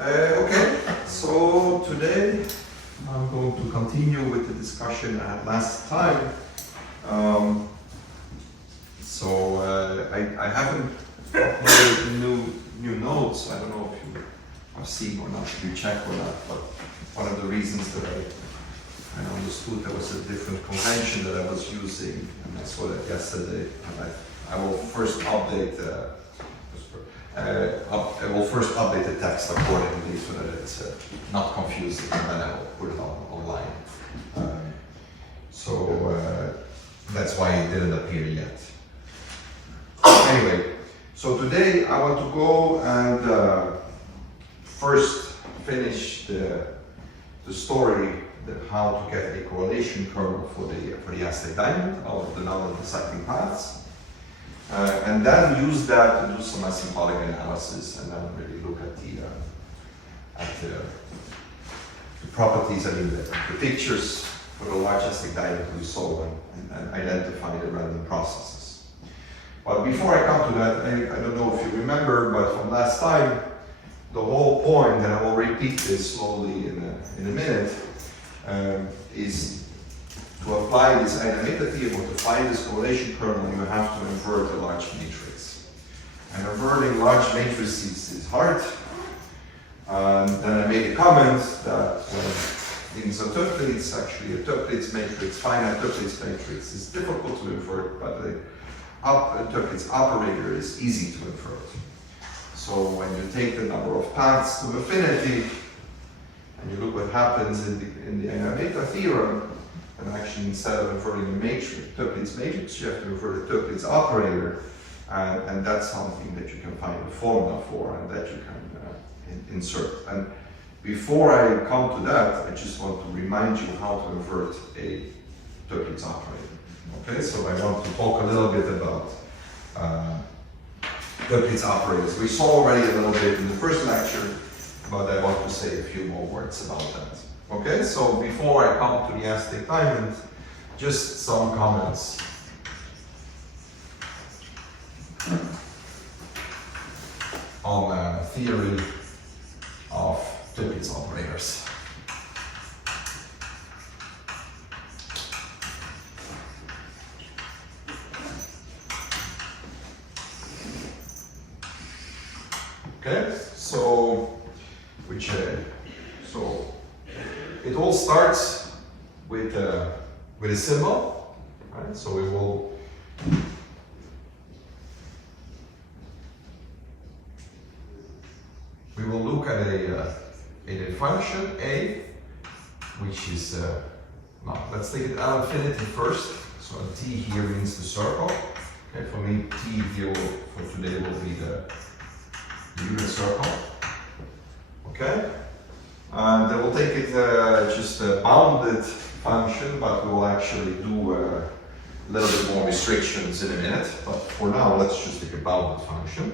Okay, so today I'm going to continue with the discussion I had last time. I haven't uploaded new notes. I don't know if you have seen or not, if you check or not, but one of the reasons that I understood there was a different convention that I was using, and I saw that yesterday. And I will first update the text accordingly so that it's not confusing, and then I will put it online. That's why it didn't appear yet. Anyway, so today I want to go and first finish the story, how to get a correlation curve for the Aztec Diamond out of the number of cycling paths. And then use that to do some asymptotic analysis, and then really look at the properties, I mean the pictures for the large Aztec Diamond we saw, and identify the random processes. But before I come to that, I don't know if you remember, but from last time, the whole point, and I will repeat this slowly in a minute, is to apply this analytic theorem, to find this correlation kernel, you have to invert a large matrix. And inverting large matrices is hard. Then I made a comment that in the tuplets, actually a tuplets matrix, finite tuplets matrix is difficult to invert, but the tuplets operator is easy to invert. So when you take the number of paths to infinity, and you look what happens in the analytic theorem, and actually instead of inverting a matrix, tuplets matrix, you have to invert a tuplets operator, and that's something that you can find a formula for, and that you can insert. And before I come to that, I just want to remind you how to invert a tuplets operator. Okay, so I want to talk a little bit about tuplets operators. We saw already a little bit in the first lecture, but I want to say a few more words about that. Okay, so before I come to the Aztec Diamond, just some comments. On theory of tuplets operators. Okay, so it all starts with a symbol, right? So we will look at a function a, which is let's take it L infinity first. So t here means the circle. Okay, for me t here for today will be the unit circle. Okay. And we'll take it just a bounded function, but we will actually do a little bit more restrictions in a minute. But for now, let's just take a bounded function.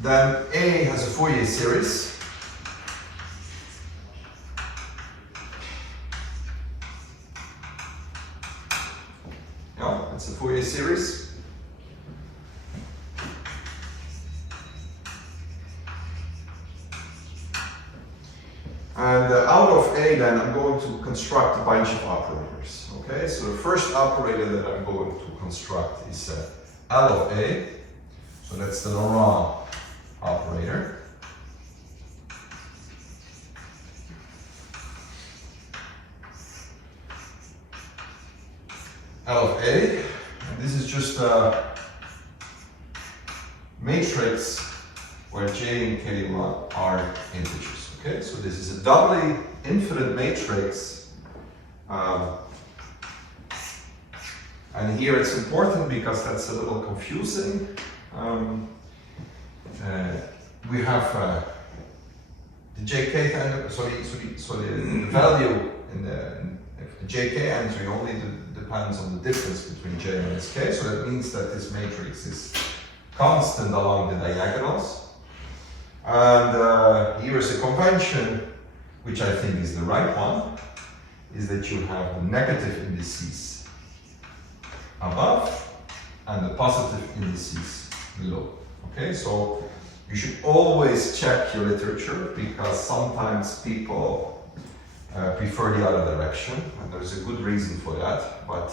Then A has a Fourier series. Yeah, it's a Fourier series. And out of A, then I'm going to construct a bunch of operators. Okay, so the first operator that I'm going to construct is L of A. So that's the Lauréat operator. L of A, and this is just a matrix where J and K are integers. Okay, so this is a doubly infinite matrix, and here it's important because that's a little confusing. We have the JK, so the value in the JK entry only depends on the difference between J and SK, so that means that this matrix is constant along the diagonals. And here is a convention, which I think is the right one, is that you have the negative indices above and the positive indices below. Okay, so You should always check your literature because sometimes people prefer the other direction, and there's a good reason for that. But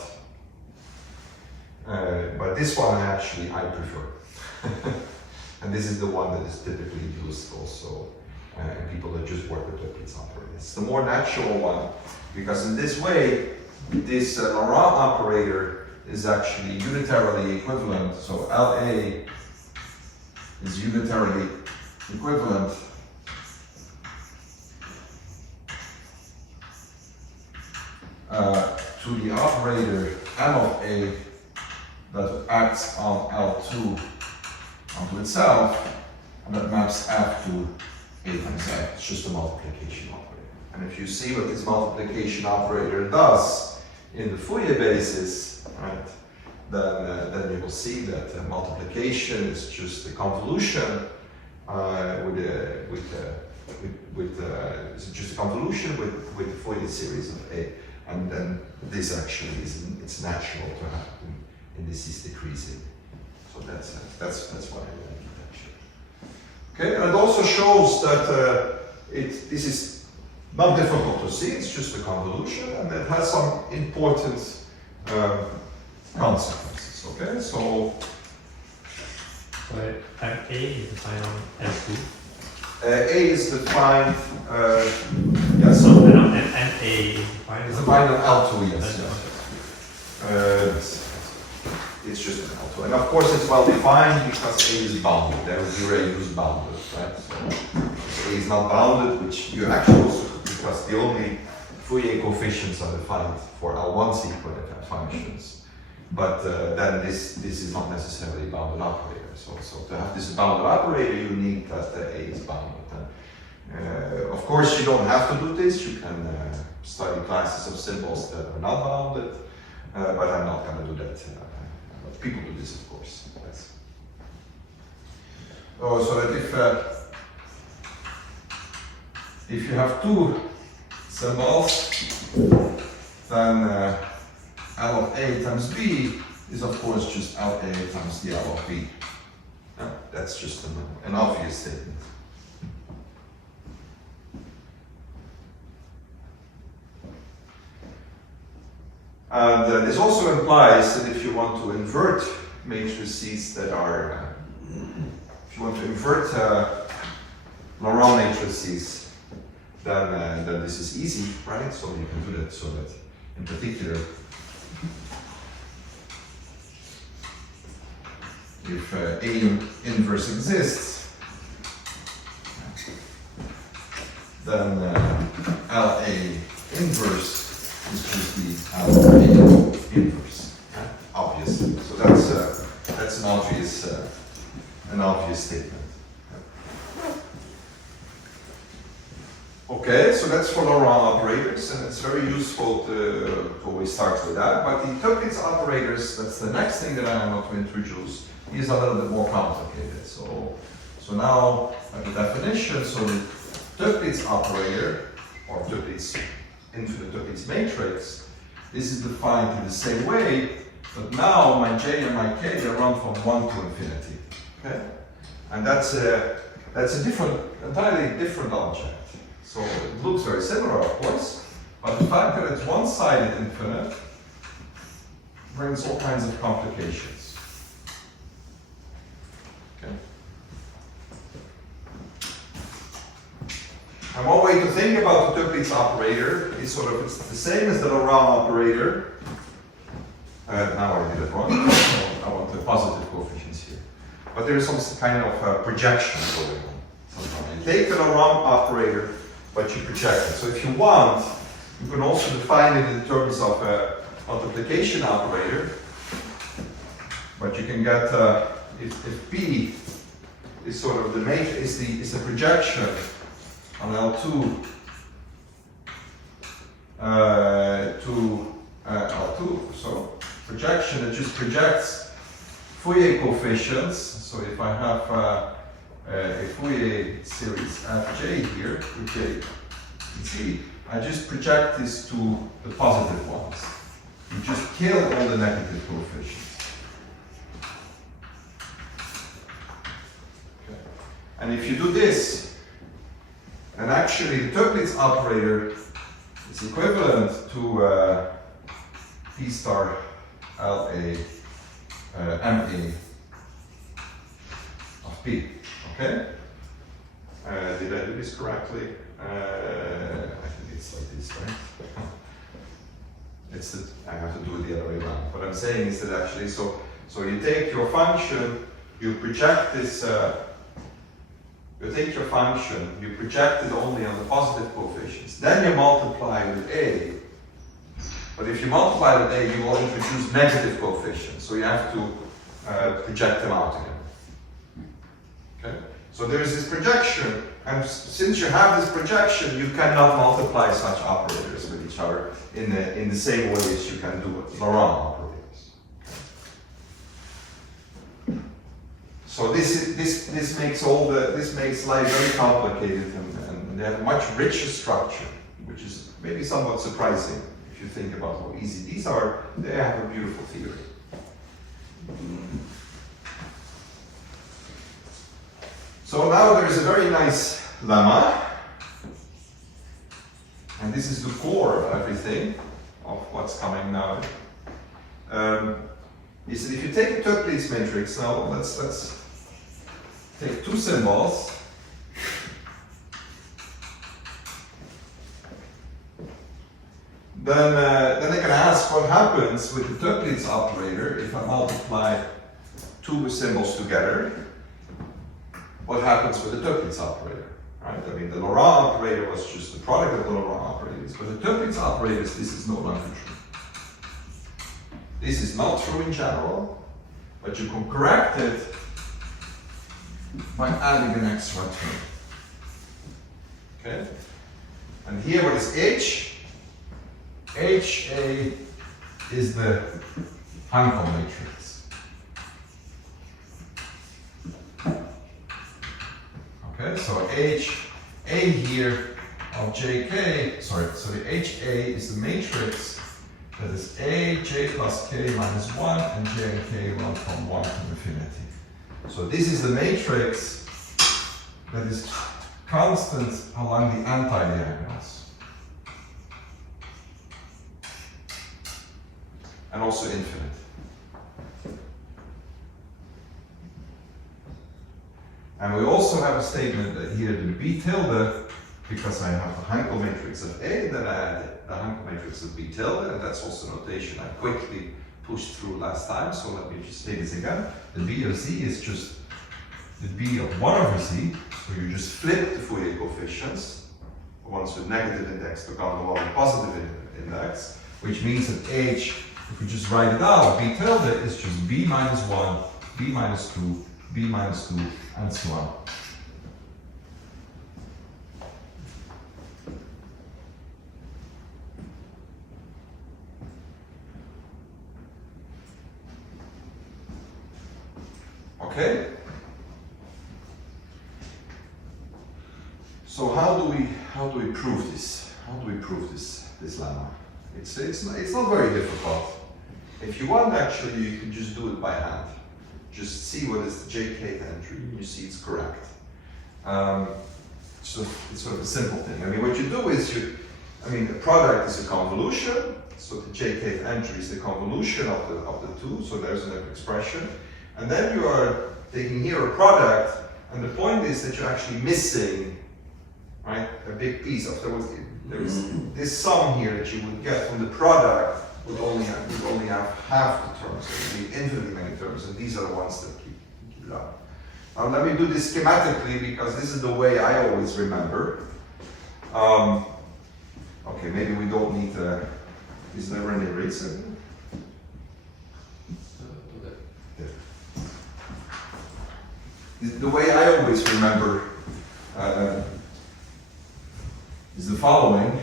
this one I prefer, and this is the one that is typically used also in people that just work with Duits operators. It's the more natural one because in this way, this Lauréat operator is actually unitarily equivalent. So LA is unitarily equivalent to the operator M of A that acts on L2 onto itself, and that maps F to A times F. It's just a multiplication operator. And if you see what this multiplication operator does in the Fourier basis, right, then you will see that multiplication is just a convolution it's just a convolution with the Fourier series of A, and then this actually it's natural to happen in this is decreasing. So that's why I like it actually. Okay, and it also shows that this is not difficult to see. It's just a convolution, and it has some important consequences. Okay, so A is defined on L2. A is defined. Yes. So and A is defined. It's defined on L2. Yes. It's just an L2, and of course it's well defined because A is bounded. There is zero A is bounded, right? So A is not bounded, which you actually also because the only Fourier coefficients are defined for L1 sequence functions. But then this is not necessarily a bounded operator. So to have this bounded operator, you need that the A is bounded. Of course, you don't have to do this. You can study classes of symbols that are not bounded, but I'm not going to do that. But people do this, of course. Yes. Oh, so that if you have two symbols, then L of A times B is of course just L A times the L of B. Yeah, that's just an obvious statement. And this also implies that if you want to invert matrices that are, if you want to invert Lauréat matrices, then this is easy, right? So you can do that so that in particular, if A inverse exists, then LA inverse is just the LA inverse. Yeah? Obviously, so that's an obvious statement. Okay, so that's for Lauréat operators, and it's very useful to always start with that. But the Duits operators, that's the next thing that I am going to introduce, is a little bit more complicated. So now at the definition, so the Duits operator, or Duits into the Duits matrix, this is defined in the same way, but now my j and my k, they run from 1 to infinity. Okay, and that's a entirely different object. So it looks very similar, of course, but the fact that it's one-sided infinite brings all kinds of complications. Okay. And one way to think about the Duits operator is it's the same as the Lauréat operator. Now I did it wrong. I want the positive coefficients here. But there is some kind of projection going on. Sometimes you take the Lauréat operator, but you project it. So if you want, you can also define it in terms of a multiplication operator. But you can get if B is sort of the matrix is the projection on L2 to L2. So projection, it just projects Fourier coefficients. So if I have a Fourier series Fj here, with J and C, I just project this to the positive ones. You just kill all the negative coefficients. Okay. And if you do this, and actually the Toeplitz operator is equivalent to P star LA MA of P. Okay? Did I do this correctly? I think it's like this, right? I have to do it the other way around. What I'm saying is that actually, so you take your function, you project this, you take your function, you project it only on the positive coefficients, then you multiply with A. But if you multiply with A, you will introduce negative coefficients, so you have to project them out again. Okay? So there is this projection, and since you have this projection, you cannot multiply such operators with each other in the same way as you can do with Laurent operators. Okay. So this makes life very complicated, and they have a much richer structure, which is maybe somewhat surprising if you think about how easy these are. They have a beautiful theory. So now there is a very nice lemma, and this is the core of everything, of what's coming now. Is that if you take a Toeplitz matrix, now let's take two symbols. Then I can ask what happens with the Toeplitz operator if I multiply two symbols together. What happens with the Toeplitz operator, right? I mean, the Lauréat operator was just the product of the Lauréat operators, but the Toeplitz operators, this is no longer true. This is not true in general, but you can correct it by adding an extra term. Okay? And here what is H? HA is the Hankel matrix. Okay, so HA here of JK, so the HA is the matrix that is AJ plus K minus 1 and J and K run from 1 to infinity. So this is the matrix that is constant along the anti-diagonals. And also infinite. And we also have a statement that here the B tilde, because I have the Hankel matrix of A, then I add the Hankel matrix of B tilde, and that's also notation I quickly pushed through last time, so let me just say this again. The B of Z is just the B of 1 over Z, so you just flip the Fourier coefficients, the ones with negative index become the one with positive index, which means that H, if we just write it out, B tilde is just B minus 1, B minus 2, B minus 2, and so on. Okay? So how do we prove this? How do we prove this lemma? It's not very difficult. If you want, actually, you can just do it by hand. Just see what is the JK entry, and you see it's correct. So it's sort of a simple thing. I mean, what you do is the product is a convolution, so the JK entry is the convolution of the two, so there's an expression. And then you are taking here a product, and the point is that you're actually missing, right, a big piece of there's this sum here that you would get from the product would only have half the terms, so it would be infinitely many terms, and these are the ones that keep it up. Now let me do this schematically because this is the way I always remember. Okay, maybe we don't need is there any reason? The way I always remember is the following.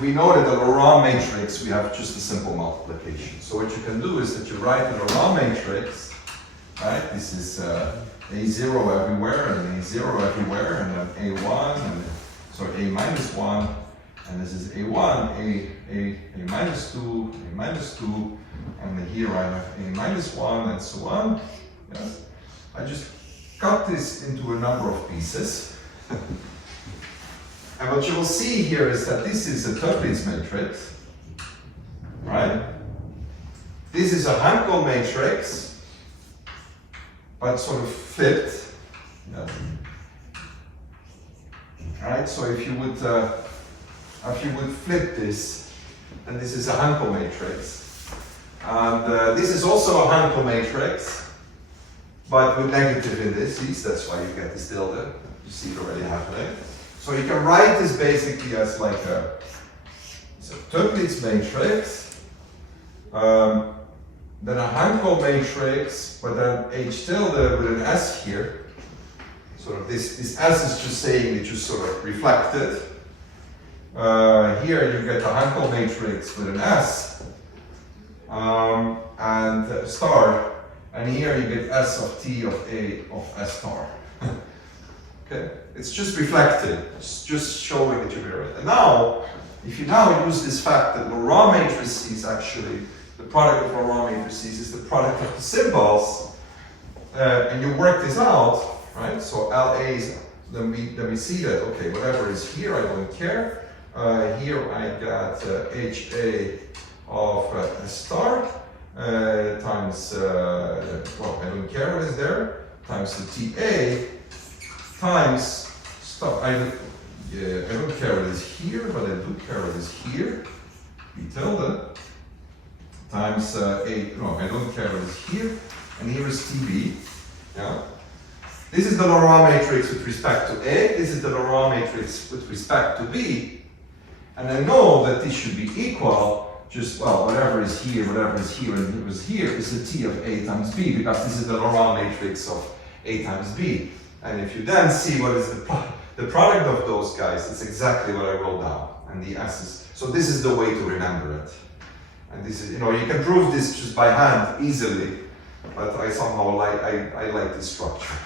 We know that the Laurent matrix, we have just a simple multiplication. So what you can do is that you write the Laurent matrix, right? This is A0 everywhere, and A0 everywhere, and then A1, and so A minus 1, and this is A1, A minus 2, A minus 2, and then here I have A minus 1, and so on. Yes. I just cut this into a number of pieces. And what you will see here is that this is a Tilings matrix, right? This is a Hankel matrix, but sort of flipped. Yeah. Right? So if you would flip this, then this is a Hankel matrix. And this is also a Hankel matrix, but with negative indices. That's why you get this tilde. You see it already happening. So you can write this basically as like a Tilings matrix, then a Hankel matrix, but then H tilde with an S here. Sort of this S is just saying it just sort of reflected. Here you get a Hankel matrix with an S and star, and here you get S of T of A of S star. Okay, it's just reflected. It's just showing that you're right. And now, if you now use this fact that Lauréat matrices actually, the product of Lauréat matrices is the product of the symbols, and you work this out, right? So LA's, then we see that, okay, whatever is here, I don't care. Here I got HA of S star times, well, I don't care what is there, times the TA times stuff. I don't care what is here, but I do care what is here. B tilde times no, I don't care what is here, and here is TB. Yeah. This is the Lauréat matrix with respect to A. This is the Lauréat matrix with respect to B, and I know that this should be equal. Just well, whatever is here, and it was here is the T of A times B, because this is the Lauréat matrix of A times B. And if you then see what is the product of those guys, it's exactly what I wrote down. And the S is, so this is the way to remember it. And this is, you know, you can prove this just by hand easily, but I somehow like, I like this structure.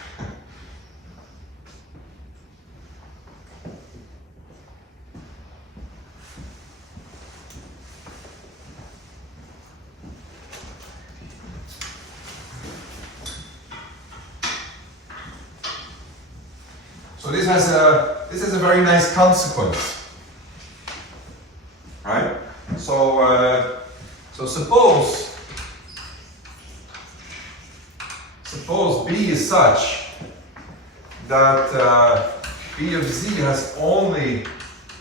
So this has a very nice consequence, right? So suppose B is such that B of Z has only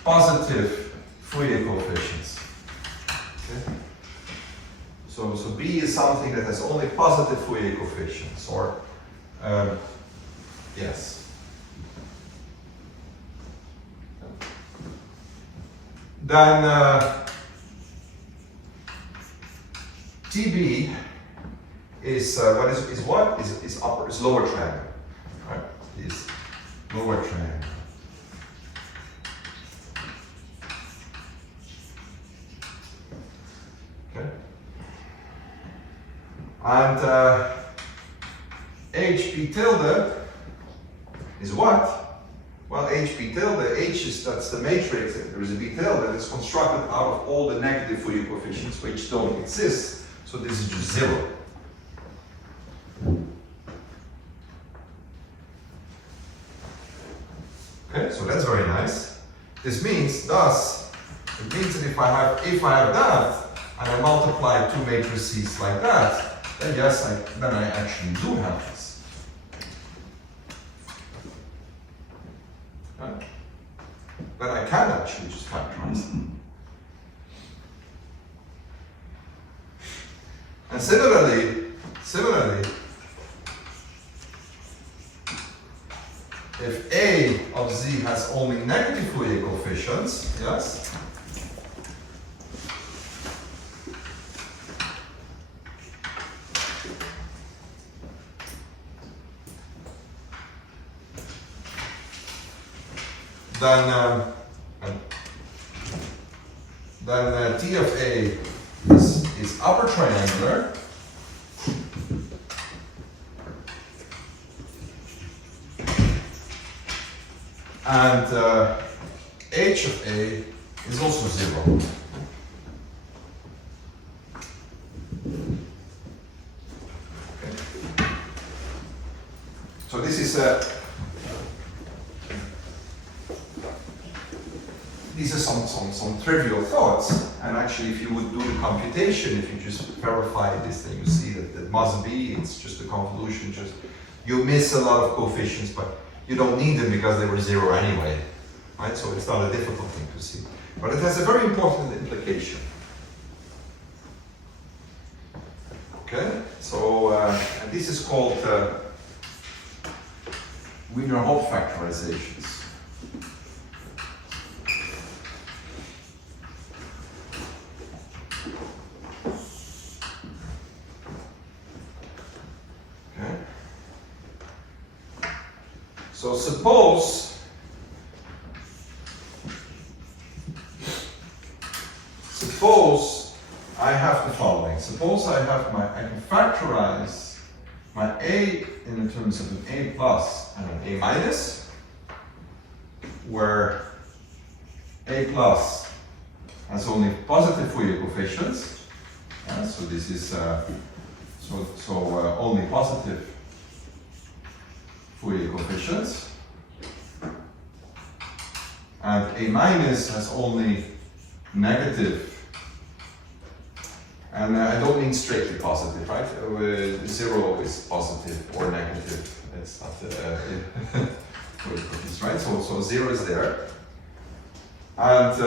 positive Fourier coefficients. Okay? So B is something that has only positive Fourier coefficients, or yes. Then TB is what is upper, is lower triangle, right? Is lower triangle. Okay. And HB tilde is what? Well, HB tilde, H is, that's the matrix, there is a B tilde that is constructed out of all the negative Fourier coefficients which don't exist. So this is just 0. Okay, so that's very nice. This means, thus, it means that if I have that, and I multiply two matrices like that, then yes, then I actually do have this. Right? Then I can actually just factorize them. And similarly, if A of Z has only negative Fourier coefficients, yes, then T of A is upper triangular, and H of A is also 0. these are some trivial thoughts, and actually if you would do the computation, if you just verify this, then you see that it must be, it's just a convolution, just you miss a lot of coefficients, but you don't need them because they were zero anyway, right? So it's not a difficult thing to see. But it has a very important implication. Okay, so and this is called Wiener-Hopf factorizations. Okay. So suppose I have the following. Suppose I can factorize my A in terms of an A plus and an A minus, where A plus has only positive Fourier coefficients. So this is only positive Fourier coefficients, and A minus has only negative. And I don't mean straightly positive, right? Zero is positive or negative. It's not right? So zero is there. And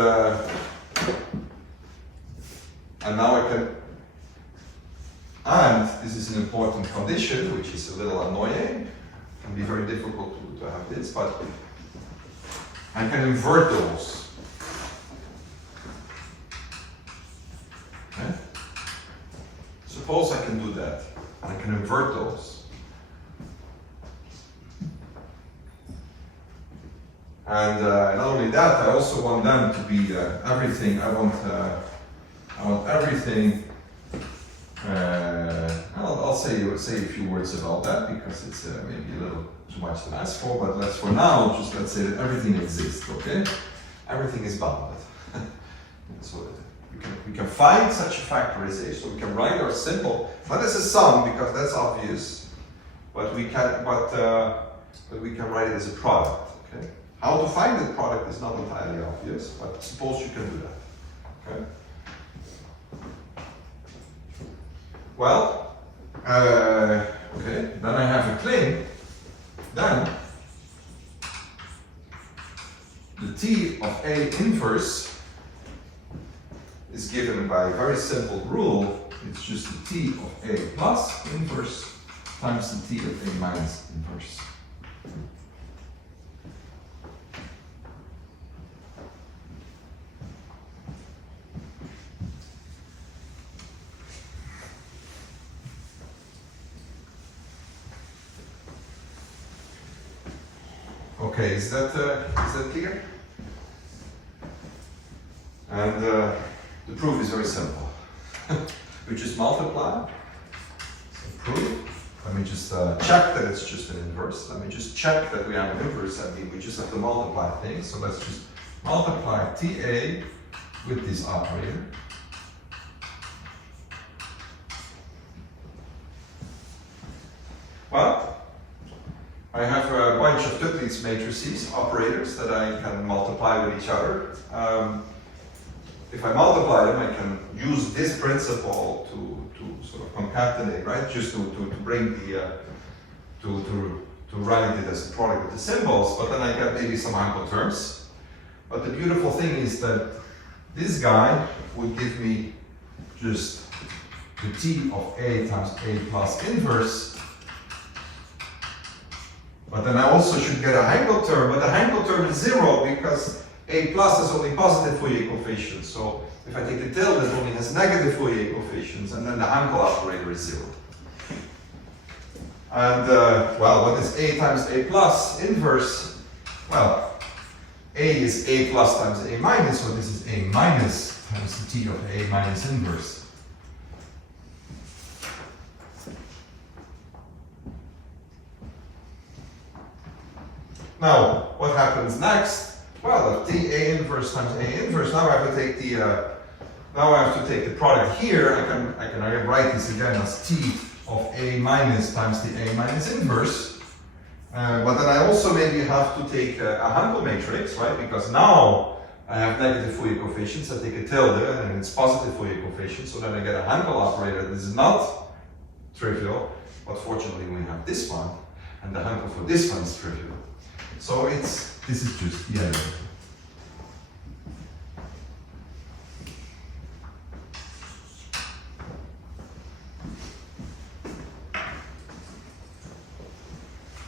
now I can, and this is an important condition, which is a little annoying. It can be very difficult to have this, but I can invert those. Okay? Suppose I can do that. I can invert those. And not only that, I also want them to be everything. I want everything. I'll say a few words about that because it's maybe a little too much to ask for. But let's say that everything exists. Okay, everything is bounded. So we can find such a factorization. So we can write our symbol not as a sum because that's obvious, but we can write it as a product. Okay. How to find the product is not entirely obvious, but suppose you can do that. Okay. Well, okay, then I have a claim. Then the T of A inverse is given by a very simple rule. It's just the T of A plus inverse times the T of A minus inverse. Okay, is that clear? And the proof is very simple. We just multiply. So proof. Let me just check that it's just an inverse. Let me just check that we have an inverse. I mean, we just have to multiply things. So let's just multiply TA with this operator. Well, I have a bunch of Duits matrices, operators, that I can multiply with each other. If I multiply them, I can use this principle to sort of concatenate, right? Just to bring the to write it as a product of the symbols. But then I get maybe some Hankel terms. But the beautiful thing is that this guy would give me just the T of A times A plus inverse. But then I also should get a Hankel term, but the Hankel term is zero because A plus has only positive Fourier coefficients. So if I take the tilde, it only has negative Fourier coefficients, and then the Hankel operator is zero. And well, what is A times A plus inverse? Well, A is A plus times A minus, so this is A minus times the T of A minus inverse. Now, what happens next? Well, if T A inverse times A inverse, now I have to take the product here. I can write this again as T of A minus times the A minus inverse. But then I also maybe have to take a Hankel matrix, right? Because now I have negative Fourier coefficients, I take a tilde and it's positive Fourier coefficient, so then I get a Hankel operator. This is not trivial, but fortunately we have this one, and the Hankel for this one is trivial. So this is just the end of it.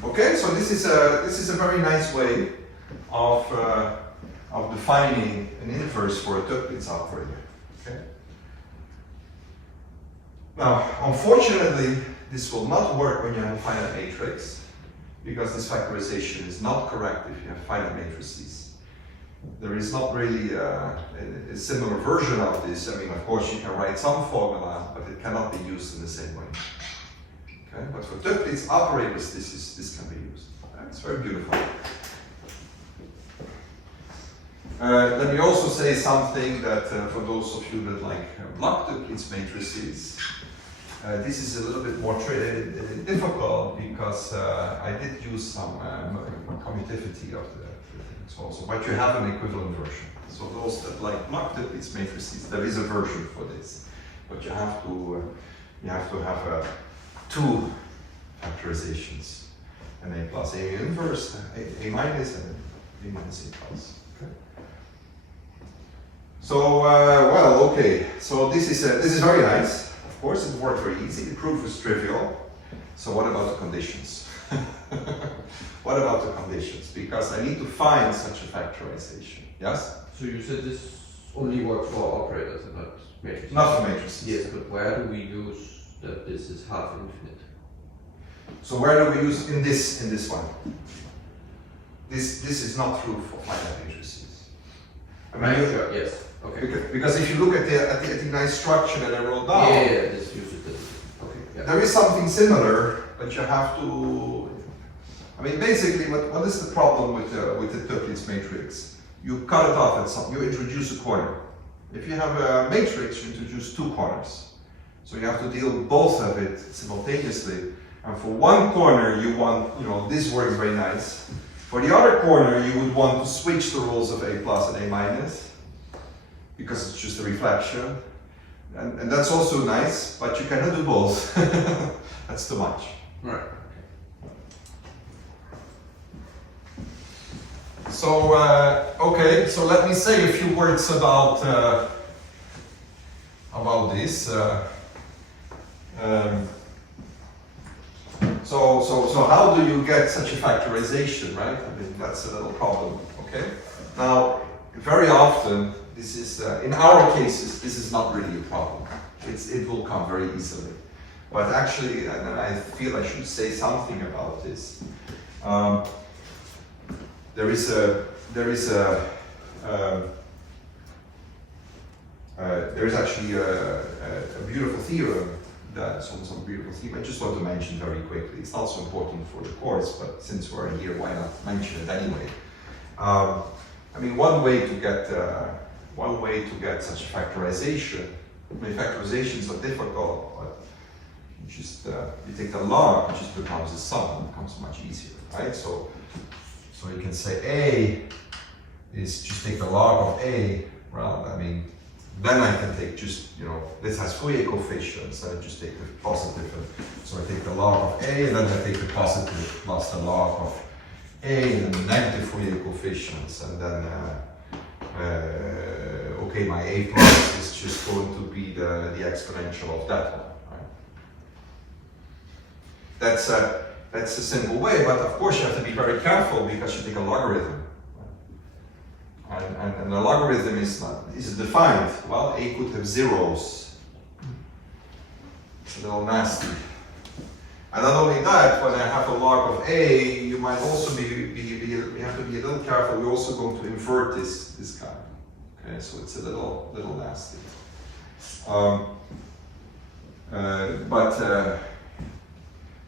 Okay, so this is a very nice way of defining an inverse for a Duits operator. Okay. Now, unfortunately, this will not work when you have a finite matrix, because this factorization is not correct if you have finite matrices. There is not really a similar version of this. I mean, of course, you can write some formula, but it cannot be used in the same way. Okay? But for Duits operators, this can be used. It's very beautiful. Let me also say something that for those of you that like block Duits matrices, this is a little bit more difficult because I did use some commutativity of the things also, but you have an equivalent version. So those that like block Duits matrices, there is a version for this, but you have to have two factorizations, an A plus A inverse, A minus, and A minus A plus. Okay. So well, okay. So this is very nice. Of course, it worked very easy. The proof is trivial. So what about the conditions? What about the conditions? Because I need to find such a factorization. Yes? So you said this only works for operators and not matrices? Not for matrices. Yes, but where do we use that this is half infinite? So where do we use in this one? This is not true for finite matrices. I mean, Sure, yes. Okay. Because if you look at the nice structure that I wrote down, Yeah, this uses this. Okay. Yeah. there is something similar, but you have to. I mean, basically, what is the problem with the Duits matrix? You cut it off at some. You introduce a corner. If you have a matrix, you introduce two corners. So you have to deal with both of it simultaneously. And for one corner, you want, this works very nice. For the other corner, you would want to switch the rules of A plus and A minus, because it's just a reflection. And that's also nice, but you cannot do both. That's too much. Right. So, okay, so let me say a few words about this. So how do you get such a factorization, right? I mean, that's a little problem, okay? Now, very often, this is, in our cases, this is not really a problem. It will come very easily. But actually, and I feel I should say something about this. There is actually a beautiful theorem. Some beautiful theme. I just want to mention very quickly. It's not so important for the course, but since we're here, why not mention it anyway? I mean, one way to get such a factorization. I mean, factorizations are difficult, but you take the log, it just becomes a sum. It becomes much easier, right? So you can say A is just take the log of A. Well, I mean. Then I can take just, this has Fourier coefficients, and I just take the positive, so I take the log of A, and then I take the positive plus the log of A, and then the negative Fourier coefficients, and then, okay, my A plus is just going to be the exponential of that one, right? That's a simple way, but of course you have to be very careful because you take a logarithm. And the logarithm is defined. Well, A could have zeros. It's a little nasty. And not only that, when I have a log of A, you might also you have to be a little careful. We're also going to invert this guy. Okay, so it's a little nasty.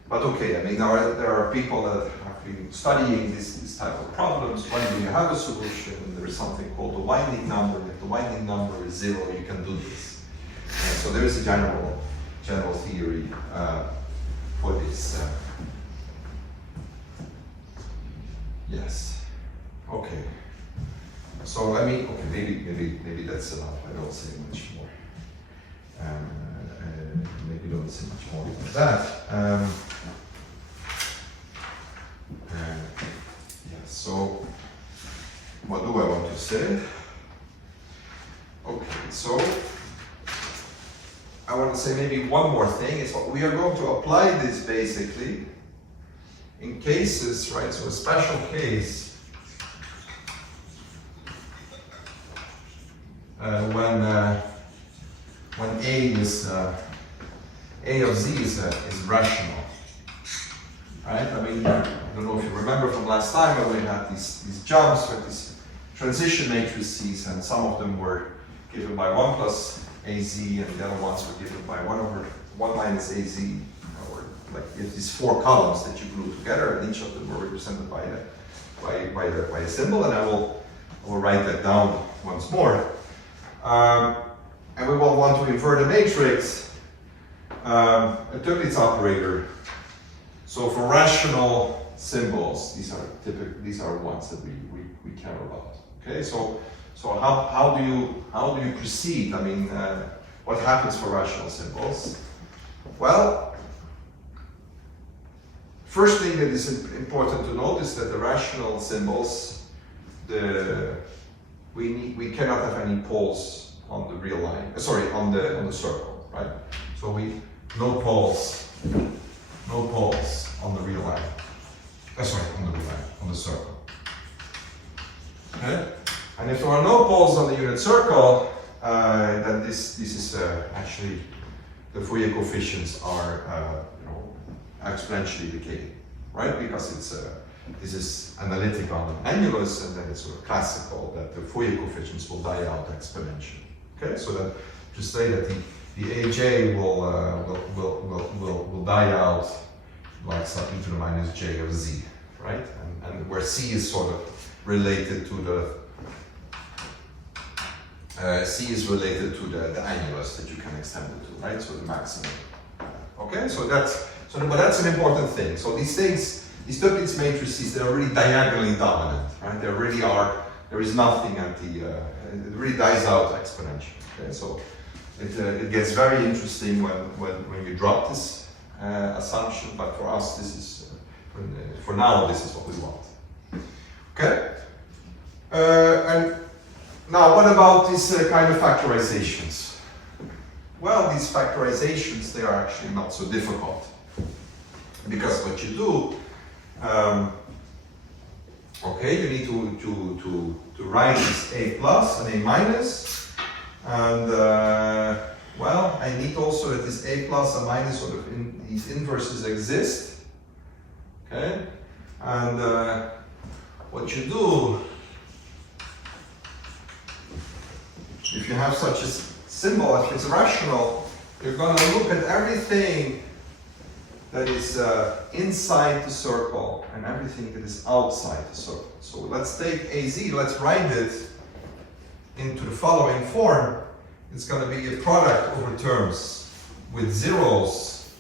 But okay, I mean, there are people that have been studying this type of problems. When you have a solution, there is something called the winding number. If the winding number is 0, you can do this. And so there is a general theory for this. Yes. Okay. So let me, okay, maybe that's enough. I don't say much more. Maybe don't say much more than that. Yeah, so what do I want to say? Okay, so I want to say maybe one more thing is what we are going to apply this basically in cases, right? So a special case when A of Z is rational, right? I mean, I don't know if you remember from last time, but we had these jumps with these transition matrices, and some of them were given by 1 plus AZ, and the other ones were given by 1 over 1 minus AZ, or like these 4 columns that you glue together, and each of them were represented by a symbol, and I will write that down once more. And we will want to invert a matrix, a Duits operator. So for rational symbols, these are ones that we care about. Okay, so how do you proceed? I mean, what happens for rational symbols? Well, first thing that is important to note is that the rational symbols, we cannot have any poles on the real line. Sorry, on the circle, right? So no poles on the real line. Sorry, on the real line, on the circle. Okay? And if there are no poles on the unit circle, then this is actually the Fourier coefficients are exponentially decaying, right? Because this is analytic on an annulus, and then it's sort of classical that the Fourier coefficients will die out exponentially. Okay, so then just say that the AJ will die out like something to the minus J of Z, right? And where C is sort of related to the annulus that you can extend it to, right? So the maximum. Okay, so but that's an important thing. So these things, these Duits matrices, they are really diagonally dominant, right? There really are. There is nothing at the. It really dies out exponentially. Okay, so it gets very interesting when you drop this assumption. But for us, this is for now. This is what we want. Okay. And now, what about these kind of factorizations? Well, these factorizations, they are actually not so difficult, because what you do, okay, you need to write this A plus and A minus, and well, I need also that this A plus and minus sort of these inverses exist, okay, and what you do, if you have such a symbol, if it's rational, you're going to look at everything that is inside the circle and everything that is outside the circle. So let's take AZ, let's write it into the following form. It's going to be a product over terms with zeros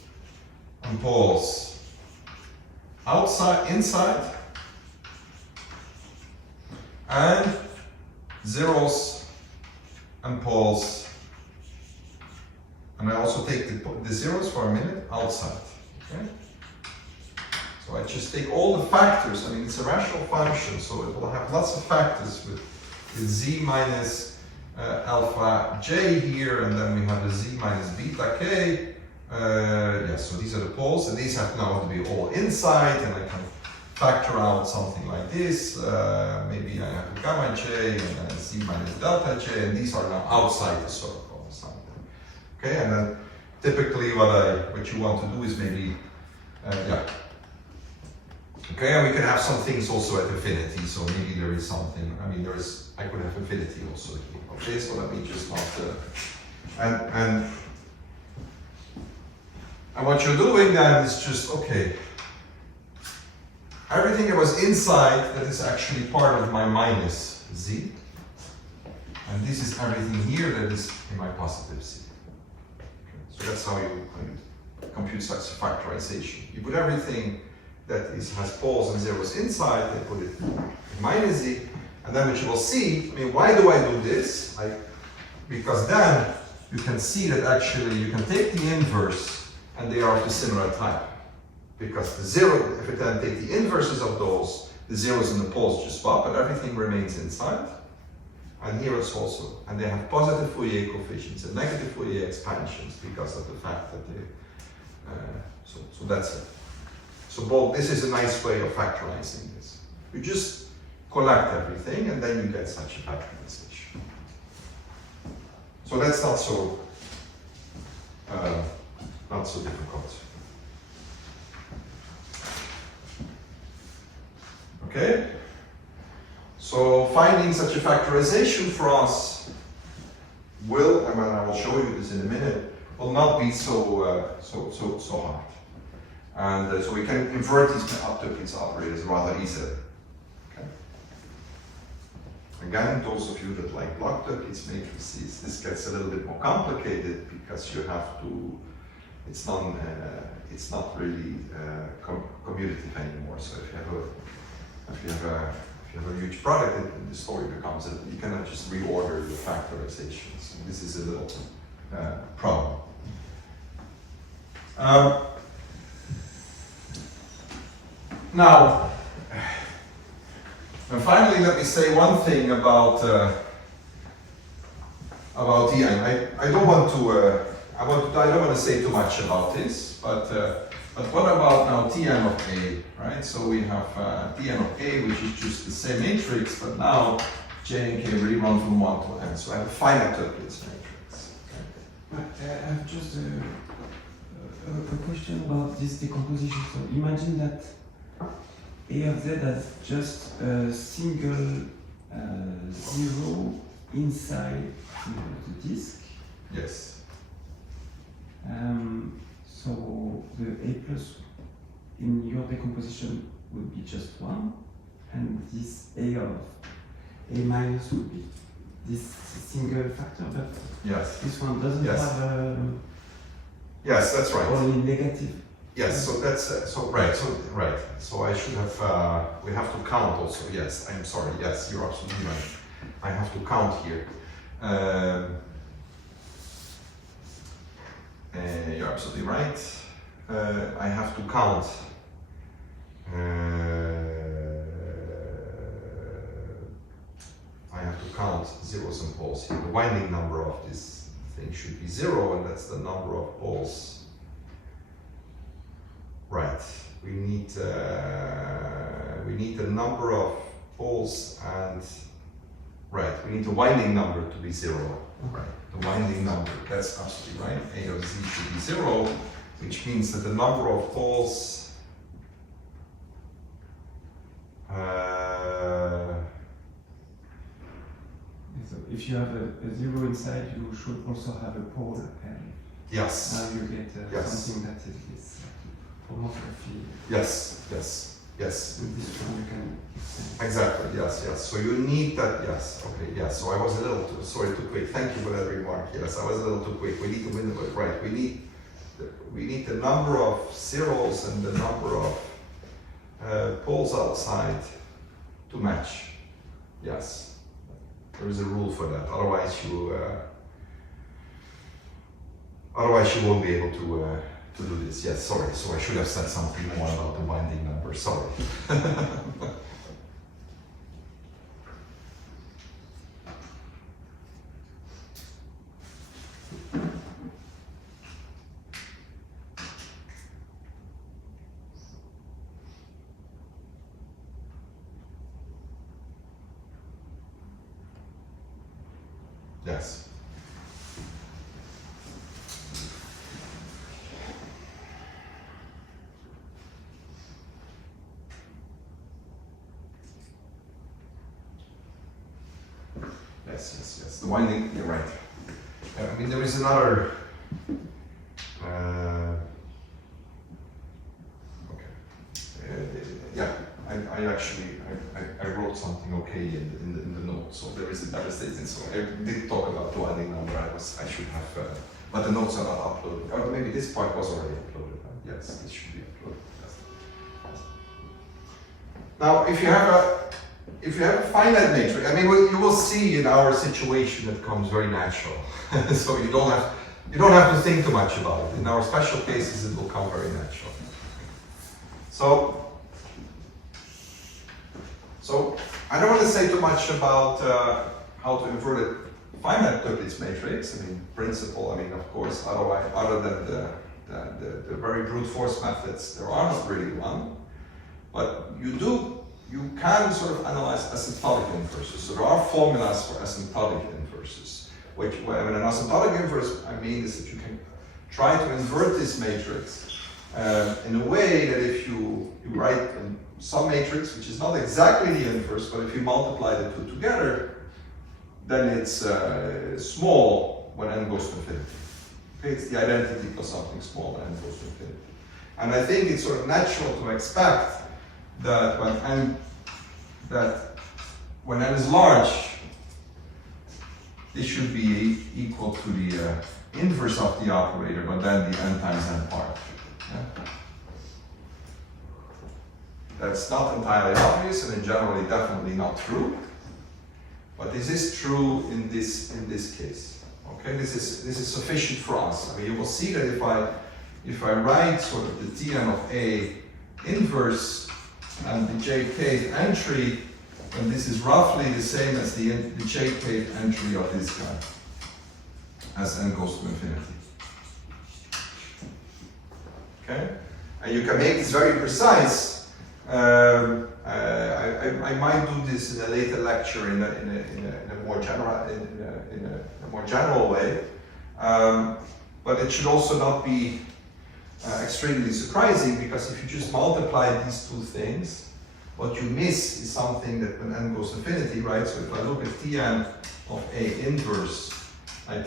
and poles outside, inside, and zeros and poles, and I also take the zeros for a minute outside. Okay? So I just take all the factors. I mean, it's a rational function, so it will have lots of factors with z minus alpha j here, and then we have a z minus beta k. Yeah, so these are the poles, and these have now to be all inside, and I can factor out something like this. Maybe I have a gamma j and then z minus delta j, and these are now outside the circle or something. Okay, and then typically what you want to do is maybe, yeah. Okay, and we can have some things also at infinity, so maybe there is something, I mean I could have infinity also here. Okay, so let me just not, and what you're doing then is just, okay, everything that was inside that is actually part of my minus z, and this is everything here that is in my positive z. Okay, so that's how you compute such factorization. You put everything that has poles and zeros inside, they put it in minus z, And then what you will see, I mean, why do I do this? Because then you can see that actually you can take the inverse and they are of the similar type. Because the zero, if you then take the inverses of those, the zeros and the poles just swap and everything remains inside. And here it's also, and they have positive Fourier coefficients and negative Fourier expansions because of the fact that they, so that's it. So both, this is a nice way of factorizing this. You just collect everything and then you get such a factorization. So that's not so difficult. Okay? So finding such a factorization for us will, and I will show you this in a minute, will not be so hard. And so we can invert these up-to-pizza operators rather easily. Okay? Again, those of you that like block-to-pizza matrices, this gets a little bit more complicated because you have to, it's not really commutative anymore. So if you have a huge product, and the story becomes that you cannot just reorder the factorizations. And this is a little problem. Now, and finally, let me say one thing about Tn. I don't want to say too much about this, but what about now Tn of A, right? So we have Tn of A, which is just the same matrix, but now J and K really run from 1 to n. So I have a finite turbulency matrix. Okay. But I have just a question about this decomposition. So imagine that A of Z has just a single zero inside the disk. Yes. So the A plus in your decomposition would be just 1, and this A of A minus would be this single factor, but Yes. this one doesn't Yes. have Yes, that's right. only negative. Yes, so that's right. So I should have. We have to count also. Yes, I'm sorry. Yes, you're absolutely right. I have to count here. You're absolutely right. I have to count. I have to count zeros and poles here. The winding number of this thing should be 0, and that's the number of poles. Right. We need the number of poles and we need the winding number to be 0. Right. The winding number. That's absolutely right. A of Z should be 0, which means that the number of poles. So if you have a 0 inside, you should also have a pole, and Yes. now you get Yes. something that is homomorphy. Yes. With this one you can extend. Exactly. Yes. So you need that. Yes. Okay. Yes. So I was a little too quick. Thank you for that remark. Yes, I was a little too quick. We need to win the right. We need the number of zeros and the number of poles outside to match. Yes. There is a rule for that. Otherwise you won't be able to do this. Yes, sorry. So I should have said something more about the winding number. Sorry. Yes. Yes. The winding, you're right. I mean, there is another. I wrote something okay in the notes. So there is a devastating. So I did talk about the winding number. I should have, but the notes are not uploaded. Or maybe this part was already uploaded. Yes, this should be uploaded. Yes. Now, if you have if you have a finite matrix, I mean, what you will see in our situation, it comes very natural. So you don't have to think too much about it. In our special cases, it will come very natural. So I don't want to say too much about how to invert a finite Duits matrix. I mean, principle. I mean, of course, otherwise, other than the very brute force methods, there are not really one. But you can sort of analyze asymptotic inverses. So there are formulas for asymptotic inverses. Which, when an asymptotic inverse, I mean is that you can try to invert this matrix in a way that if you write some matrix, which is not exactly the inverse, but if you multiply the two together, then it's small when n goes to infinity. Okay, it's the identity plus something small when n goes to infinity. And I think it's sort of natural to expect that when n is large, this should be equal to the inverse of the operator, but then the n times n part. Yeah? That's not entirely obvious, and in general, definitely not true. But this is true in this case. Okay, this is sufficient for us. I mean, you will see that if I write sort of the Tn of A inverse and the jkth entry, then this is roughly the same as the jkth entry of this guy as n goes to infinity. Okay, and you can make this very precise. I might do this in a later lecture in a more general way, but it should also not be extremely surprising, because if you just multiply these two things, what you miss is something that when n goes to infinity, right? So if I look at Tn of A inverse, I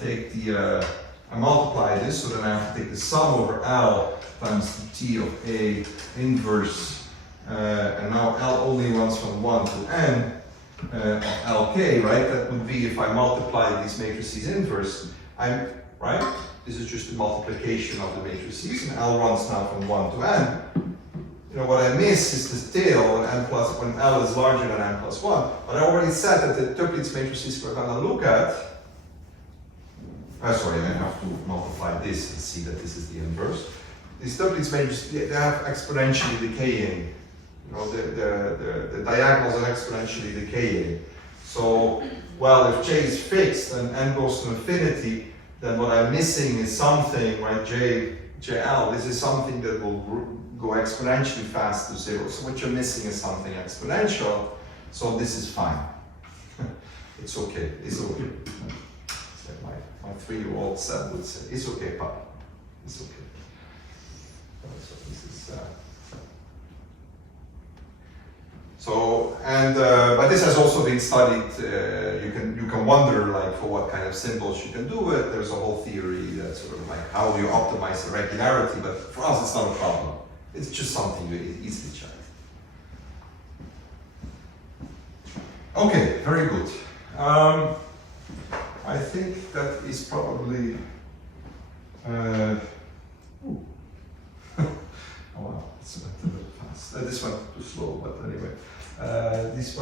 multiply this, so then I have to take the sum over L times the T of A inverse. And now L only runs from 1 to n of Lk, right? That would be if I multiply these matrices inverse, right? This is just the multiplication of the matrices, and L runs now from 1 to n. You know, what I miss is the tail when L is larger than n plus 1. But I already said that the Duits matrices we're going to look at, sorry, I have to multiply this and see that this is the inverse. These Duits matrices, they have exponentially decaying. You know, the diagonals are exponentially decaying. So, well, if J is fixed and n goes to infinity, then what I'm missing is something, right? JL, this is something that will go exponentially fast to 0. So what you're missing is something exponential. So this is fine. It's okay. It's okay. My 3-year-old son would say, "It's okay, Papa. It's okay." So this is. But this has also been studied. You can wonder, like, for what kind of symbols you can do it. There's a whole theory that sort of like how do you optimize the regularity. But for us, it's not a problem. It's just something you easily check. Okay, very good. I think that is probably. Oh wow, it's a bit fast. This went too slow, but anyway. This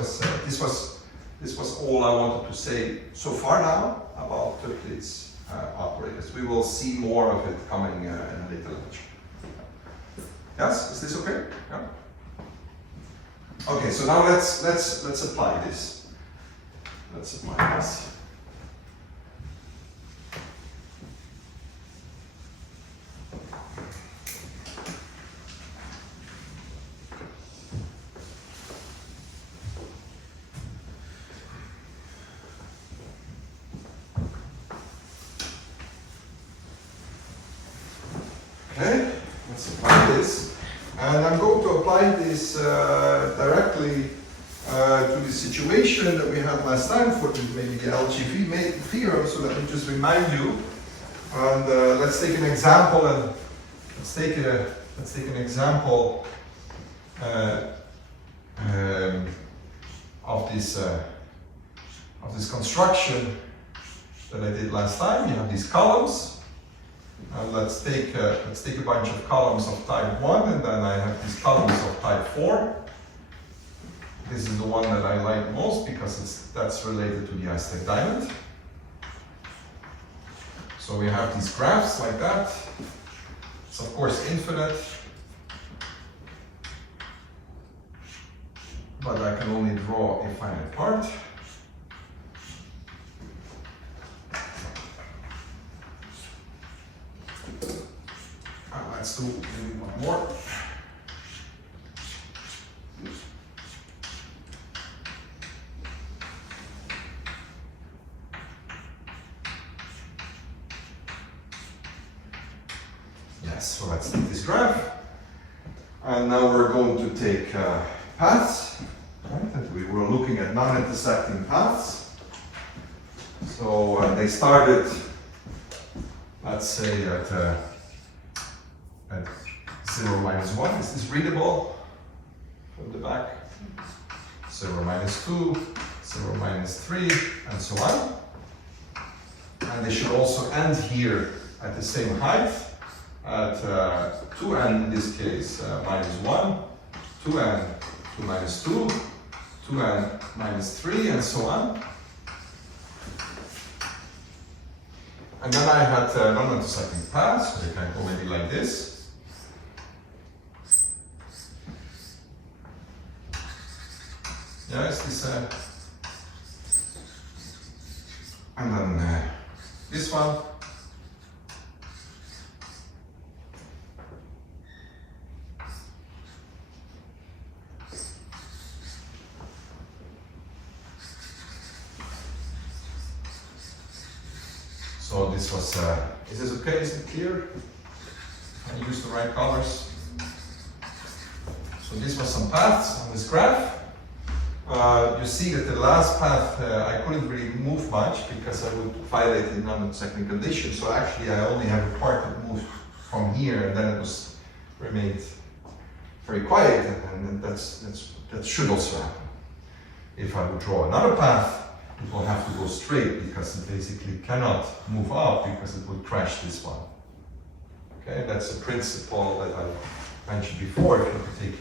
was all I wanted to say so far now about Duits operators. We will see more of it coming in a later lecture. Yes, is this okay? Yeah. Okay, so now let's apply this. Let's apply this. Okay, let's apply this. And I'm going to apply this directly to the situation that we had last time for maybe the LGV theorem, so let me just remind you. And let's take an example, and let's take an example of this construction that I did last time. You have these columns. Let's take a bunch of columns of type 1, and then I have these columns of type 4. This is the one that I like most because that's related to the Aztec Diamond. So we have these graphs like that. It's of course infinite, but I can only draw a finite part. Let's do maybe one more. Yes, so let's take this graph. And now we're going to take paths. Right? And we were looking at non-intersecting paths. So they started, let's say, at 0, -1. Is this readable from the back? 0, -2, 0, -3, and so on. And they should also end here at the same height, at 2n in this case, -1, 2n, 2 -2, 2n -3, and so on. And then I had non-intersecting paths, so they can go maybe like this. Yeah, is this and then this one. So this was, is this okay? Is it clear? Can I use the right colors? So this was some paths on this graph. You see that the last path, I couldn't really move much because I would violate the non-intersecting condition. So actually I only have a part that moved from here and then it was remained very quiet, and that should also happen. If I would draw another path, it will have to go straight because it basically cannot move up because it would crash this one. Okay, that's a principle that I mentioned before. If you take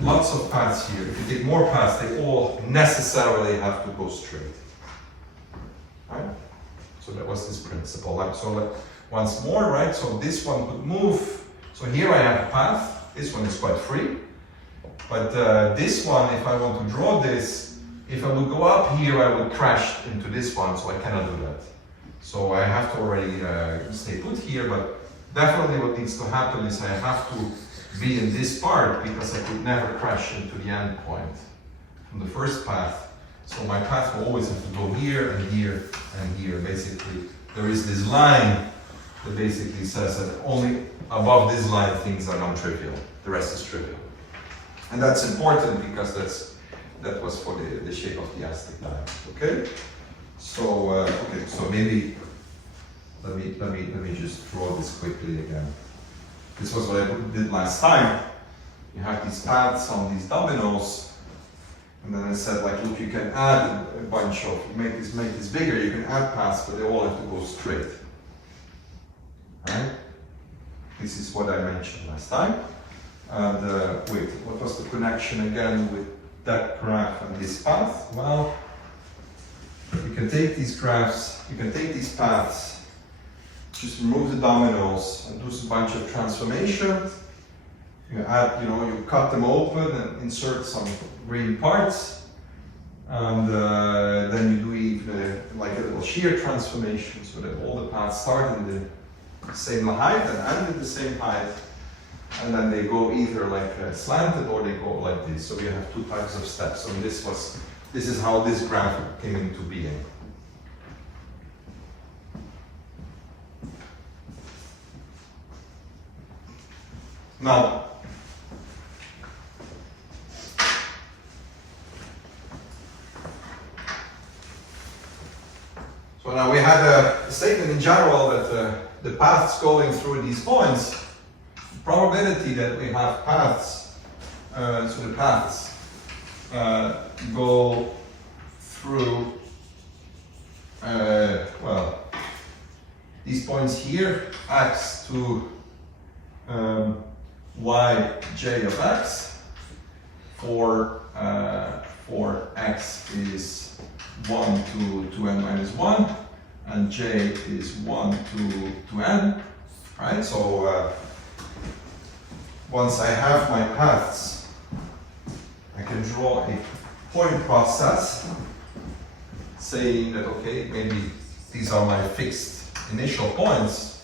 lots of paths here, if you take more paths, they all necessarily have to go straight. Right? So that was this principle. Once more, right? So this one would move. So here I have a path. This one is quite free. But this one, if I want to draw this, if I would go up here, I would crash into this one, so I cannot do that. So I have to already stay put here, but definitely what needs to happen is I have to be in this part because I could never crash into the end point from the first path. So my path will always have to go here and here and here. Basically, there is this line that basically says that only above this line things are non-trivial. The rest is trivial. And that's important because that was for the shape of the Aztec Diamond. Okay? So so maybe let me just draw this quickly again. This was what I did last time. You have these paths on these dominoes, and then I said, like, look, you can add a bunch of, make this bigger, you can add paths, but they all have to go straight. Right? This is what I mentioned last time. And wait, what was the connection again with that graph and this path? Well, you can take these graphs, you can take these paths, just remove the dominoes and do a bunch of transformations. You add, you cut them open and insert some green parts, and then you do even like a little shear transformation so that all the paths start in the same height and end at the same height, and then they go either like slanted or they go like this. So we have two types of steps. So this is how this graph came into being. Now, so now we had a statement in general that the paths going through these points, the probability that we have paths, so the paths go through, these points here, x to y j of x for for x is 1 to 2n minus 1, and j is 1 to n, right? So once I have my paths, I can draw a point process saying that, okay, maybe these are my fixed initial points.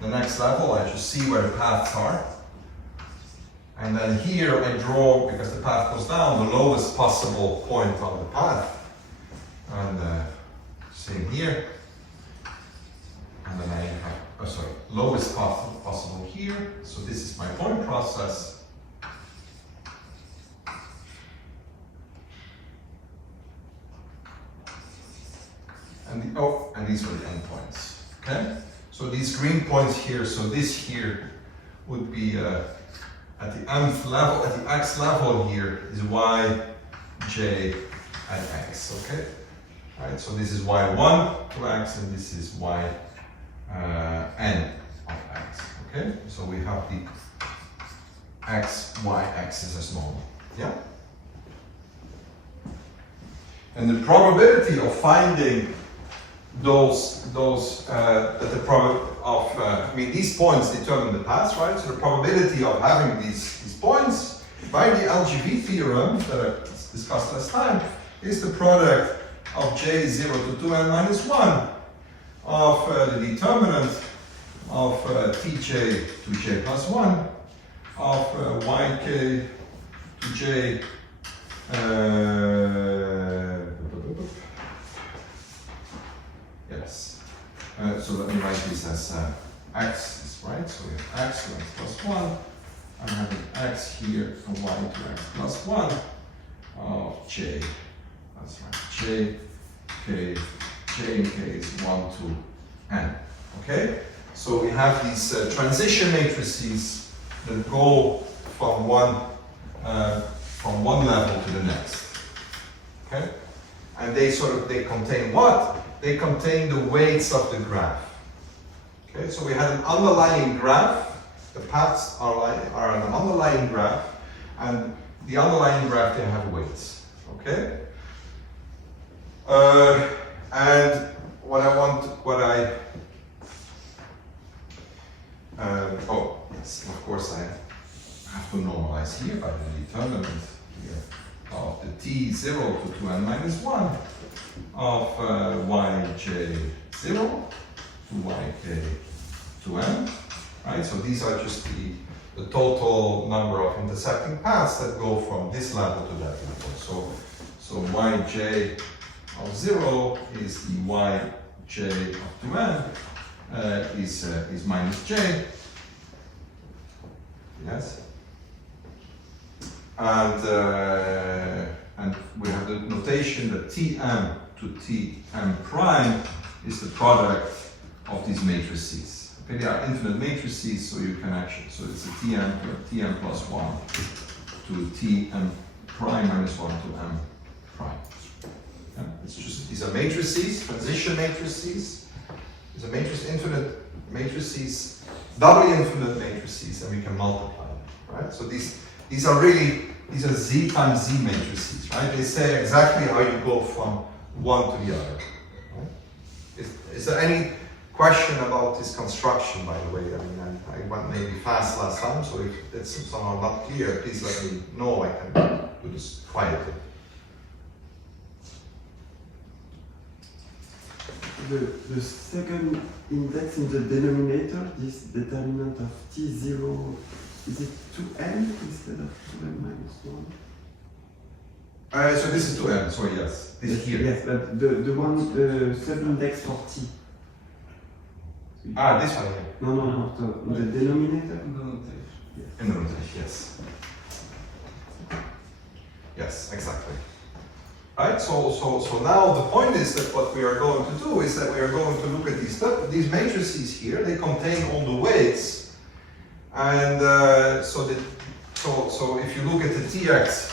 The next level, I just see where the paths are. And then here I draw, because the path goes down, the lowest possible point on the path. And same here. And then I have, lowest possible here. So this is my point process. And these are the endpoints. Okay? So these green points here, so this here would be at the nth level, at the x level here is y, j, and x. Okay? Right, so this is y1 to x, and this is y n of x. Okay, so we have the x, y axis as normal. Yeah. And the probability of finding these points determine the paths, right? So the probability of having these points by the LGV theorem that I discussed last time is the product of j0 to 2n minus 1 of the determinant of tj to j plus 1 of yk to j yes. So let me write this as x, right? So we have x to x plus 1. I'm having x here and y to x plus 1 of j. That's right. J and k is 1 to n. Okay? So we have these transition matrices that go from one level to the next. Okay? And they contain what? They contain the weights of the graph. Okay? So we had an underlying graph. The paths are an underlying graph, and the underlying graph, they have weights. Okay? And yes, of course I have to normalize here by the determinant here of the t0 to 2n minus 1 of yj0 to yk to n, right? So these are just the total number of intersecting paths that go from this level to that level. So yj of 0 is the yj of 2n is minus j. Yes. And we have the notation that Tm to Tm prime is the product of these matrices. Okay, they are infinite matrices, so you can actually, so it's a Tm plus 1 to Tm prime minus 1 to m prime. Yeah, it's just, these are matrices, transition matrices. These are infinite matrices, doubly infinite matrices, and we can multiply them, right? So these are z times z matrices, right? They say exactly how you go from one to the other. Right? Is there any question about this construction, by the way? I mean, I went maybe fast last time, so if it's somehow not clear, please let me know. I can do this quietly. The second index in the denominator, this determinant of t0, is it 2n instead of 2n minus 1? So this is 2n, so yes, this is here. Yes, but the sub-index for t. Ah, this one here. No, the denominator? In the notation, yes. Yes, exactly. Right, so now the point is that what we are going to do is that we are going to look at these matrices here. They contain all the weights, and so if you look at the tx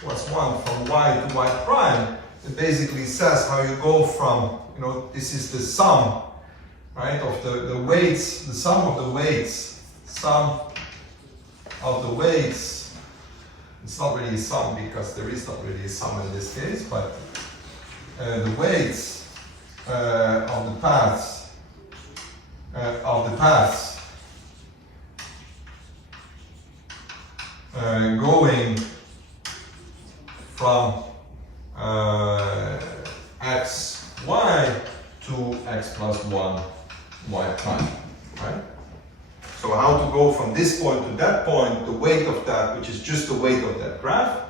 plus 1 from y to y prime, it basically says how you go from, this is the sum, right, of the weights, the sum of the weights It's not really a sum because there is not really a sum in this case, but the weights of the paths going from x, y to x plus 1, y prime, right? So how to go from this point to that point, the weight of that, which is just the weight of that graph.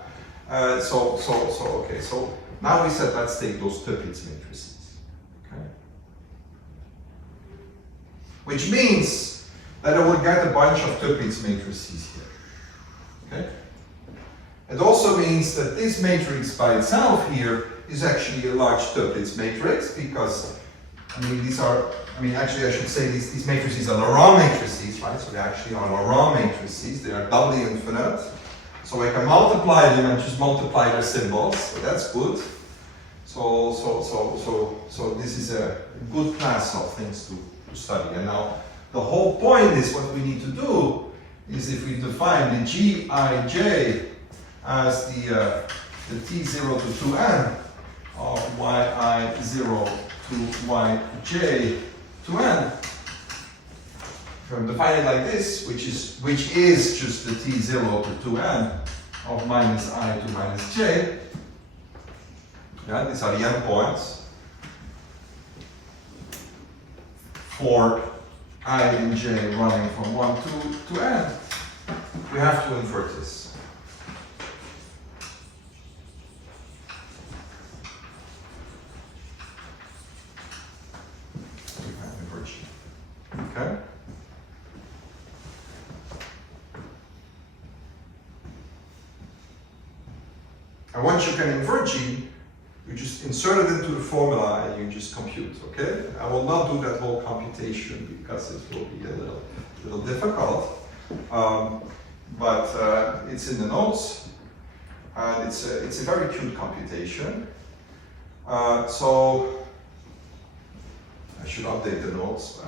Okay, so now we said let's take those Duits matrices, okay? Which means that I would get a bunch of Duits matrices here, okay? It also means that this matrix by itself here is actually a large Duits matrix because, I mean, these are, actually I should say these matrices are Lauréat matrices, right? So they actually are Lauréat matrices, they are doubly infinite. So I can multiply them and just multiply their symbols, so that's good. So this is a good class of things to study. And now the whole point is what we need to do is if we define the Gij as the t0 to 2n of yi0 to yj to n. If I define it like this, which is just the t0 to 2n of minus I to minus j, yeah, these are the endpoints for I and j running from 1 to n. We have to invert this. Okay. And once you can invert G, you just insert it into the formula and you just compute, okay? I will not do that whole computation because it will be a little difficult. But it's in the notes. It's a very cute computation. So I should update the notes,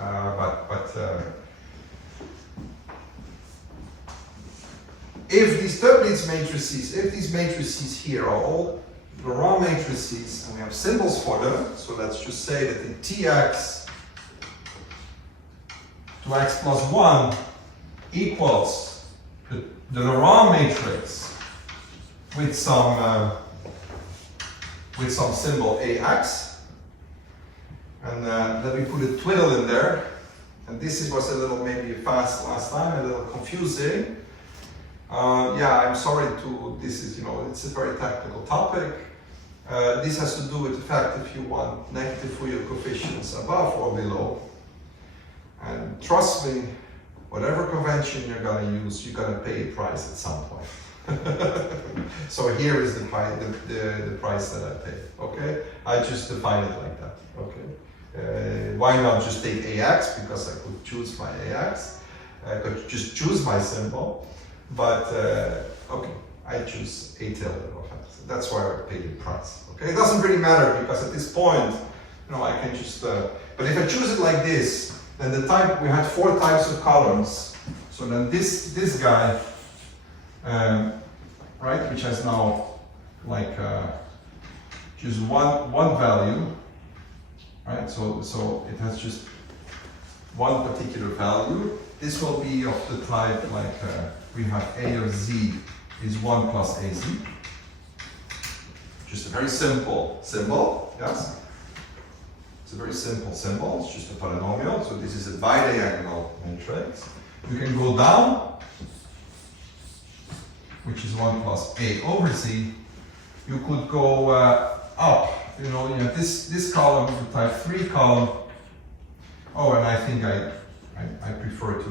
if these Duits matrices, if these matrices here are all Lauréat matrices and we have symbols for them, so let's just say that in Tx to x plus 1 equals the Lauréat matrix with some symbol Ax. And let me put a twiddle in there. And this was a little maybe fast last time, a little confusing. Yeah, I'm sorry to, this is, it's a very technical topic. This has to do with the fact if you want negative Fourier coefficients above or below. And trust me, whatever convention you're going to use, you're going to pay a price at some point. So here is the price that I pay, okay? I just define it like that, okay? Why not just take AX, because I could choose my AX, I could just choose my symbol, but okay, I choose A tilde of X. That's why I pay the price, okay? It doesn't really matter because at this point, I can just, but if I choose it like this, then we had 4 types of columns, so then this guy, right, which has now like just one value, right? So it has just one particular value. This will be of the type like we have A of z is 1 plus az. Just a very simple symbol, yes? It's a very simple symbol, it's just a polynomial. So this is a bidiagonal matrix. You can go down, which is 1 plus A over z. You could go up, you have this column, the type 3 column. Oh, and I think I prefer to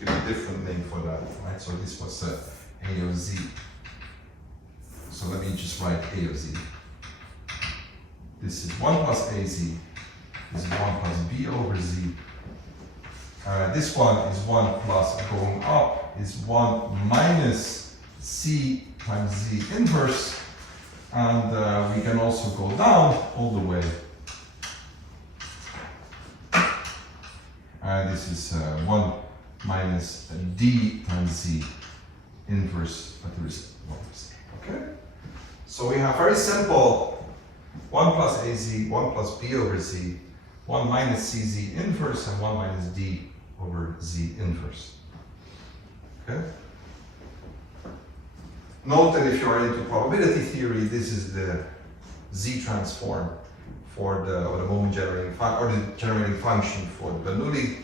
give a different name for that, right? So this was A of z. So let me just write A of z. This is 1 plus az. This is 1 plus b over z. This one is 1 plus, going up, is 1 minus c times z inverse. And we can also go down all the way. And this is 1 minus d times z inverse, but there is 1%. Okay? So we have very simple 1 plus AZ, 1 plus B over Z, 1 minus CZ inverse, and 1 minus D over Z inverse. Okay? Note that if you are into probability theory, this is the Z transform for the, or the moment generating or the generating function for the Bernoulli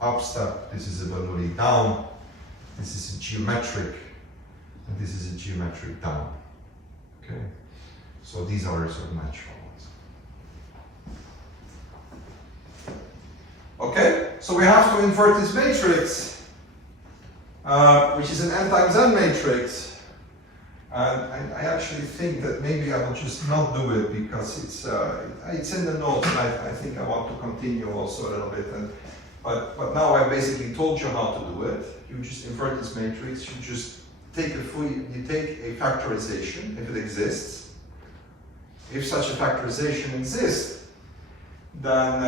up step. This is a Bernoulli down. This is a geometric, and this is a geometric down. Okay, so these are sort of natural ones. Okay, so we have to invert this matrix, which is an n times n matrix. And I actually think that maybe I will just not do it because it's in the notes, and I think I want to continue also a little bit. But now I basically told you how to do it. You just invert this matrix. You just take you take a factorization if it exists. If such a factorization exists, then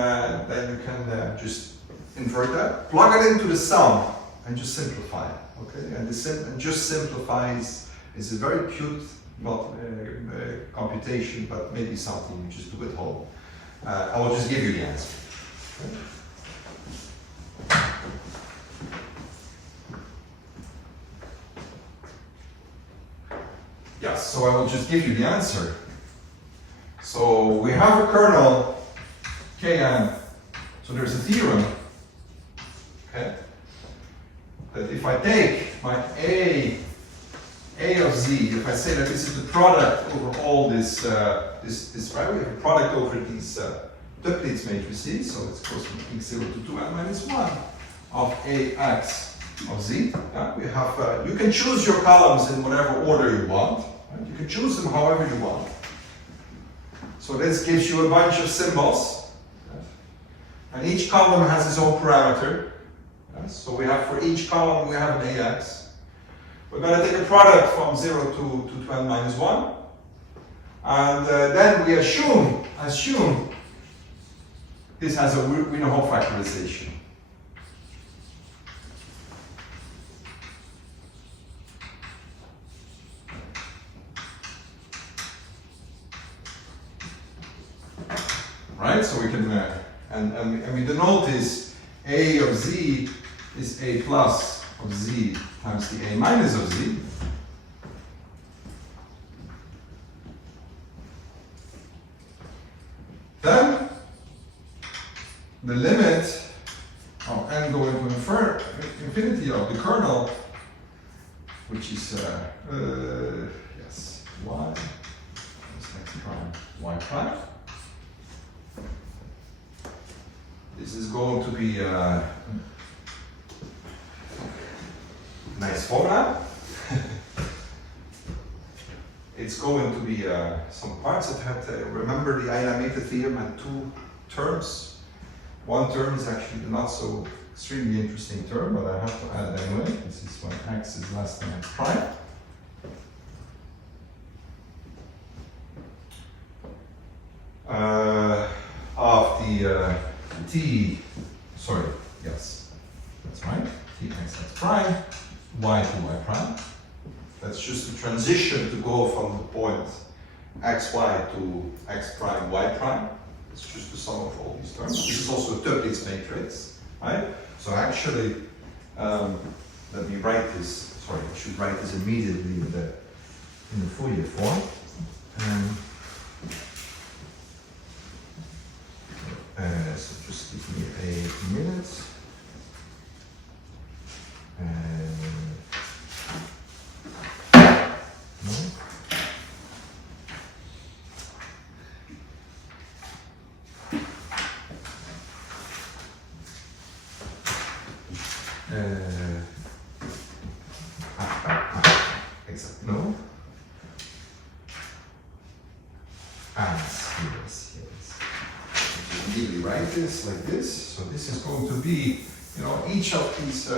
you can just invert that, plug it into the sum, and just simplify it. Okay, and just simplifies. It's a very cute computation, but maybe something you just do at home. I will just give you the answer. Okay? Yes, so I will just give you the answer. So we have a kernel Kn. So there's a theorem, okay, that if I take my A of Z, if I say that this is the product over all this, right, we have a product over these Duits matrices, so it goes from x0 to 2n minus 1 of Ax of Z. Yeah, we have, you can choose your columns in whatever order you want. Right? You can choose them however you want. So this gives you a bunch of symbols. Right? And each column has its own parameter. Right? So we have, for each column, we have an Ax. We're going to take a product from 0 to 2n minus 1. And then we assume this has a Wiener-Hopf factorization. Right? So we can, and we denote this A of Z is A plus of Z times the A minus of Z. Then the limit of n going to infinity of the kernel, which is yes, y is x prime y prime. This is going to be nice formula. It's going to be some parts that had, remember the Eiler-Meter theorem had two terms. One term is actually the not so extremely interesting term, but I have to add it anyway. This is when x is less than x prime. Of the that's right, t x x prime, y to y prime. That's just a transition to go from the point xy to x prime, y prime. It's just the sum of all these terms. This is also a Duits matrix, right? So actually, let me write this, sorry, I should write this immediately in the Fourier form. So just give me a minute. No. Exactly. No. Yes. Immediately write this like this. So this is going to be, each of these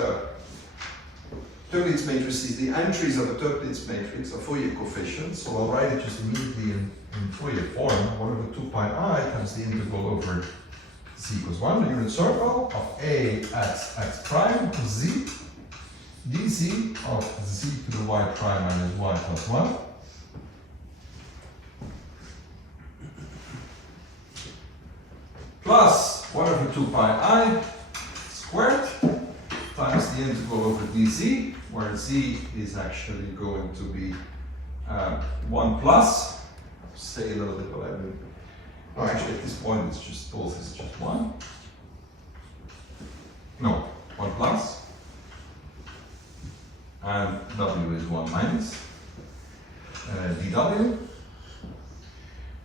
Duits matrices, the entries of a Duits matrix are Fourier coefficients. So I'll write it just immediately in Fourier form. 1 over 2 pi I times the integral over z equals 1, the unit circle of A x prime of z dz of z to the y prime minus y plus 1 plus 1 over 2 pi I squared times the integral over dz, where z is actually going to be 1 plus. I'll say a little bit what I mean. No, actually at this point it's just both is just 1. No, 1 plus. And w is 1 minus dw.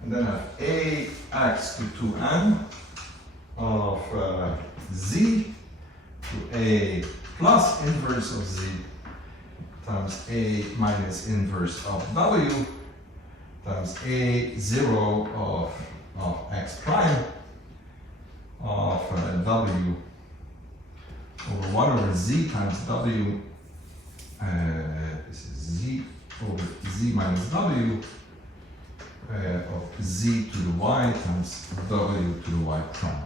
And then I have ax to 2n of z to a plus inverse of z times a minus inverse of w times a 0 of x prime of w over 1 over z times w. This is z over z minus w of z to the y times w to the y prime.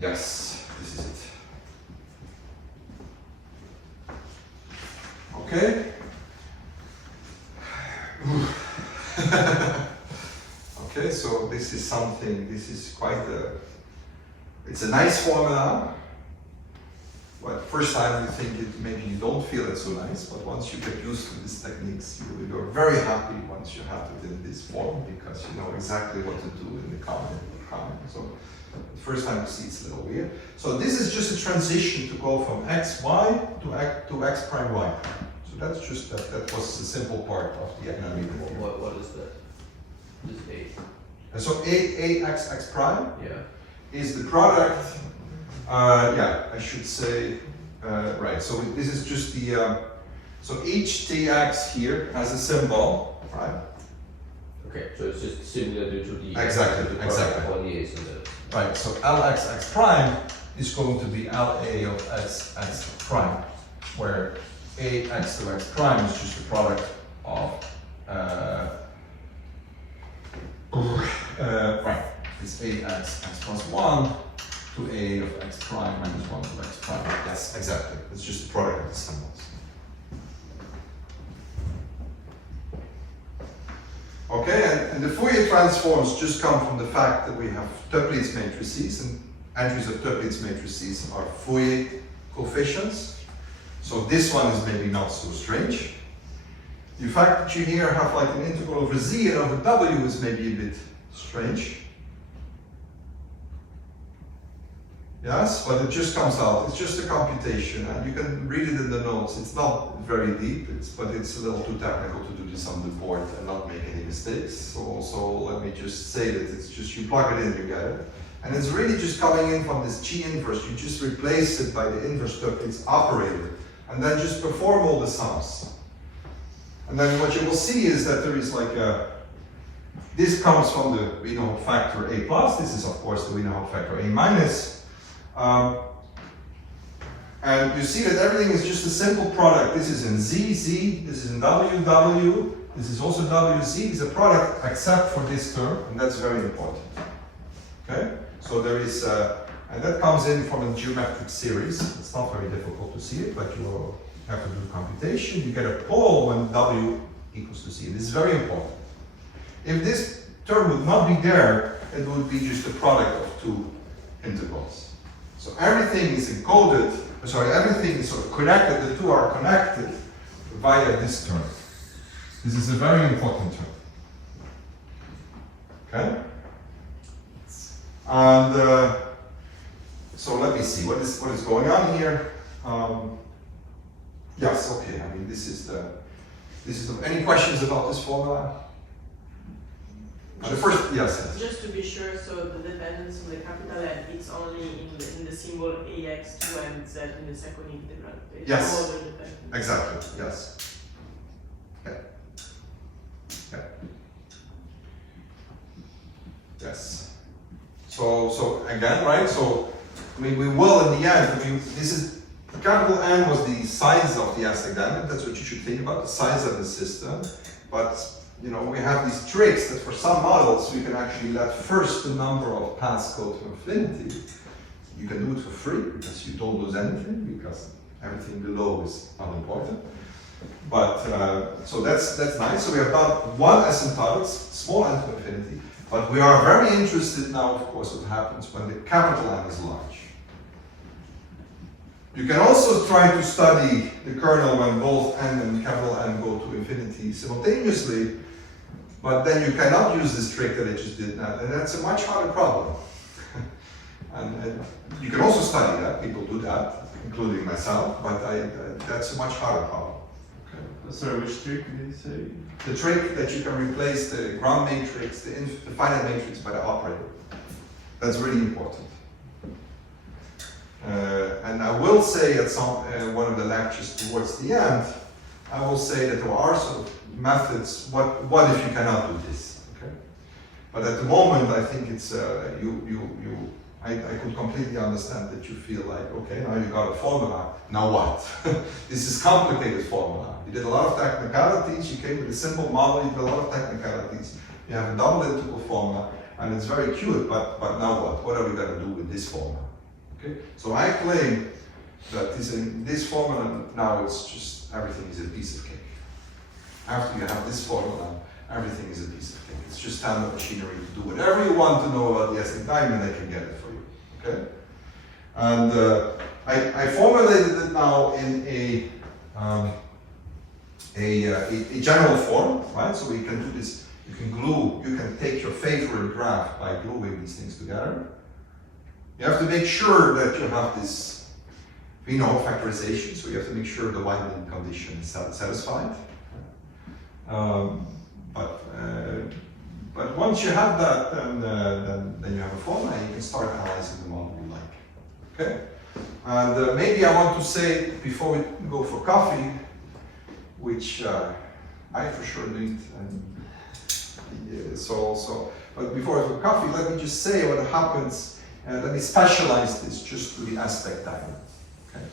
Yes, this is it. Okay. Okay, so this is something, this is quite it's a nice formula. But first time you think it, maybe you don't feel it so nice, but once you get used to these techniques, you're very happy once you have it in this form, because you know exactly what to do in the comment. So the first time you see it's a little weird. So this is just a transition to go from xy to x prime y prime. So that's just that was the simple part of the analytic theory. What is that? This A. And so x prime Yeah. is the product. Yeah, I should say, right, so this is just the, so each tx here has a symbol, right? Okay, so it's just similar to the Exactly, to the exactly. product of all the A's and the Right, so Lx x prime is going to be La of x prime, where Ax to x prime is just the product of, right, it's Ax x plus 1 to a of x prime minus 1 to x prime. Yes, exactly. It's just the product of the symbols. Okay, and the Fourier transforms just come from the fact that we have Toeplitz matrices, and entries of Toeplitz matrices are Fourier coefficients. So this one is maybe not so strange. The fact that you here have like an integral over z and over w is maybe a bit strange. Yes, but it just comes out. It's just a computation, and you can read it in the notes. It's not very deep, but it's a little too technical to do this on the board and not make any mistakes. So let me just say that it's just you plug it in, you get it. And it's really just coming in from this G inverse. You just replace it by the inverse Toeplitz operator, and then just perform all the sums. And then what you will see is that there is like a, this comes from the Wiener factor A plus. This is of course the Wiener factor A minus. And you see that everything is just a simple product. This is in Z, Z, this is in W, W, this is also W, Z. It's a product except for this term, and that's very important. Okay? So there is, and that comes in from a geometric series. It's not very difficult to see it, but you will have to do the computation. You get a pole when W equals to Z. This is very important. If this term would not be there, it would be just a product of two integrals. So everything is encoded, everything is sort of connected, the two are connected via this term. This is a very important term. Okay? And so let me see, what is going on here? Yes, okay, I mean, this is the, any questions about this formula? The first, yes. Just to be sure, so the dependence on the capital N, it's only in the symbol AX, 2 and Z in the second integral. It's Yes. all the dependence. Exactly, yes. Okay. Okay. Yes. So again, right, so, I mean, we will in the end, I mean, this is, capital N was the size of the Aztec Diamond, that's what you should think about, the size of the system, but you know, we have these tricks that for some models we can actually let first the number of paths go to infinity. You can do it for free because you don't lose anything, because Everything below is unimportant. But so that's nice. So we have done one asymptotics, small n to infinity. But we are very interested now, of course, what happens when the capital N is large. You can also try to study the kernel when both n and capital N go to infinity simultaneously, but then you cannot use this trick that I just did now, and that's a much harder problem. and you can also study that, people do that, including myself, but that's a much harder problem. Sorry, which trick did you say? The trick that you can replace the ground matrix, the finite matrix by the operator. That's really important. And I will say at some one of the lectures towards the end, I will say that there are sort of methods. What if you cannot do this? Okay. But at the moment, I think it's I could completely understand that you feel like, okay, now you got a formula. Now what? This is complicated formula. You did a lot of technicalities. You came with a simple model. You did a lot of technicalities. You have a double integral formula, and it's very cute. But now what? What are we going to do with this formula? Okay, so I claim that this formula now it's just everything is a piece of cake. After you have this formula, everything is a piece of cake. It's just standard machinery to do whatever you want to know about the Aztec Diamond. I can get it for you. Okay, and I formulated it now in a general form, right? So we can do this. You can take your favorite graph by gluing these things together. You have to make sure that you have this factorization, so you have to make sure the widening condition is satisfied. But once you have that, then you have a formula and you can start analyzing the model you like. Okay? And maybe I want to say, before we go for coffee, which I for sure need, but before I go for coffee, let me just say what happens. Let me specialize this just to the Aztec Diamond. Okay?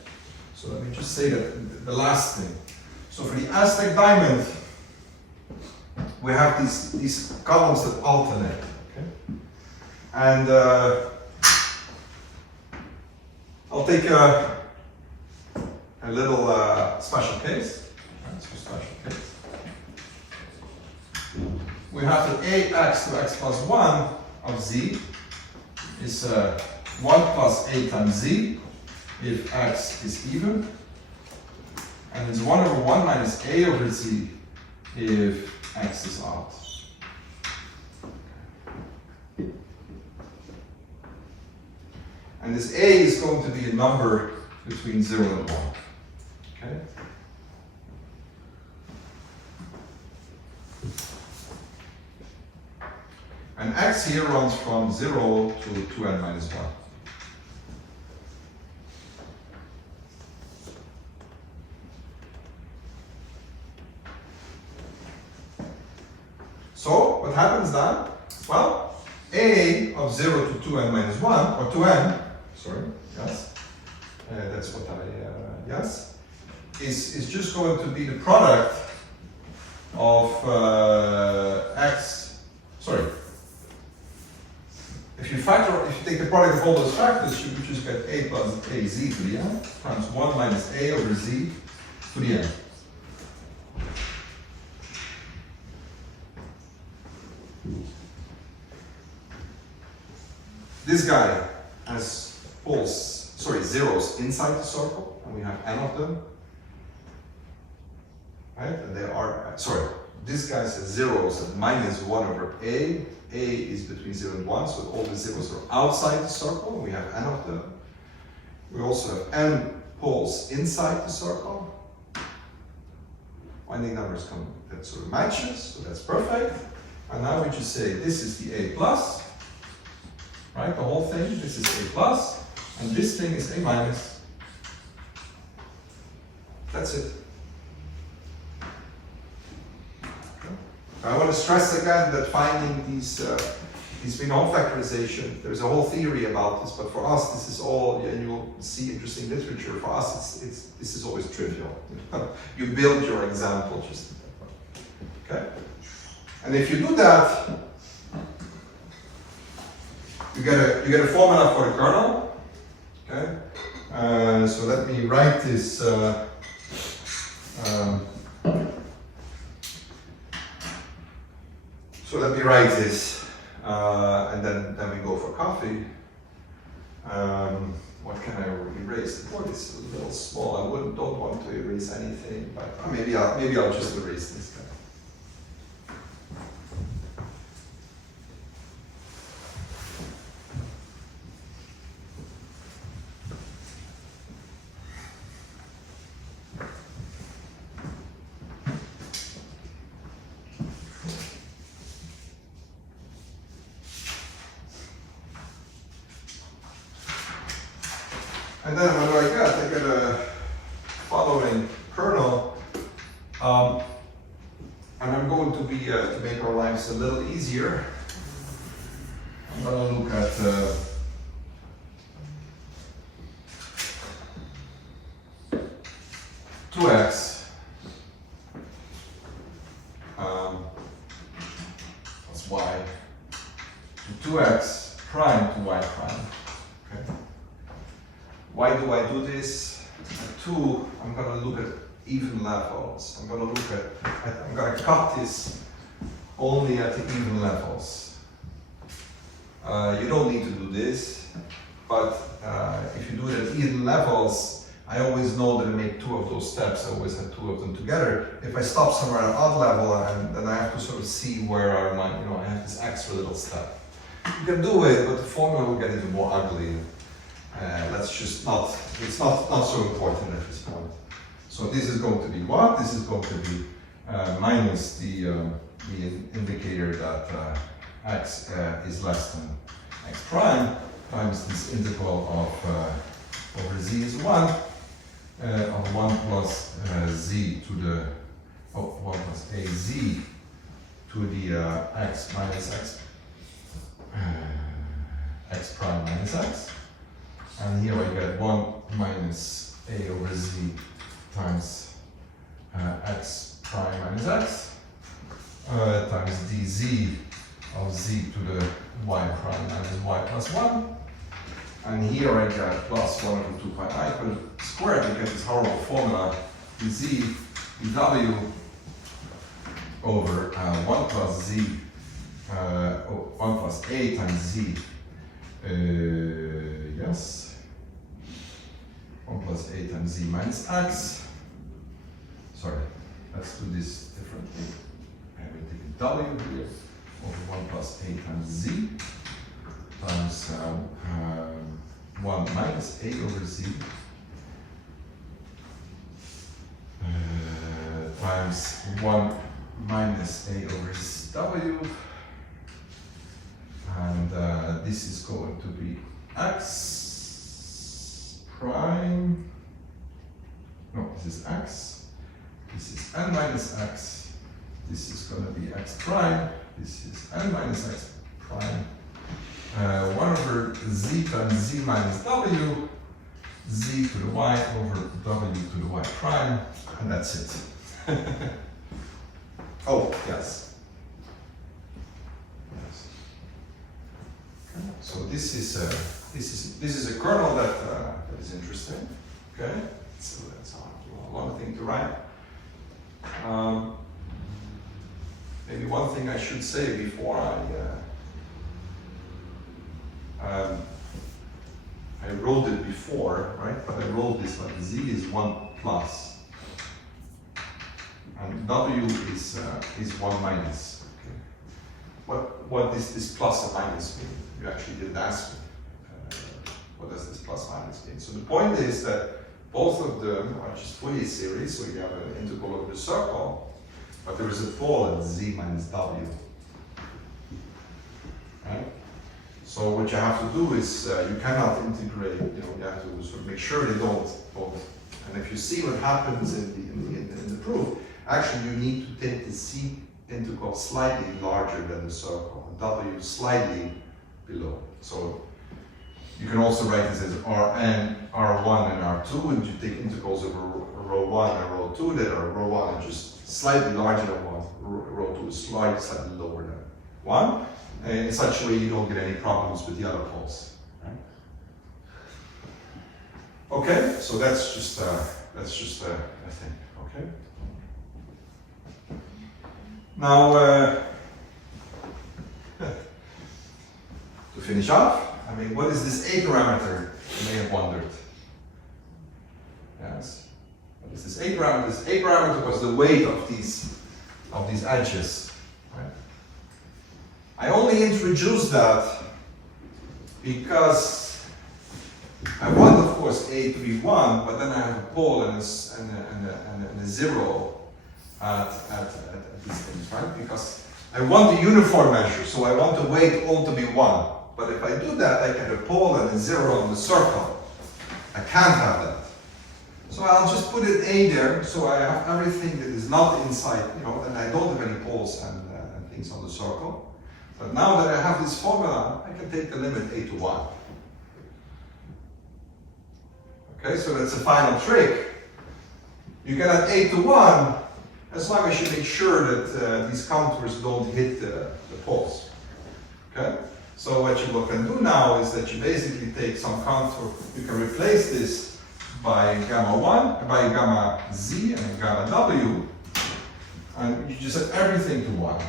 So let me just say that the last thing. So for the Aztec Diamond, we have these columns that alternate. Okay? And I'll take a little special case. That's a special case. We have the ax to x plus 1 of z. Is 1 plus a times z if x is even, and it's 1 over 1 minus a over z if x is odd. And this a is going to be a number between 0 and 1. Okay? And x here runs from 0 to 2n minus 1. So, what happens then? Well, a of 0 to 2n minus 1, or 2n, sorry, yes, that's what yes, is just going to be the product of x, sorry. If you take the product of all those factors, you would just get a plus az to the n times 1 minus a over z to the n. This guy has zeros inside the circle, and we have n of them. Right? And they are, this guy has zeros at minus 1 over a. A is between 0 and 1, so all the zeros are outside the circle. We have n of them. We also have n poles inside the circle. Winding numbers come, that sort of matches, so that's perfect. And now we just say this is the a plus, right? The whole thing, this is a plus, and this thing is a minus. That's it. I want to stress again that finding these binomial factorization, there's a whole theory about this, but for us this is all, and you'll see interesting literature, for us this is always trivial. You build your example just, okay? And if you do that, you get a formula for the kernel, okay? So let me me write this. So let me write this, and then we go for coffee. What can I erase? The board is a little small. I don't want to erase anything, but maybe I'll just erase this guy. And then what do I get? I get a following kernel, and I'm going to be to make our lives a little easier. I'm going to look at 2x plus y to 2x prime to y prime. Okay. Why do I do this? At 2, I'm going to look at even levels. I'm going to cut this only at the even levels. You don't need to do this, but if you do it at even levels, I always know that I make 2 of those steps. I always have 2 of them together. If I stop somewhere at odd level, then I have to sort of see where are my, I have this extra little step. You can do it, but the formula will get even more ugly. It's not so important at this point. So this is going to be what? This is going to be minus the indicator that x is less than x prime times this integral of over z is 1 of 1 plus z to the 1 plus a z to the x minus x prime minus x. And here I get 1 minus a over z times x prime minus x times dz of z to the y prime minus y plus 1. And here I get plus 1 over 2 pi I squared. I get this horrible formula dz dw over 1 plus z 1 plus a times z. Yes. 1 plus a times z minus x. Sorry, let's do this differently. I will take a w here over 1 plus a times z times 1 minus a over z times 1 minus a over w. And this is going to be x prime, no, this is x, this is n minus x, this is going to be x prime, this is n minus x prime, 1 over z times z minus w, z to the y over w to the y prime, and that's it. Oh, yes. So this is a kernel that is interesting. Okay, so that's a long thing to write. Maybe one thing I should say before I wrote it before, right? But I wrote this like z is 1 plus, and w is 1 minus. Okay. What does this plus and minus mean? You actually didn't ask me. What does this plus minus mean? So the point is that both of them are just Fourier series, so you have an integral over the circle, but there is a pole at z minus w. Right? So what you have to do is you cannot integrate. You have to sort of make sure they don't. And if you see what happens in the proof, actually you need to take the z integral slightly larger than the circle, and w slightly below. So you can also write this as Rn, R1 and R2, and you take integrals over rho 1 and rho 2 that are rho 1 are just slightly larger than 1, rho 2 is slightly lower than 1. And in such a way you don't get any problems with the other poles. Right? Okay, so that's just a thing. Okay. Now, to finish off, I mean, what is this A parameter? You may have wondered. Yes. What is this A parameter? This A parameter was the weight of these edges. Right? I only introduced that because I want, of course, A to be 1, but then I have a pole and a 0 at these things, right? Because I want a uniform measure, so I want the weight all to be 1. But if I do that, I get a pole and a 0 on the circle. I can't have that. So I'll just put an A there, so I have everything that is not inside, you know, and I don't have any poles and things on the circle. But now that I have this formula, I can take the limit A to 1. Okay, so that's a final trick. You get at A to 1, as long as you make sure that these contours don't hit the poles. Okay? So what you can do now is that you basically take some contour, you can replace this by gamma 1, by gamma z and gamma w, and you just set everything to 1.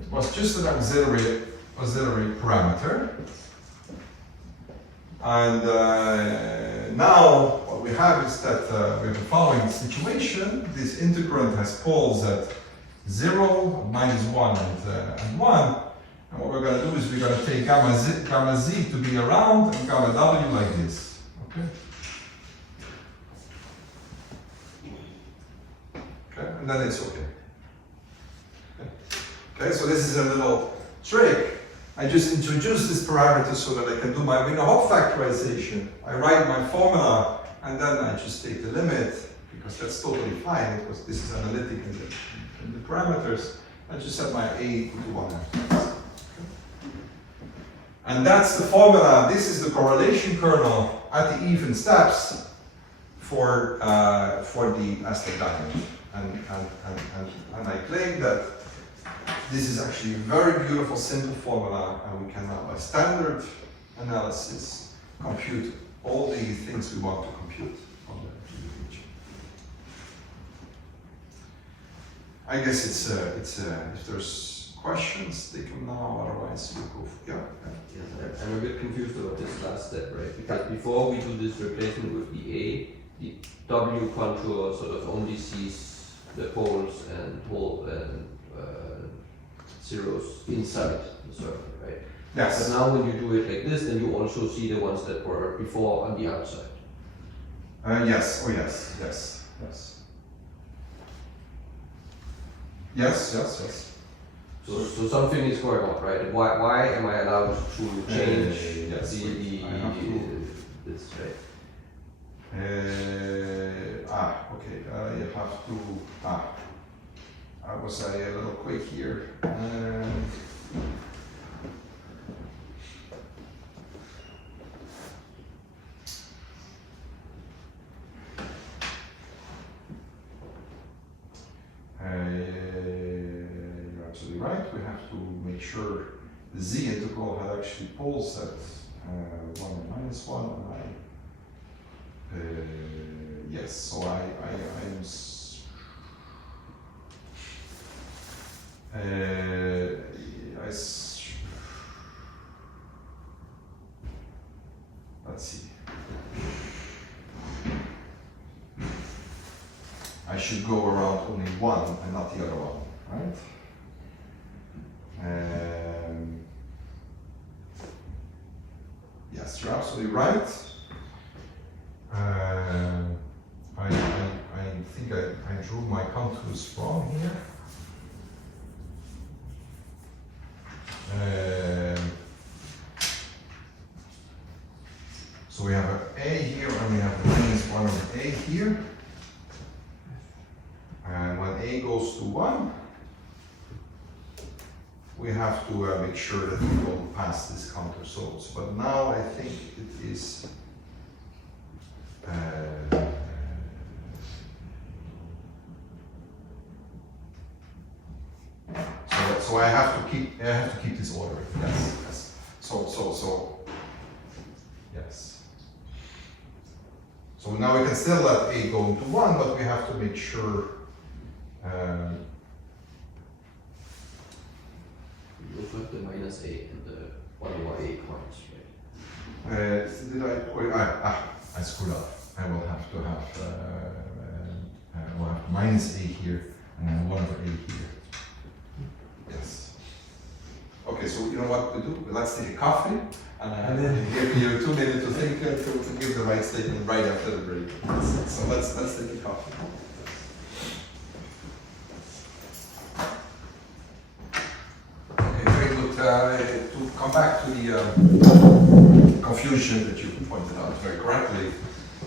It was just an auxiliary parameter. And now what we have is that we have the following situation. This integrand has poles at 0, -1, and 1. And what we're going to do is we're going to take gamma z to be around and gamma w like this. Okay? Okay, and then it's okay. Okay, so this is a little trick. I just introduce this parameter so that I can do my Wiener-Hopf factorization. I write my formula and then I just take the limit because that's totally fine because this is analytic in the parameters. I just set my A to 1. And that's the formula. This is the correlation kernel at the even steps for the Aztec Diamond. And I claim that this is actually a very beautiful, simple formula, and we can now, by standard analysis, compute all the things we want to compute on the region. I guess it's if there's questions, they come now. Otherwise, we go. Yes, I'm a bit confused about this last step, right? Because before we do this replacement with the A, the W contour sort of only sees the poles and zeros inside the circle, right? Yes. But now when you do it like this, then you also see the ones that were before on the outside. Yes. Oh, yes. Yes. Yes. Yes. Yes. Yes. So something is going on, right? Why am I allowed to change yes, this, right? Okay. You have to. I was a little quick here. You're absolutely right. We have to make sure the z integral had actually poles at 1 and -1, and yes. So I am. Let's see. I should go around only 1 and not the other one, right? Yes, you're absolutely right. I think I drew my contours wrong here. So we have an A here and we have a -1 of A here. And when A goes to 1, we have to make sure that we don't pass this contour. So, but now I think it is so I have to keep this order. Yes, yes. So yes. So now we can still let a go into 1, but we have to make sure You also have the minus a and the 1 over a coins, right? did I screwed up. I will have to have we'll have minus a here and then 1 over a here. Yes. Okay, so you know what we do? Let's take a coffee and then give you 2 minutes to think to give the right statement right after the break. So let's take a coffee. Okay, very good. To come back to the confusion that you pointed out very correctly,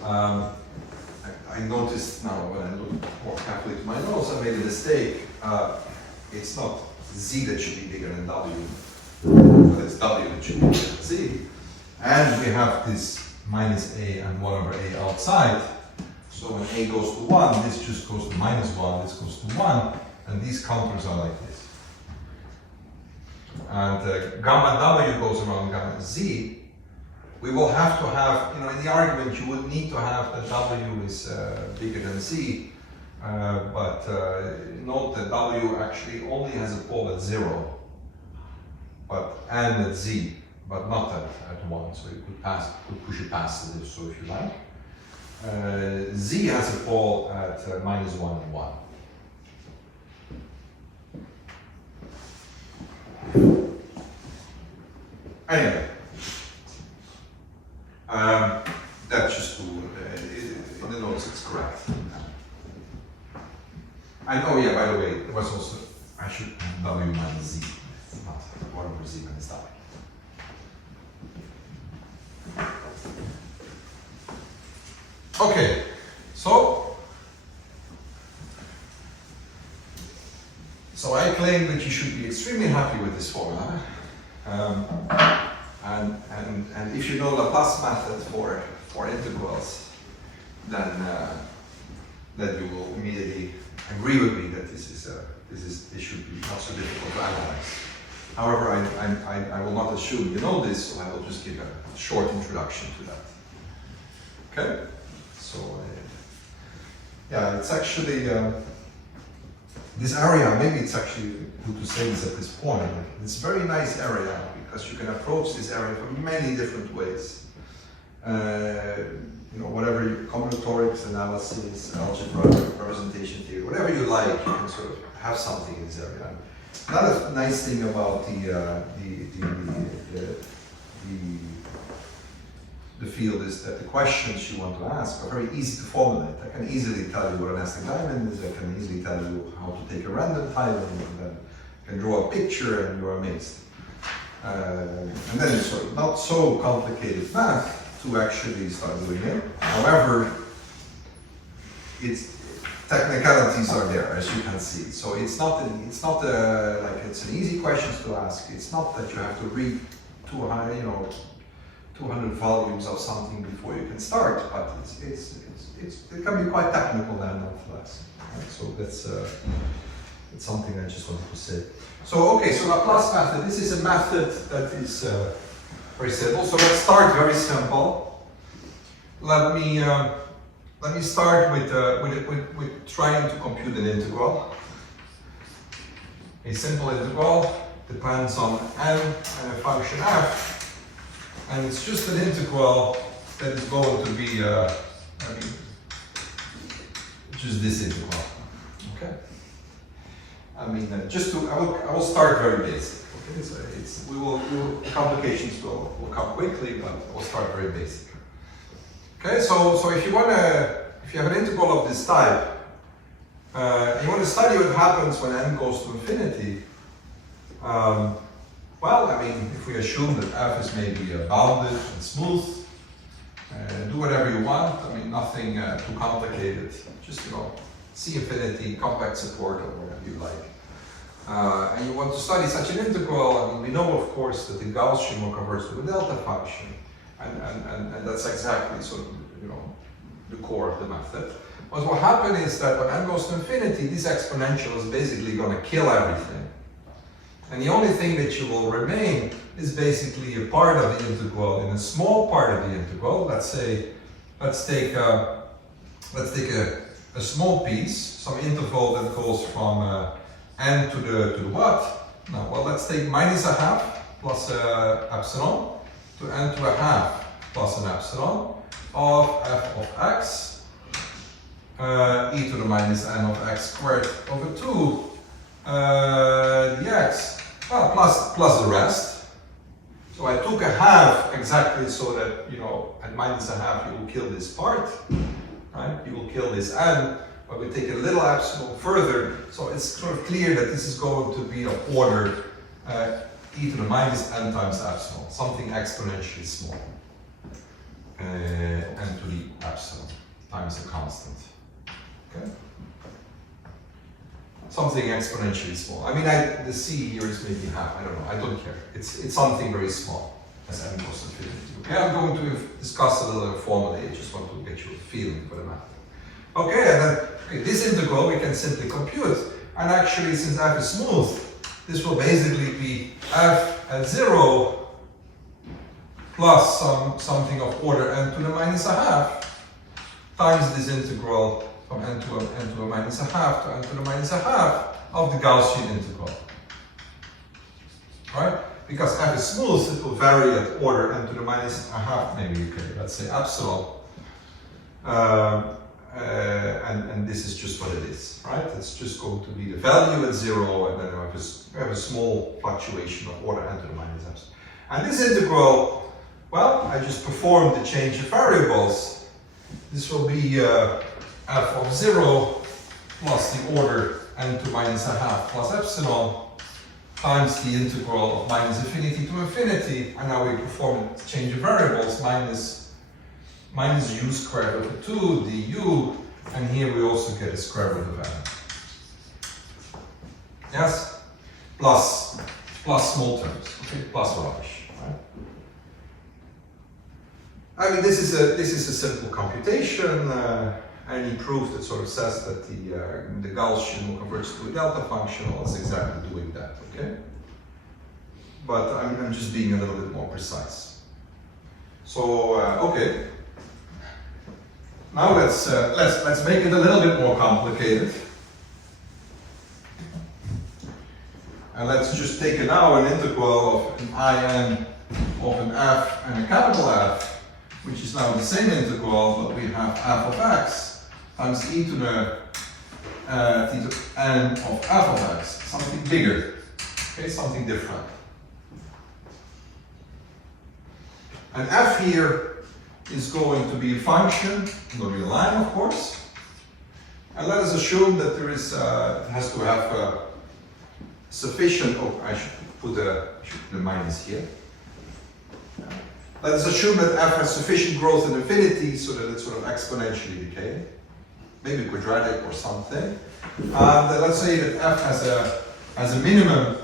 I noticed now when I looked more carefully to my notes, I made a mistake. It's not z that should be bigger than w, but it's w that should be bigger than z. And we have this minus a and 1 over a outside. So when a goes to 1, this just goes to minus 1, this goes to 1, and these counters are like this. And gamma w goes around gamma z. We will have to have, in the argument you would need to have that w is bigger than z, but note that w actually only has a pole at 0, and at z, but not at 1, so you could push it past this, so if you like. Z has a pole at minus 1 and 1. Anyway, that's just to, in the notes it's correct. And oh yeah, by the way, there was also, I should have w minus z, not 1 over z minus w. Okay, so I claim that you should be extremely happy with this formula. And if you know Laplace method for integrals, then you will immediately agree with me that this should be not so difficult to analyze. However, I will not assume you know this, so I will just give a short introduction to that. Okay, so yeah, it's actually this area. Maybe it's actually good to say this at this point. It's a very nice area because you can approach this area from many different ways. Whatever combinatorics, analysis, algebra, representation theory, whatever you like, you can sort of have something in this area. Another nice thing about the field is that the questions you want to ask are very easy to formulate. I can easily tell you what an Aztec diamond is. I can easily tell you how to take a random tiling, and then I can draw a picture, and you're amazed. And then it's sort of not so complicated math to actually start doing it. However, technicalities are there, as you can see. So it's not like it's an easy question to ask. It's not that you have to read 200 volumes of something before you can start, but it can be quite technical then, nonetheless. Right? So that's something I just wanted to say. So okay, so Laplace method. This is a method that is very simple. So let's start very simple. Let me start with trying to compute an integral. A simple integral depends on n and a function f, and it's just an integral that is going to be just this integral. Okay. I will start very basic. Okay, so complications will come quickly, but we'll start very basic. Okay, so if you have an integral of this type, you want to study what happens when n goes to infinity. If we assume that f is maybe bounded and smooth, do whatever you want. Nothing too complicated. Just C infinity, compact support, or whatever you like. And you want to study such an integral. We know, of course, that the Gaussian converts to a delta function, and that's exactly the core of the method. But what will happen is that when n goes to infinity, this exponential is basically going to kill everything. And the only thing that you will remain is basically a part of the integral in a small part of the integral. Let's say let's take a small piece, some interval that goes from n to the what? Now, well, let's take minus a half plus epsilon to n to a half plus an epsilon of f of x e to the minus n of x squared over 2 dx, well, plus the rest. So I took a half exactly so that, you know, at minus a half you will kill this part, right? You will kill this n, but we take a little epsilon further, so it's sort of clear that this is going to be of order e to the minus n times epsilon, something exponentially small, n to the epsilon times a constant. Okay? Something exponentially small. I mean, the c here is maybe half. I don't know. I don't care. It's something very small as n goes to infinity. Okay, I'm going to discuss a little formally. I just want to get you a feeling for the math. Okay, and then this integral we can simply compute. And actually, since f is smooth, this will basically be f at 0 plus something of order n to the minus a half times this integral from n to a minus a half to n to the minus a half of the Gaussian integral. Right? Because f is smooth, it will vary at order n to the minus a half, maybe let's say epsilon. And this is just what it is, right? It's just going to be the value at 0, and then we have a small fluctuation of order n to the minus epsilon. And this integral, well, I just performed the change of variables. This will be f of 0 plus the order n to minus a half plus epsilon times the integral of minus infinity to infinity, and now we perform the change of variables, minus u squared over 2 du, and here we also get a square root of n. Yes? Plus small terms, okay? Plus rubbish, right? I mean, this is a simple computation. Any proof that sort of says that the Gaussian converts to a delta function, well, it's exactly doing that, okay? But I'm just being a little bit more precise. So, okay. Now let's make it a little bit more complicated. And let's just take now an integral of an in of an f and a capital F, which is now the same integral, but we have f of x times e to the n of f of x, something bigger, okay, something different. And f here is going to be a function, the real line, of course. And let us assume that there is, it has to have sufficient, oh, I should put the minus here. Let us assume that f has sufficient growth in infinity so that it's sort of exponentially decaying, maybe quadratic or something. Let's say that f has a minimum,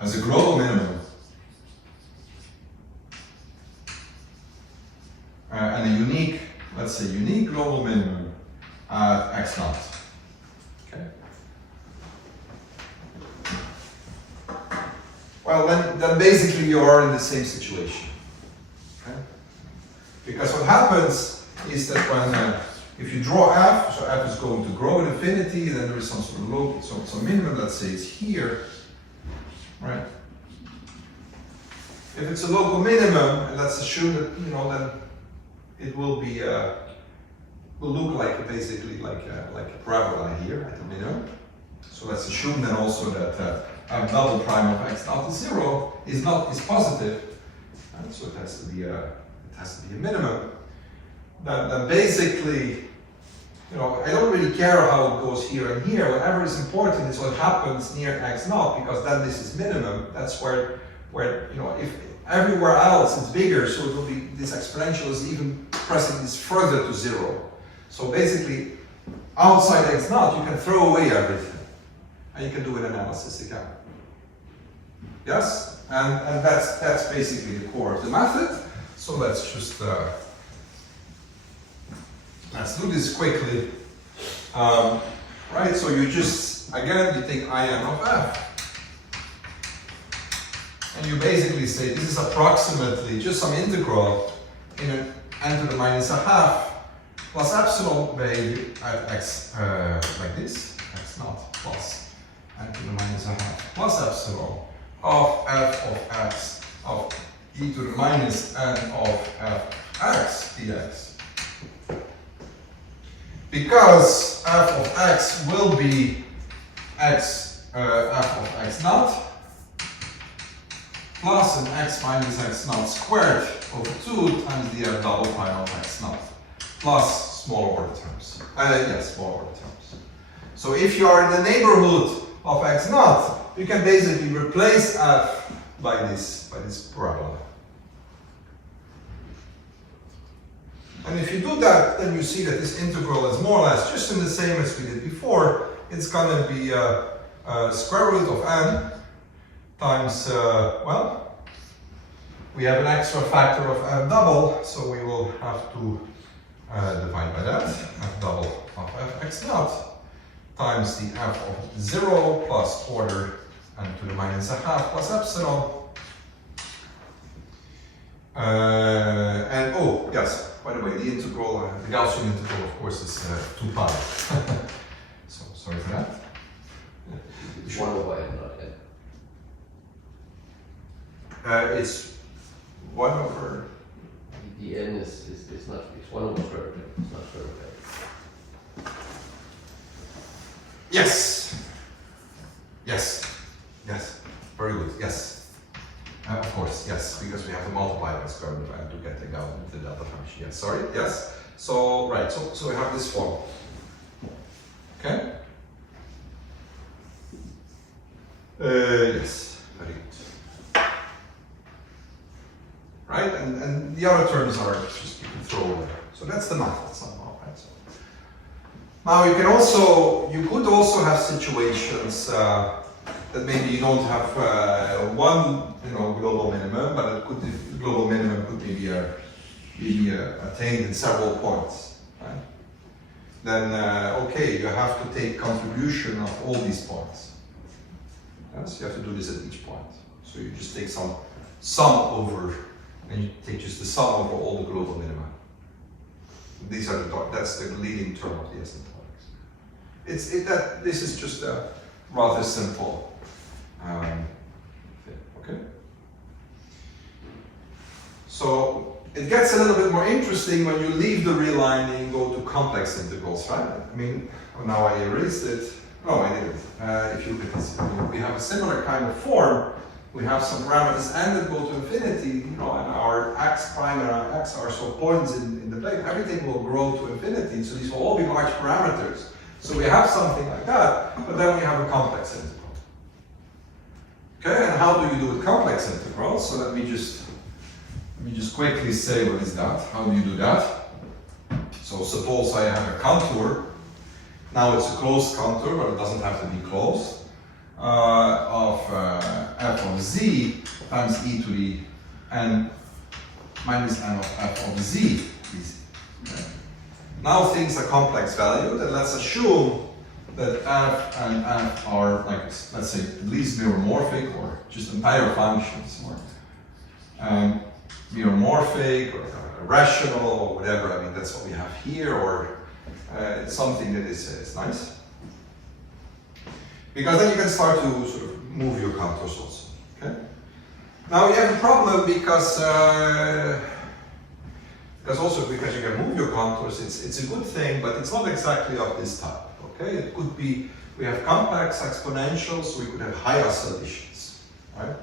as a global minimum, and a unique, let's say unique global minimum at x naught. Okay. Well, then basically you are in the same situation. Okay? Because what happens is that when if you draw f, so f is going to grow in infinity, then there is some sort of low, some minimum, let's say is here, right? If it's a local minimum, and let's assume that, you know, then it will be will look like basically like a parabola here at the minimum. So let's assume then also that f double prime of x naught is 0 is positive, and so it has to be a minimum. Then basically, you know, I don't really care how it goes here and here. Whatever is important is what happens near x naught, because then this is minimum. That's where you know, if everywhere else it's bigger, so it will be, this exponential is even pressing this further to 0. So basically, outside x naught, you can throw away everything, and you can do an analysis again. Yes, and that's basically the core of the method. So let's just let's do this quickly. Right, so you just, again, you take in of f. And you basically say this is approximately just some integral in a n to the minus a half plus epsilon value at x like this, x naught plus n to the minus a half plus epsilon of f of x of e to the minus n of fx dx. Because f of x will be f of x naught plus an x minus x naught squared over 2 times the f double prime of x naught plus small order terms. Small order terms. So if you are in the neighborhood of x naught, you can basically replace f by this parabola. And if you do that, then you see that this integral is more or less just in the same as we did before. It's going to be square root of n times, we have an extra factor of f double, so we will have to divide by that, f double of fx naught times the f of 0 plus order n to the minus a half plus epsilon. And oh, yes, by the way, the integral, the Gaussian integral, of course, is 2 pi. So, sorry for that. It's 1 over n, not n. It's 1 over... The n is not, it's 1 over square root n, it's not square root n. Yes! Yes. Yes. Very good. Yes. Of course, yes, because we have to multiply by square root of n to get the delta function. Yes, sorry, yes. So, right, so we have this form. Okay? Yes, very good. Right, and the other terms are just you can throw away. So that's the method somehow, right? So, now you could also have situations that maybe you don't have one, global minimum, but the global minimum could be attained in several points, right? Then, okay, you have to take contribution of all these points. Yes, you have to do this at each point. So you just take some sum over, and you take just the sum over all the global minima. These are that's the leading term of the asymptotics. This is just a rather simple thing, okay? So it gets a little bit more interesting when you leave the real line and you go to complex integrals, right? I mean, now I erased it. No, I didn't. If you look at this, we have a similar kind of form. We have some parameters n that go to infinity, and our x prime and our x are so points in the plane. Everything will grow to infinity, so these will all be large parameters. So we have something like that, but then we have a complex integral. Okay, and how do you do with complex integrals? So let me just quickly say what is that. How do you do that? So suppose I have a contour. Now it's a closed contour, but it doesn't have to be closed. Of f of z times e to the n minus n of f of z. Okay. Now things are complex valued, and let's assume that f and f are, like, let's say, at least meromorphic, or just entire functions, or meromorphic, or rational, or whatever. I mean, that's what we have here, or it's something that is nice. Because then you can start to sort of move your contours also. Okay. Now you have a problem because you can move your contours. It's a good thing, but it's not exactly of this type. Okay. It could be we have complex exponentials, so we could have high oscillations, right?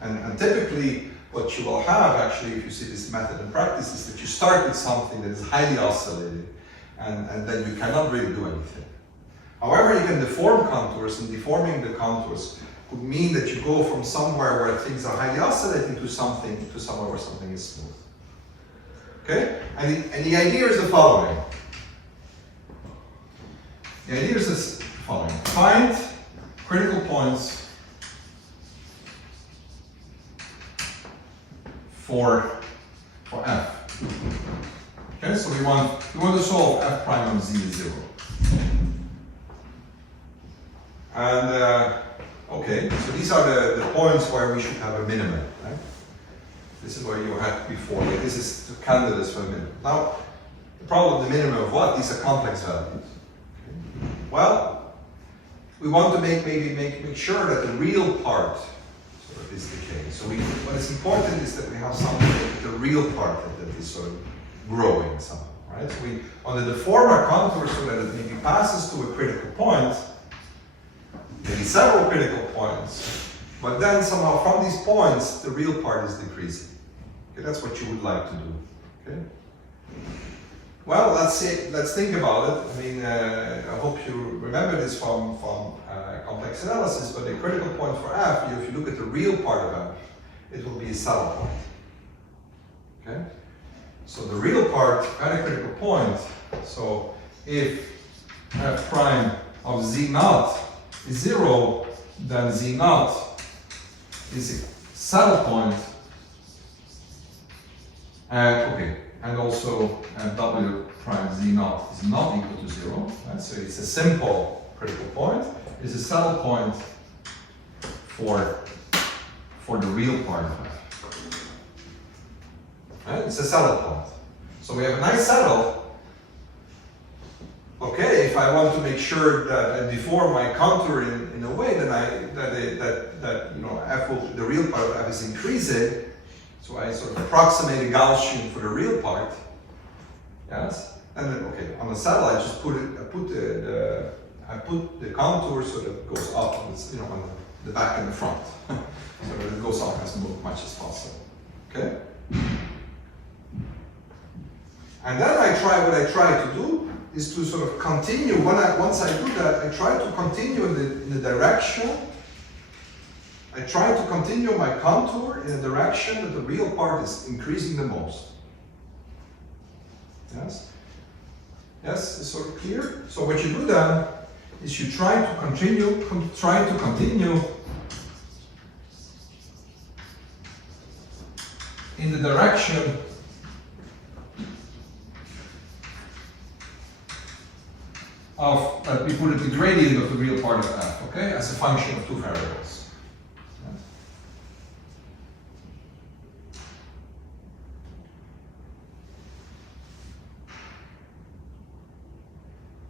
And typically, what you will have actually, if you see this method in practice, is that you start with something that is highly oscillating, and then you cannot really do anything. However, you can deform contours, and deforming the contours could mean that you go from somewhere where things are highly oscillating to somewhere where something is smooth. Okay? And the idea is the following. The idea is the following. Find critical points for f. Okay, so we want to solve f prime of z is 0. And okay, so these are the points where we should have a minimum, right? This is what you had before. Like this is to candle this for a minute. Now, the problem, the minimum of what? These are complex values. Okay. Well, we want to make sure that the real part sort of is decaying. So what is important is that we have something like the real part that is sort of growing somehow. Right? So we want to deform our contour so that it maybe passes to a critical point, maybe several critical points, but then somehow from these points the real part is decreasing. Okay, that's what you would like to do. Okay. Well, let's think about it. I mean, I hope you remember this from complex analysis, but the critical point for f, if you look at the real part of f, it will be a saddle point. Okay? So the real part at a critical point, so if f prime of z naught is 0, then z naught is a saddle point. Okay, and also w prime z naught is not equal to 0. Right? So it's a simple critical point. It's a saddle point for the real part of f. Right? It's a saddle point. So we have a nice saddle. Okay, if I want to make sure that I deform my contour in a way that you know f will, the real part of f is increasing, so I sort of approximate a Gaussian for the real part. Yes, and then okay, on the saddle I just put the contour so that it goes up, you know, on the back and the front, so that it goes up as much as possible. Okay. And then what I try to do is to sort of continue. Once I do that, I try to continue in the direction. I try to continue my contour in a direction that the real part is increasing the most. Yes? Yes, it's sort of clear? So what you do then is you try to continue in the direction of, we put it the gradient of the real part of f, okay, as a function of two variables. Yes.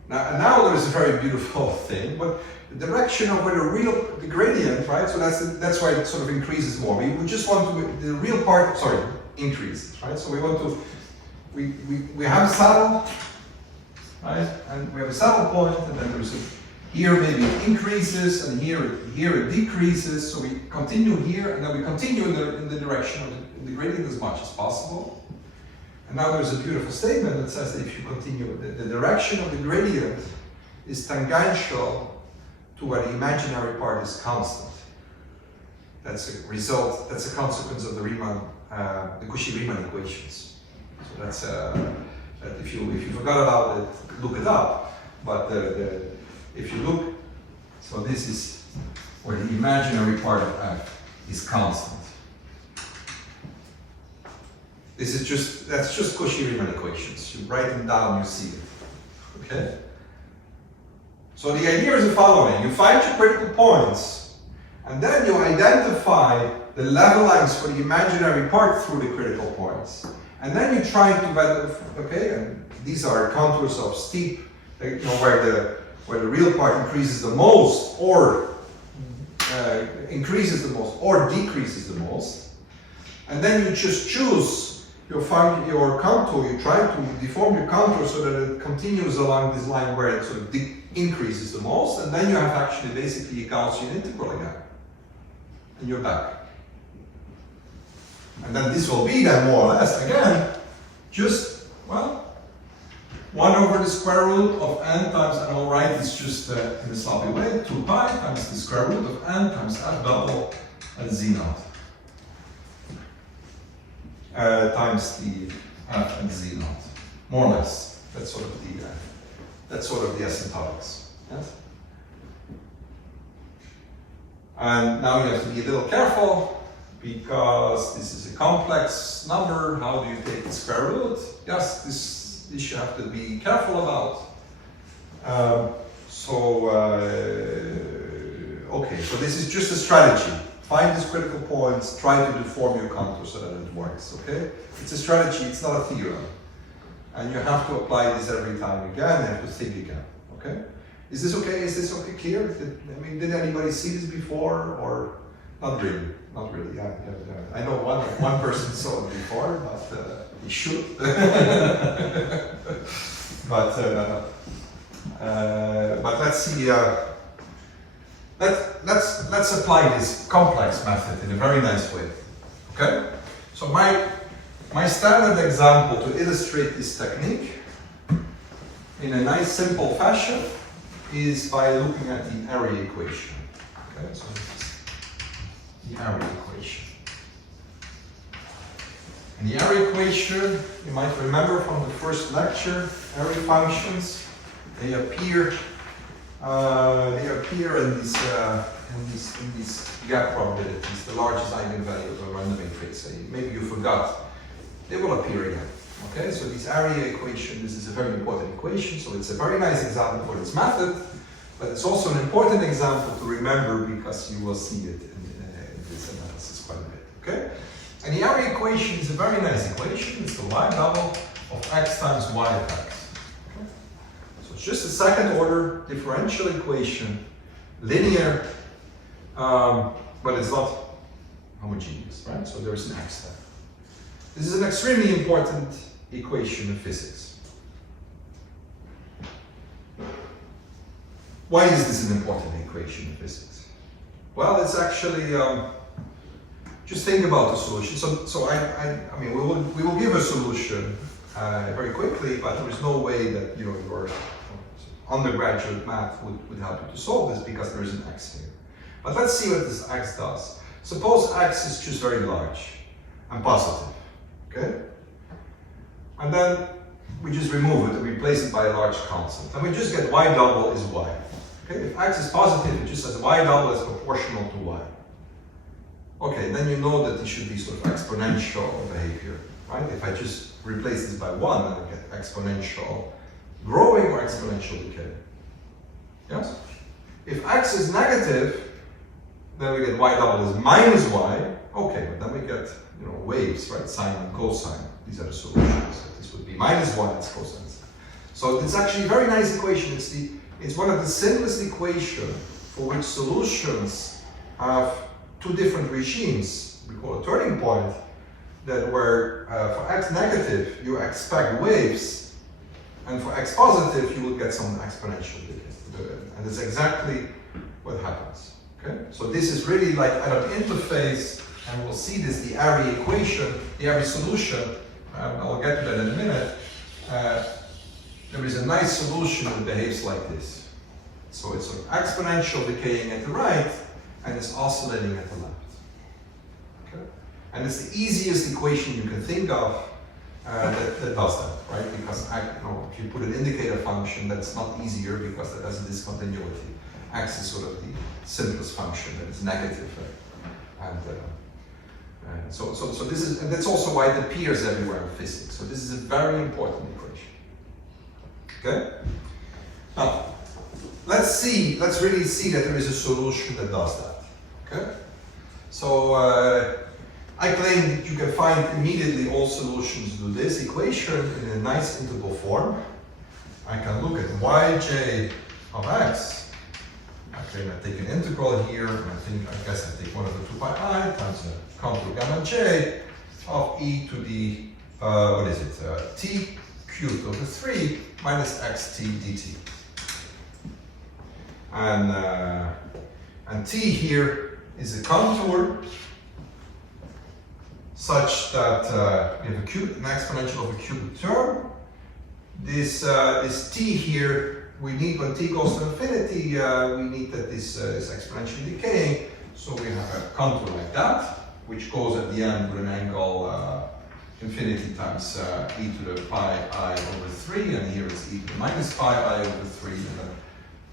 Now there is a very beautiful thing, but the direction of where the gradient, right? So that's why it sort of increases more. We just want to, the real part, increases, right? So we want to, we have a saddle, right? And we have a saddle point, and then there's here maybe it increases, and here it decreases. So we continue here, and then we continue in the direction of the gradient as much as possible. And now there's a beautiful statement that says that if you continue, the direction of the gradient is tangential to where the imaginary part is constant. That's a result, that's a consequence of the Cauchy-Riemann equations. So that's that if you forgot about it, look it up. But if you look, so this is where the imaginary part of f is constant. This is just, that's just Cauchy-Riemann equations. You write them down, you see it. Okay? So the idea is the following. You find your critical points, and then you identify the level lines for the imaginary part through the critical points. And then you try to, okay, and these are contours of steep, you know, where the real part increases the most, or increases the most, or decreases the most. And then you just choose your contour, you try to deform your contour so that it continues along this line where it sort of increases the most, and then you have actually basically a Gaussian integral again. And you're back. And then this will be then more or less, again, just, well, 1 over the square root of n times, and I'll write this just in a sloppy way, 2 pi times the square root of n times f double at z naught. Times the f and z naught, more or less. That's sort of the asymptotics. Yes. And now you have to be a little careful because this is a complex number. How do you take the square root? Yes, this you have to be careful about. Okay, so this is just a strategy find these critical points, try to deform your contour so that it works, okay? It's a strategy, it's not a theorem. And you have to apply this every time again, you have to think again, okay? Is this okay? Is this okay, clear? Did anybody see this before, or not really? Not really, yeah. I know one person saw it before, but he should. But let's see. Let's apply this complex method in a very nice way. Okay. So my standard example to illustrate this technique in a nice simple fashion is by looking at the area equation. Okay. So this is the area equation. And the area equation, you might remember from the first lecture, area functions, they appear in these gap probabilities, the largest eigenvalue of a random matrix. Maybe you forgot. They will appear again. Okay, so this area equation, this is a very important equation, so it's a very nice example for this method, but it's also an important example to remember because you will see it in this analysis quite a bit. Okay? And the area equation is a very nice equation. It's the y double of x times y of x. Okay? So it's just a second order differential equation, linear, but it's not homogeneous, right? So there's an x there. This is an extremely important equation in physics. Why is this an important equation in physics? Well, it's actually just think about the solution. So I mean, we will give a solution very quickly, but there is no way that your undergraduate math would help you to solve this because there is an x here. But let's see what this x does. Suppose x is just very large and positive, okay? And then we just remove it and replace it by a large constant, and we just get y double is y. Okay, if x is positive, it just says y double is proportional to y. Okay, then you know that it should be sort of exponential behavior, right? If I just replace this by 1, then I get exponential growing or exponential decay. Yes? If x is negative, then we get y double is minus y. Okay, but then we get waves, right? Sine and cosine. These are the solutions. So this would be minus y, it's cosine. So it's actually a very nice equation. It's one of the simplest equations for which solutions have two different regimes. We call a turning point, that where for x negative you expect waves, and for x positive you will get some exponential decay. And that's exactly what happens. Okay? So this is really like at an interface, and we'll see this, the area equation, the area solution, I'll get to that in a minute. There is a nice solution that behaves like this. So it's sort of exponential decaying at the right, and it's oscillating at the left. Okay? And it's the easiest equation you can think of that does that, right? Because if you put an indicator function, that's not easier because that has a discontinuity. X is sort of the simplest function that is negative, right? And so this is, and that's also why it appears everywhere in physics. So this is a very important equation. Okay? Now, let's really see that there is a solution that does that. Okay? So I claim that you can find immediately all solutions to this equation in a nice integral form. I can look at yj of x. Okay, I take an integral here, and I guess I take 1 over 2 pi I times a contour gamma j of e to the t cubed over 3 minus xt dt. And t here is a contour such that we have an exponential of a cubic term. This t here, we need, when t goes to infinity, we need that this is exponentially decaying. So we have a contour like that, which goes at the end with an angle infinity times e to the pi I over 3, and here is e to the minus pi I over 3. And then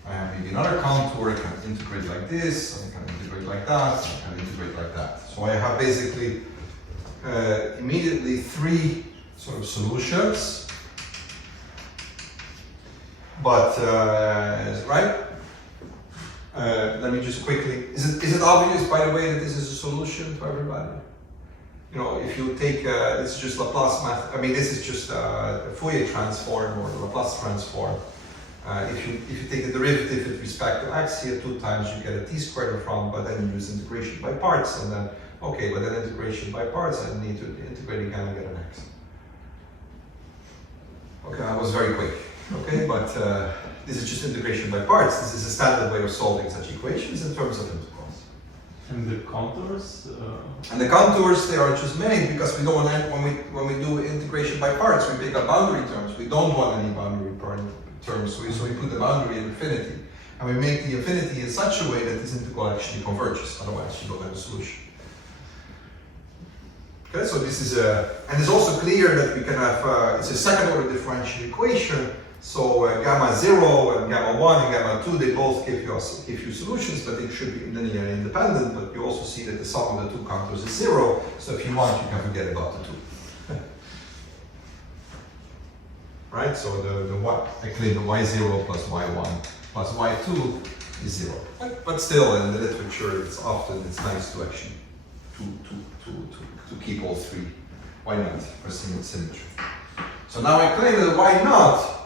I have maybe another contour, I can integrate like this, I can integrate like that, I can integrate like that. So I have basically immediately 3 sort of solutions. But, right? Let me just quickly, is it obvious, by the way, that this is a solution to everybody? You know, if you take, this is just Laplace math, I mean, this is just a Fourier transform or Laplace transform. If you take the derivative with respect to x here 2 times, you get a t squared in front, but then you use integration by parts, and then, okay, but then integration by parts, I need to integrate again and get an x. Okay, I was very quick, okay, but this is just integration by parts. This is a standard way of solving such equations in terms of integrals. And the contours? And the contours, they are just made because we don't want any, when we do integration by parts, we pick up boundary terms. We don't want any boundary terms, so we put the boundary in infinity. And we make the infinity in such a way that this integral actually converges, otherwise you don't have a solution. Okay, so this is and it's also clear that we can have, it's a second order differential equation, so gamma 0 and gamma 1 and gamma 2, they both give you solutions, but they should be linearly independent, but you also see that the sum of the 2 contours is 0, so if you want, you can forget about the 2. Right, so the y, actually the y0 plus y1 plus y2 is 0. But still, in the literature, it's nice to actually to keep all 3. Why not? For symmetry. So now I claim that y naught.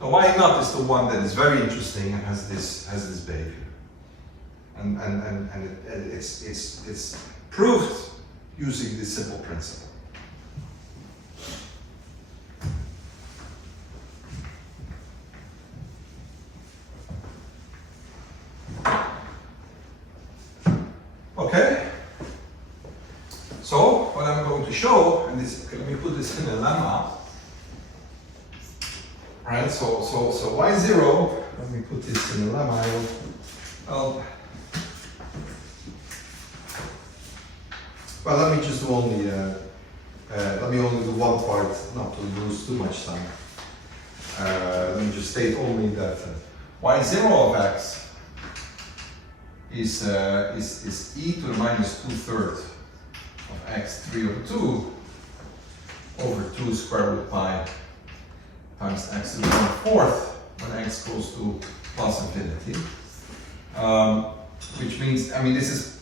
The y naught is the one that is very interesting and has this behavior. And it's proved using this simple principle. Okay, so what I'm going to show, and this, okay, let me put this in a lemma. Right, so y0, let me put this in a lemma. Well, let me just do only, let me only do one part, not to lose too much time. Let me just state only that y0 of x is e to the minus 2/3 of x 3 over 2 over 2 square root pi times x to the 1/4 when x goes to plus infinity. Which means, I mean, this is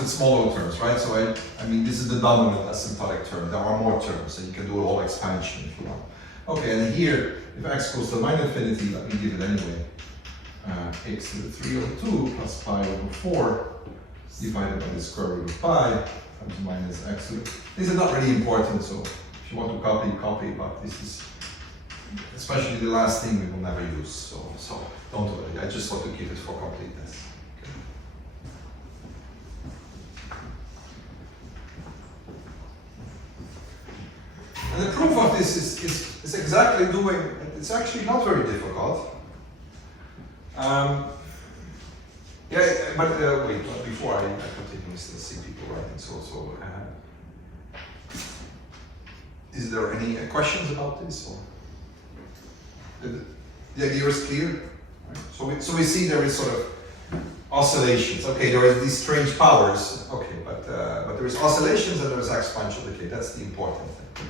with smaller terms, right? So I mean, this is the dominant asymptotic term. There are more terms, so you can do a whole expansion if you want. Okay, and here, if x goes to minus infinity, let me give it anyway. X to the 3 over 2 plus pi over 4 divided by the square root of pi times minus x. This is not really important, so if you want to copy, but this is especially the last thing we will never use, so don't worry, I just want to keep it for completeness. Okay. And the proof of this is exactly doing, it's actually not very difficult. Yeah, but wait, before I continue, I still see people writing, is there any questions about this? Or? The idea is clear? Right? So we see there is sort of oscillations. Okay, there is these strange powers. Okay, but there is oscillations and there is exponential decay. That's the important thing.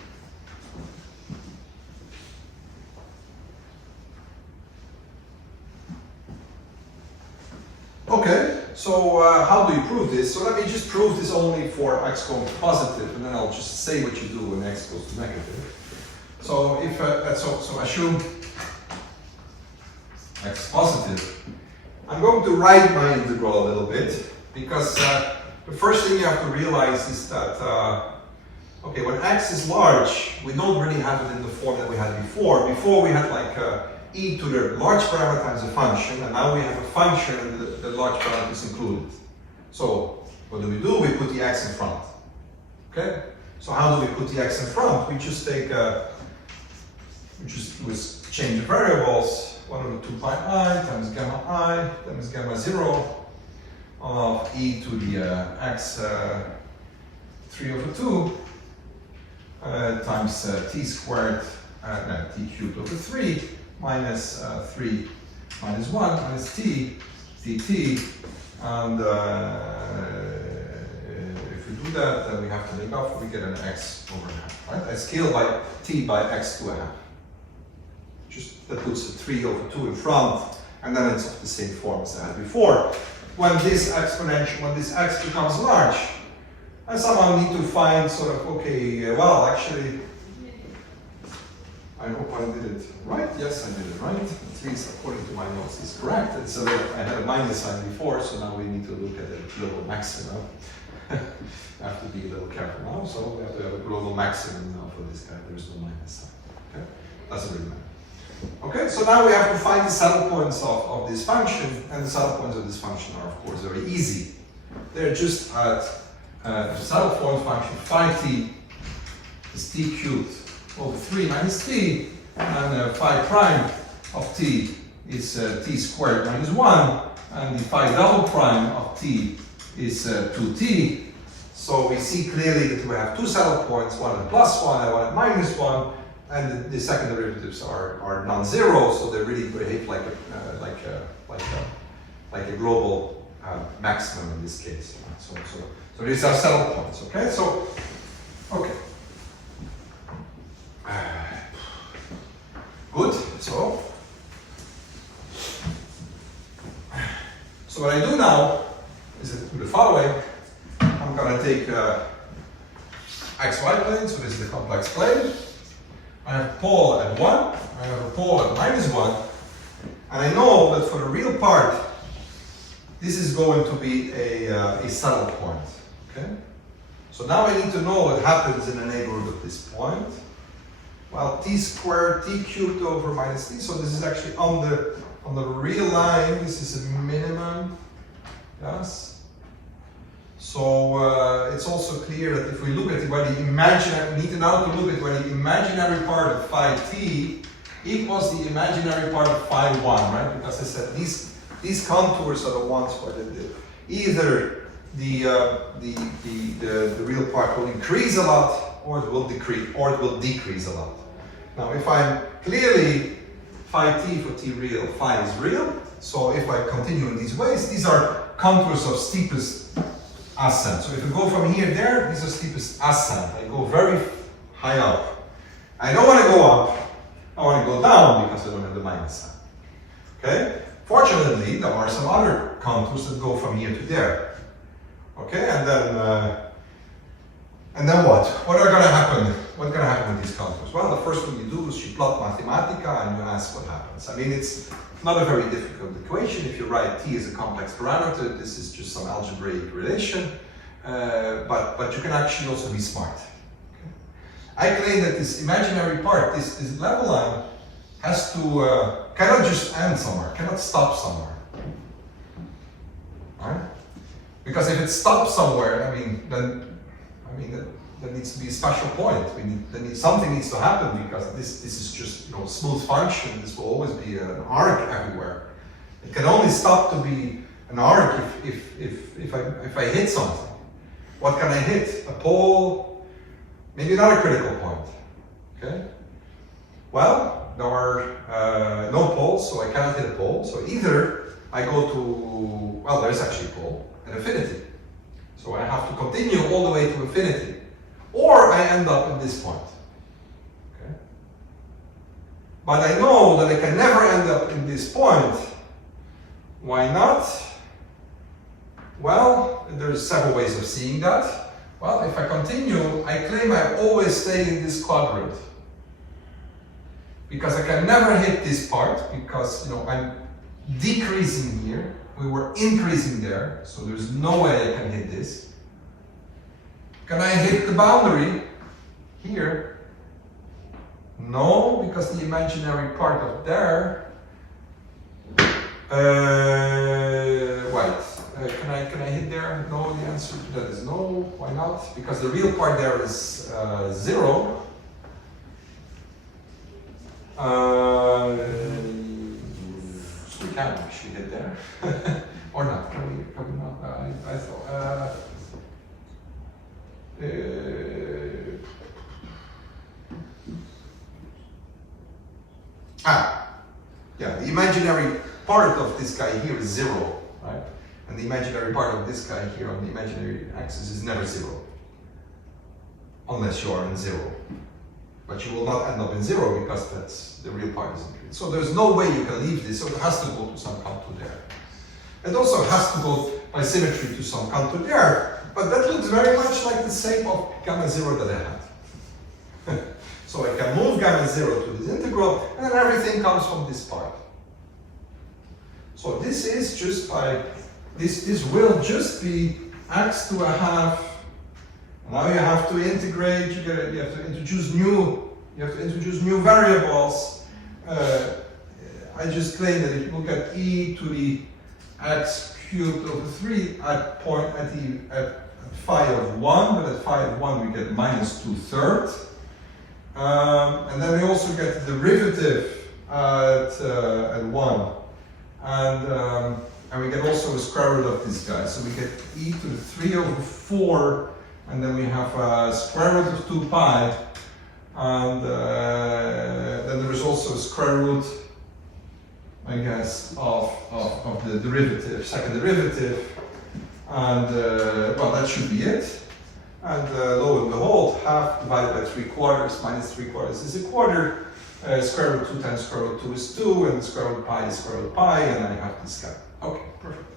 Okay, so how do you prove this? So let me just prove this only for x going to positive, and then I'll just say what you do when x goes to negative. So if so assume x positive. I'm going to write my integral a little bit because the first thing you have to realize is that okay, when x is large, we don't really have it in the form that we had before. Before we had like e to the large parameter times a function, and now we have a function and the large parameter is included. So what do? We put the x in front. Okay? So how do we put the x in front? We just take, change the variables, 1 over 2 pi I times gamma I times gamma 0 of e to the x 3 over 2 times t squared, t cubed over 3 minus 3 minus 1 minus t dt, and if we do that, then we have to make up, we get an x over half, right? I scale by t by x to a half. Just that puts a 3 over 2 in front, and then it's of the same form as I had before. When this exponential, when this x becomes large, I somehow need to find sort of, okay, well, actually, I hope I did it right. Yes, I did it right. At least according to my notes, it's correct. It's a little, I had a minus sign before, so now we need to look at the global maximum. I have to be a little careful now, so we have to have a global maximum now for this guy. There's no minus sign. Okay, doesn't really matter. Okay, so now we have to find the saddle points of this function, and the saddle points of this function are, of course, very easy. They're just at the saddle point function phi t is t cubed over 3 minus t, and phi prime of t is t squared minus 1, and the phi double prime of t is 2t. So we see clearly that we have two saddle points, one at plus 1 and one at minus 1, and the second derivatives are non-zero, so they really behave like a global maximum in this case. So these are saddle points. Okay, so okay. Good. So what I do now is do the following. I'm going to take xy plane, so this is the complex plane. I have a pole at 1, I have a pole at minus 1, and I know that for the real part, this is going to be a saddle point. Okay? So now I need to know what happens in the neighborhood of this point. Well, t squared, t cubed over minus t, so this is actually on the real line, this is a minimum, yes? So it's also clear that if we look at where the imaginary, we need to now to look at where the imaginary part of phi t equals the imaginary part of phi 1, right? Because I said these contours are the ones where either the real part will increase a lot, or it will decrease, a lot. Now, if I'm clearly phi t for t real, phi is real. So if I continue in these ways, these are contours of steepest ascent. So if I go from here to there, these are steepest ascent. I go very high up. I don't want to go up. I want to go down because I don't have the minus sign. Okay. Fortunately, there are some other contours that go from here to there. Okay, and then what? What are going to happen? What's going to happen with these contours? Well, the first thing you do is you plot Mathematica and you ask what happens. I mean, it's not a very difficult equation. If you write t as a complex parameter, this is just some algebraic relation, but you can actually also be smart. Okay? I claim that this imaginary part, this level line, has to cannot just end somewhere, cannot stop somewhere. All right? Because if it stops somewhere, there needs to be a special point. Something needs to happen, because this is just smooth function. This will always be an arc everywhere. It can only stop to be an arc if I hit something. What can I hit? A pole, maybe not a critical point. Okay. Well, there are no poles, so I cannot hit a pole. So either I go to there's actually a pole at infinity. So I have to continue all the way to infinity. Or I end up in this point. Okay? But I know that I can never end up in this point. Why not? Well, there's several ways of seeing that. Well, if I continue, I claim I always stay in this quadrant. Because I can never hit this part, because I'm decreasing here. We were increasing there, so there's no way I can hit this. Can I hit the boundary here? No, because the imaginary part of there. Can I hit there? No, the answer to that is no. Why not? Because the real part there is 0. So we can actually hit there, or not? Can we not? I thought. Yeah, the imaginary part of this guy here is 0, right? And the imaginary part of this guy here on the imaginary axis is never 0. Unless you are in 0. but you will not end up in 0 because that's the real part isn't real. So there's no way you can leave this, so it has to go to some contour there. It also has to go by symmetry to some contour there, but that looks very much like the shape of gamma 0 that I had. So I can move gamma 0 to this integral, and then everything comes from this part. So this is just by, this will just be x to a half. Now you have to integrate, you have to introduce new variables. I just claim that if you look at e to the x cubed over 3 at phi of 1, but at phi of 1 we get minus 2/3. And then we also get the derivative at 1. And we get also a square root of this guy. So we get e to the 3 over 4, and then we have a square root of 2 pi. And then there is also a square root, I guess, of the derivative, second derivative. And well, that should be it. And lo and behold, half divided by 3/4 minus 3/4 is a quarter. Square root 2 times square root 2 is 2, and square root pi is square root pi, and I have this guy. Okay, perfect.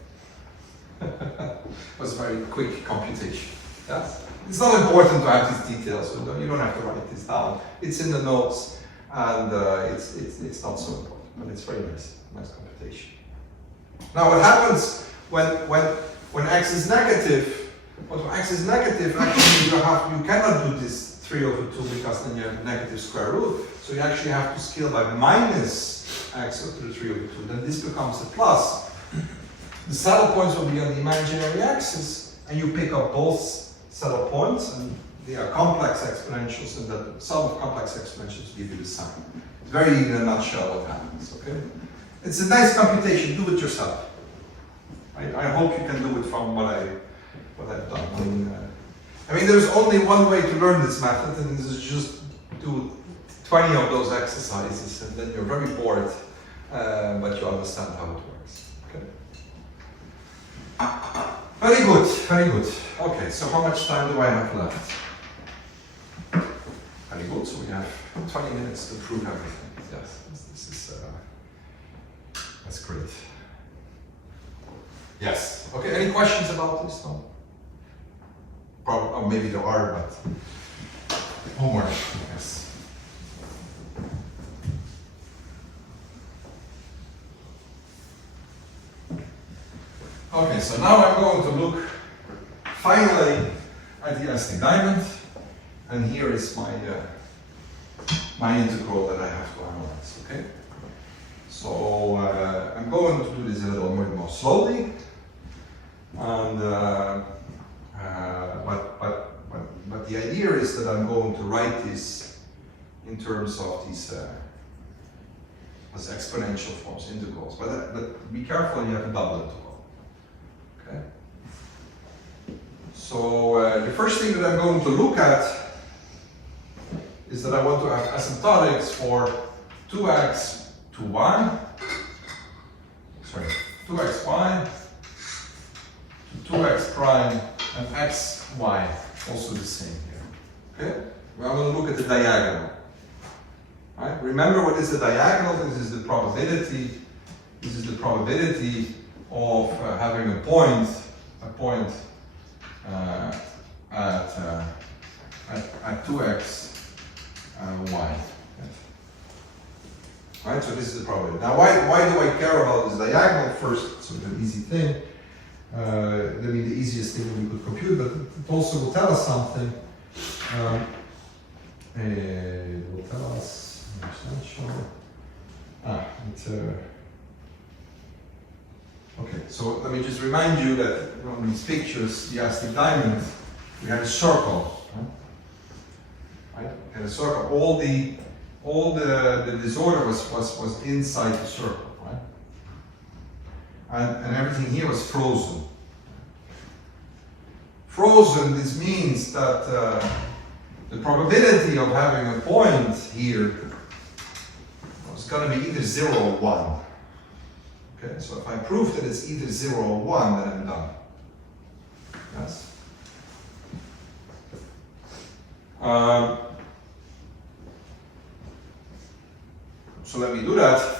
That was a very quick computation. Yes? It's not important to have these details, so you don't have to write this down. It's in the notes, and it's not so important, but it's very nice computation. Now, what happens when x is negative? When x is negative, actually you cannot do this 3 over 2 because then you have a negative square root. So you actually have to scale by minus x to the 3 over 2. Then this becomes a plus. The saddle points will be on the imaginary axis, and you pick up both saddle points, and they are complex exponentials, and the sum of complex exponentials give you the sum. It's very in a nutshell what happens. Okay, it's a nice computation. Do it yourself. I hope you can do it from what I've done. I mean, there's only one way to learn this method, and this is just do 20 of those exercises, and then you're very bored, but you understand how it works. Okay. Very good, very good. Okay, so how much time do I have left? Very good, so we have 20 minutes to prove everything. Yes, this is, that's great. Yes, okay, any questions about this? No? Probably, or maybe there are, but homework, yes. Okay, so now I'm going to look finally at the Aztec Diamond, and here is my my integral that I have to analyze. Okay, so I'm going to do this a little bit more slowly, and but the idea is that I'm going to write this in terms of these as exponential forms, integrals. But be careful, you have a double integral. Okay. So the first thing that I'm going to look at is that I want to have asymptotics for 2x to y. Sorry, 2xy to 2x prime and xy, also the same here. Okay? Well, I'm going to look at the diagonal. Right? Remember what is the diagonal? This is the probability. This is the probability of having a point at 2x y. Right? So this is the probability. Now, why do I care about this diagonal first? It's sort of an easy thing. I mean, the easiest thing we could compute, but it also will tell us something. It will tell us. Okay, so let me just remind you that on these pictures, the Aztec Diamond, we had a circle. Right? We had a circle. All the disorder was inside the circle, right? And everything here was frozen. Frozen, this means that the probability of having a point here was going to be either 0 or 1. Okay, so if I prove that it's either 0 or 1, then I'm done. Yes? so let me do that.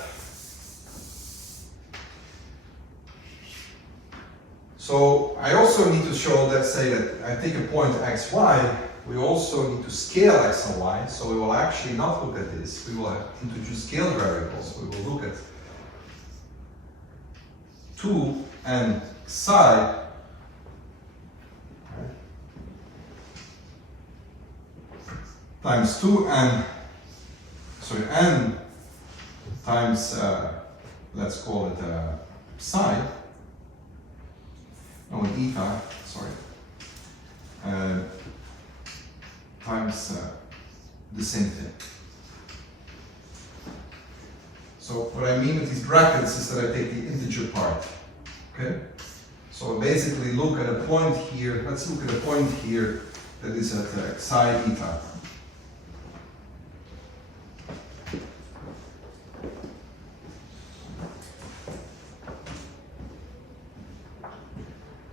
So I also need to show, let's say that I take a point x, y, we also need to scale x and y, so we will actually not look at this, we will introduce scale variables, we will look at 2n psi times 2n, sorry, n times, let's call it psi, no, eta, sorry, times the same thing. So what I mean with these brackets is that I take the integer part, okay? So basically look at a point here, let's look at a point here that is at psi eta.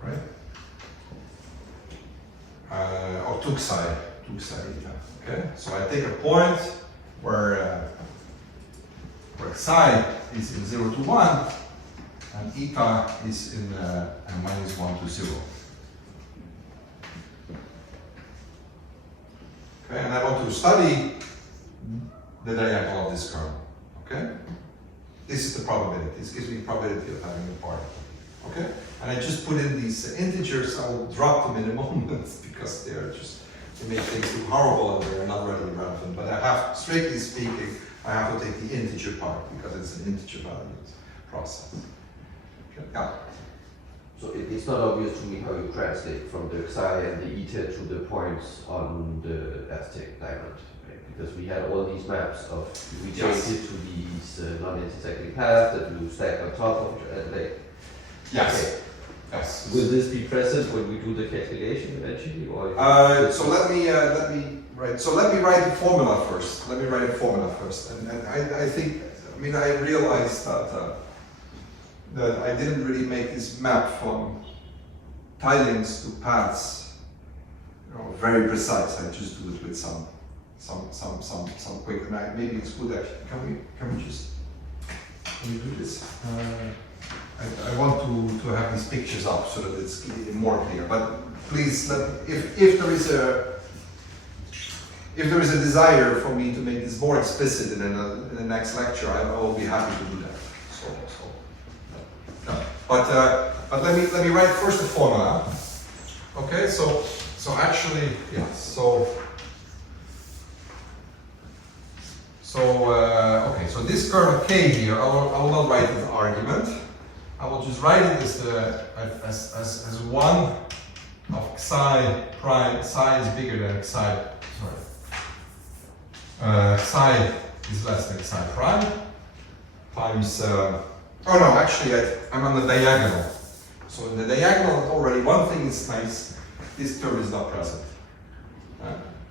Right? Or 2 psi eta, okay? So I take a point where psi is in 0 to 1 and eta is in minus 1 to 0. Okay, and I want to study the diagonal of this curve. Okay? This is the probability. This gives me the probability of having a particle. Okay? And I just put in these integers. I will drop them in a moment because they make things look horrible and they're not really relevant. But I have, strictly speaking, I have to take the integer part because it's an integer valued process. Okay. Yeah. So it's not obvious to me how you translate from the psi and the eta to the points on the Aztec Diamond, right? Because we had all these maps of, we changed it to these non-intersecting paths that you stack on top of, like. Yes. Okay. Yes. Will this be present when we do the calculation eventually, or? So let me write the formula first. And I think, I mean, I realized that I didn't really make this map from tilings to paths, very precise. I just do it with some quick. And maybe it's good actually. Can we do this? I want to have these pictures up so that it's more clear. But please, if there is a desire for me to make this more explicit in the next lecture, I will be happy to do that. But let me write first the formula. Okay, so actually, yeah. Okay, so this curve K here, I will not write an argument. I will just write it as 1 of xi prime. Psi is bigger than xi. Xi is less than xi prime times. Oh no, actually I'm on the diagonal. So in the diagonal already one thing is nice. This term is not present.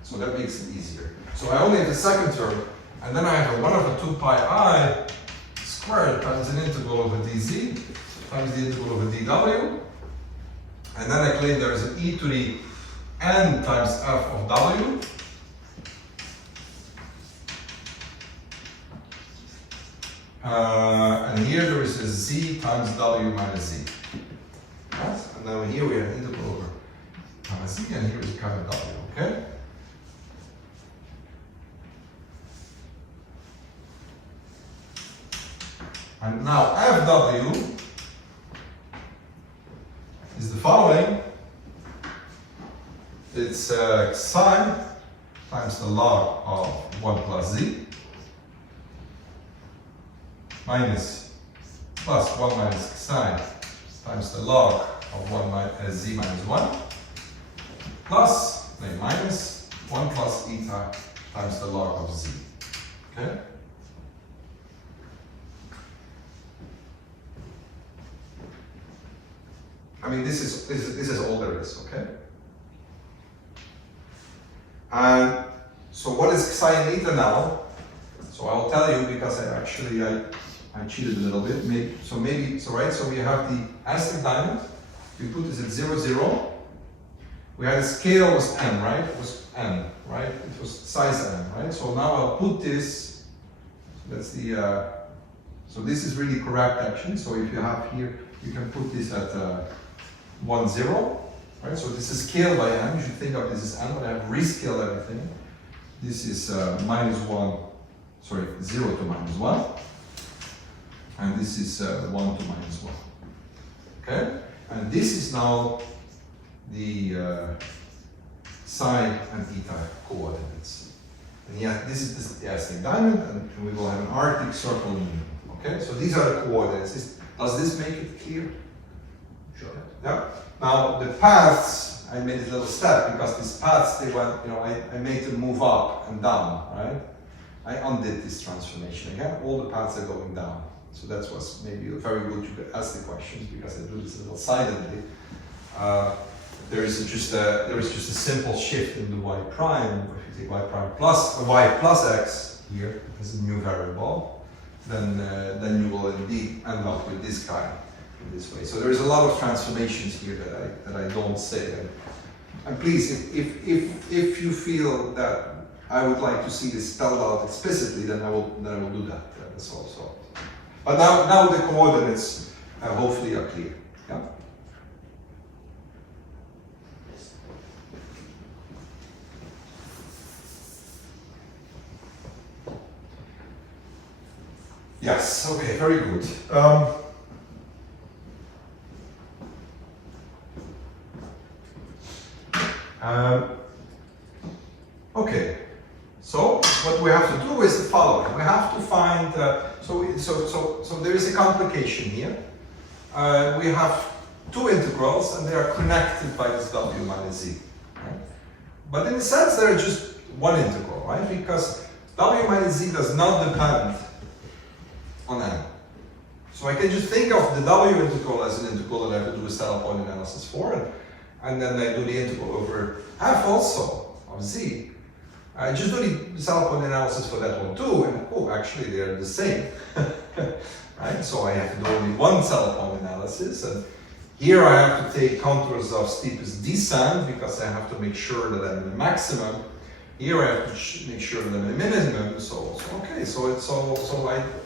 So that makes it easier. So I only have the second term, and then I have a 1 over 2 pi I squared times an integral over dz times the integral over dw. And then I claim there is an e to the n times f of w. And here there is a z times w minus z. Right? And then here we have an integral over gamma z, and here is gamma w. Okay? And now fw is the following. It's psi times the log of 1 plus z minus plus 1 minus psi times the log of 1 minus z minus 1 plus minus 1 plus eta times the log of z. Okay? I mean, this is all there is, okay? And so what is psi and eta now? So I'll tell you because I cheated a little bit. So we have the Aztec Diamond. We put this at 0, 0. We had a scale was n, right? It was n, right? It was size n, right? So now I'll put this That's the, so this is really correct action. So if you have here, you can put this at 1, 0, right? So this is scaled by n. You should think of this as n, but I have rescaled everything. This is -1, sorry, 0 to -1. And this is 1 to -1. Okay? And this is now the psi and eta coordinates. And yeah, this is the Aztec Diamond, and we will have an Arctic circle in the middle. Okay, so these are the coordinates. Does this make it clear? Sure. Yeah. Now the paths, I made a little step because these paths, they went, you know, I made them move up and down, right? I undid this transformation again. All the paths are going down. So that was maybe very good you could ask the questions because I do this a little silently. There is just a simple shift in the y prime. If you take y prime plus y plus x here as a new variable, then you will indeed end up with this guy in this way. So there is a lot of transformations here that I don't say. And please, if you feel that I would like to see this spelled out explicitly, then I will do that. That's also. But now the coordinates hopefully are clear. Yeah. Yes. Okay. Very good. Okay. So what we have to do is the following. We have to find. So there is a complication here. We have two integrals, and they are connected by this w minus z. Right? But in a sense, they're just one integral, right? Because w minus z does not depend on n. So I can just think of the w integral as an integral that I have to do a saddle point analysis for, and then I do the integral over f also of z. I just do the saddle point analysis for that one too, and oh, actually they're the same, right? So I have to do only one saddle point analysis, and here I have to take contours of steepest descent because I have to make sure that I'm in the maximum. Here I have to make sure that I'm in the minimum. So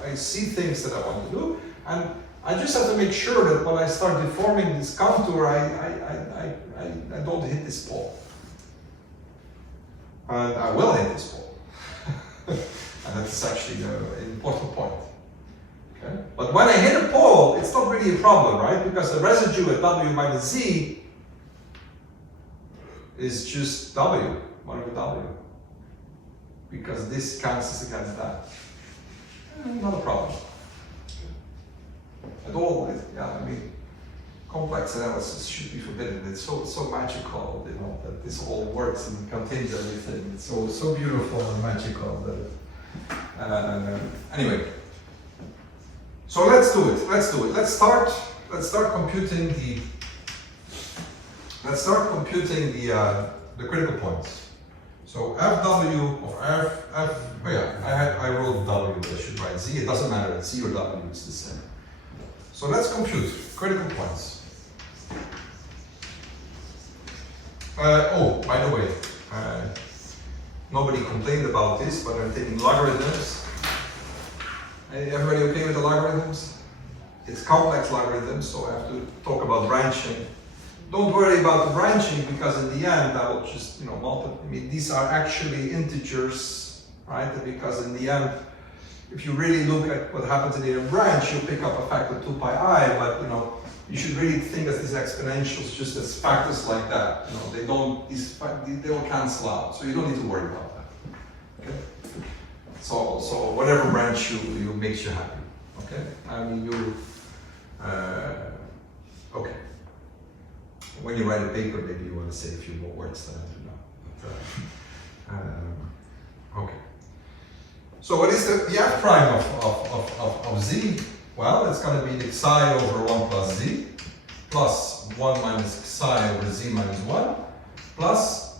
I see things that I want to do, and I just have to make sure that when I start deforming this contour, I don't hit this pole. And I will hit this pole. And that's actually an important point. Okay? But when I hit a pole, it's not really a problem, right? Because the residue at w minus z is just w, 1 over w. Because this cancels against that. Not a problem. At all, yeah, I mean, complex analysis should be forbidden. It's so magical, you know, that this all works and contains everything. It's so beautiful and magical that anyway. So let's do it. Let's start computing the critical points. So Fw of I wrote W, I should write Z. It doesn't matter, it's Z or W, it's the same. So let's compute critical points. By the way, nobody complained about this, but I'm taking logarithms. Everybody okay with the logarithms? It's complex logarithms, so I have to talk about branching. Don't worry about the branching because in the end I will just, you know, multiply. I mean, these are actually integers, right? Because in the end, if you really look at what happens in the branch, you'll pick up a factor 2 pi I, but you know, you should really think of these exponentials just as factors like that. You know, they will cancel out, so you don't need to worry about that. Okay? So whatever branch you makes you happy. Okay? I mean okay. When you write a paper, maybe you want to say a few more words than I do now. But, okay. So what is the f prime of z? Well, it's going to be the psi over 1 plus z plus 1 minus psi over z minus 1 plus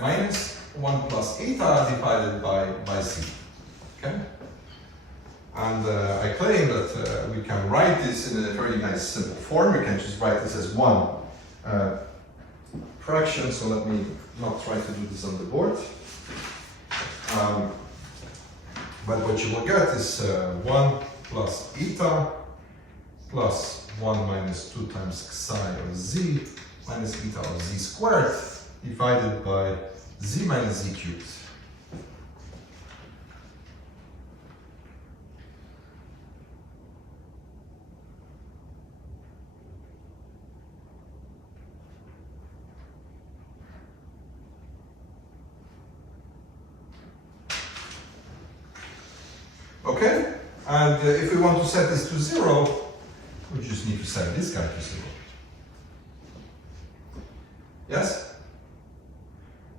minus 1 plus eta divided by z. Okay? And I claim that we can write this in a very nice simple form. We can just write this as one fraction, so let me not try to do this on the board. But what you will get is 1 plus eta plus 1 minus 2 times psi of z minus eta of z squared divided by z minus z cubed. Okay, and if we want to set this to 0, we just need to set this guy to 0. Yes?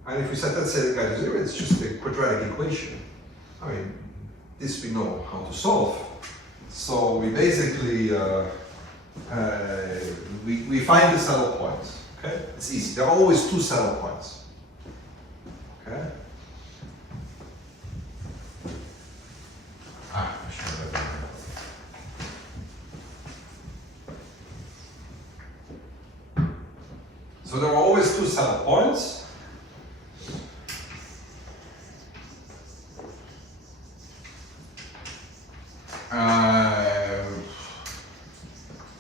And if we set that guy to 0, it's just a quadratic equation. I mean, this we know how to solve. So we basically, we find the saddle points. Okay, it's easy. There are always two saddle points. Okay. I should have done that. So there are always two saddle points.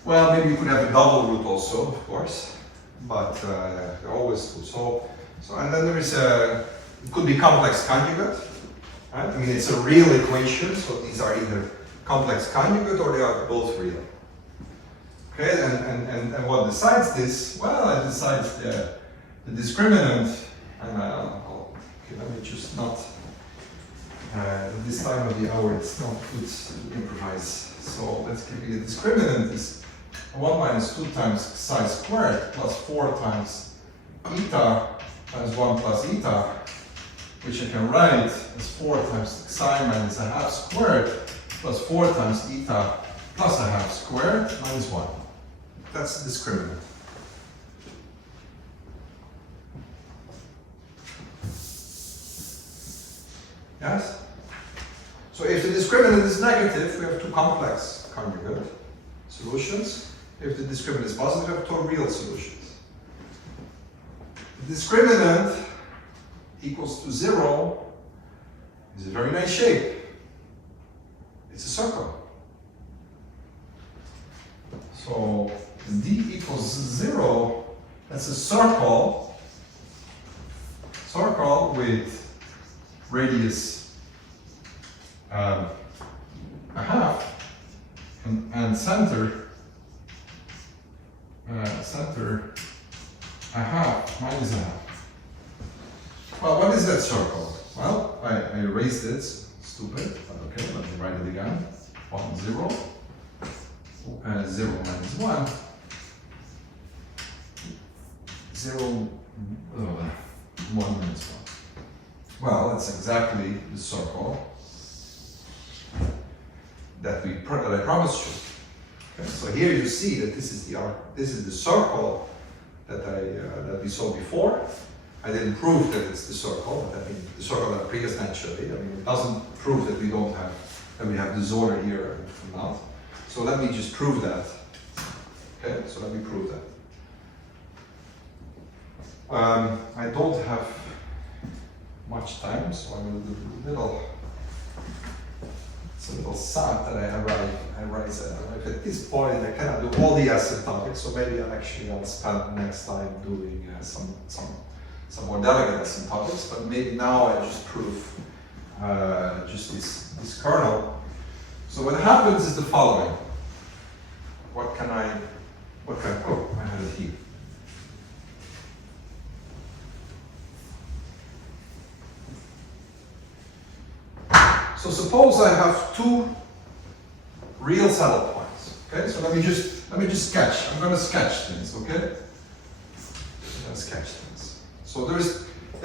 Well, maybe you could have a double root also, of course, but there are always two. So and then there is it could be complex conjugate. Right? I mean, it's a real equation, so these are either complex conjugate or they are both real. Okay, and what decides this? Well, it decides the discriminant, and okay, let me just not, this time of the hour it's not good to improvise. So let's give you the discriminant is 1 minus 2 times psi squared plus 4 times eta times 1 plus eta, which I can write as 4 times psi minus a half squared plus 4 times eta plus a half squared minus 1. That's the discriminant. Yes? So if the discriminant is negative, we have two complex conjugate solutions. If the discriminant is positive, we have two real solutions. The discriminant equals to 0 is a very nice shape. It's a circle. So d equals 0, that's a circle with radius a half and center a half minus a half. Well, what is that circle? Well, I erased it, stupid, but okay, let me write it again. 1, 0, 0 minus 1, 0, 1 minus 1. Well, that's exactly the circle that I promised you. Okay, so here you see that this is the circle that we saw before. I didn't prove that it's the circle, but I mean the circle that appears naturally. I mean it doesn't prove that we have disorder here and not. So let me just prove that. Okay, so let me prove that. I don't have much time, so I'm it's a little sad that I arrive at this point. I cannot do all the asymptotics, so maybe I'll spend next time doing some more delicate asymptotics, but maybe now I just prove just this kernel. So what happens is the following. Oh, I had it here. So suppose I have two real saddle points. Okay, so let me just sketch. I'm going to sketch things. Okay, I'm going to sketch things. So there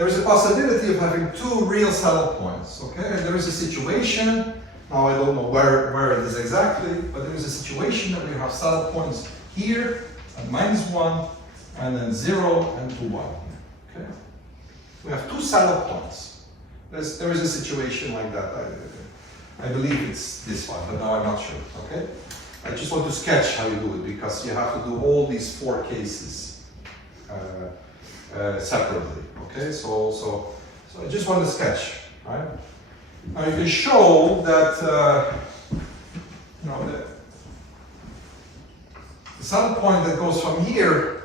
is a possibility of having two real saddle points. Okay, and there is a situation. Now I don't know where it is exactly, but there is a situation that we have saddle points here at -1, and then 0 and 2, 1. Okay, we have two saddle points. There is a situation like that. I believe it's this one, but now I'm not sure. Okay, I just want to sketch how you do it because you have to do all these 4 cases separately. Okay, so I just want to sketch, right? Now you can show that you know the saddle point that goes from here,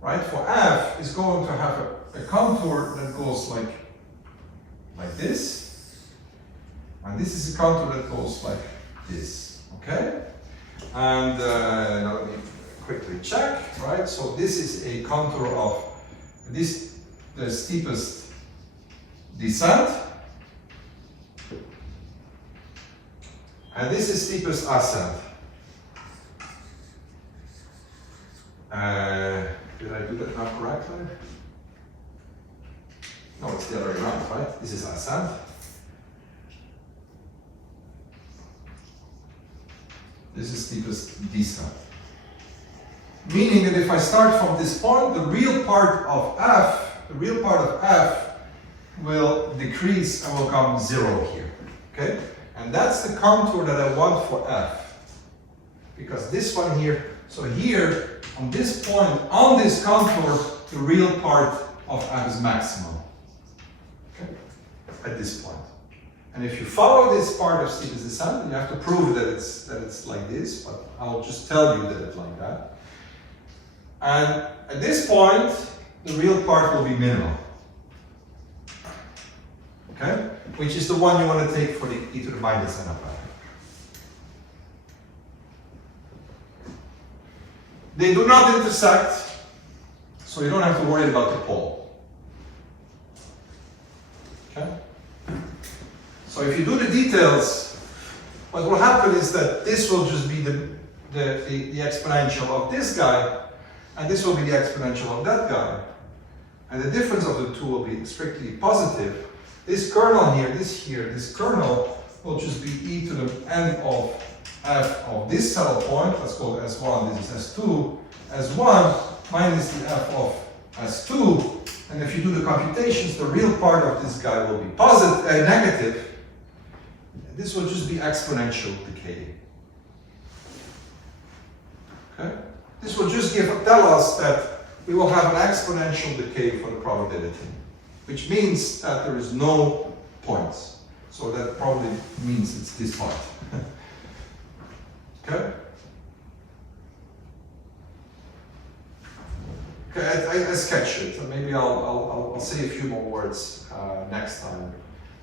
right, for F is going to have a contour that goes like this, and this is a contour that goes like this, okay? And now let me quickly check, right? So this is a contour of this, the steepest descent, and this is steepest ascent. Did I do that now correctly? No, it's the other way around, right? This is ascent. This is steepest descent. Meaning that if I start from this point, the real part of F will decrease and will come 0 here. Okay? And that's the contour that I want for F. Because this one here, so here, on this point, on this contour, the real part of F is maximum. Okay? At this point. And if you follow this part of steepest descent, you have to prove that it's like this, but I'll just tell you that it's like that. And at this point, the real part will be minimal. Okay? Which is the one you want to take for the e to the minus n of F. They do not intersect, so you don't have to worry about the pole. Okay? So if you do the details, what will happen is that this will just be the exponential of this guy, and this will be the exponential of that guy. And the difference of the two will be strictly positive. This kernel here, this kernel will just be e to the n of f of this saddle point, let's call it S1, this is S2, S1 minus the f of S2, and if you do the computations, the real part of this guy will be negative. This will just be exponential decay. Okay? This will just tell us that we will have an exponential decay for the probability, which means that there is no points. So that probably means it's this part. Okay? Okay, I sketched it, and maybe I'll say a few more words next time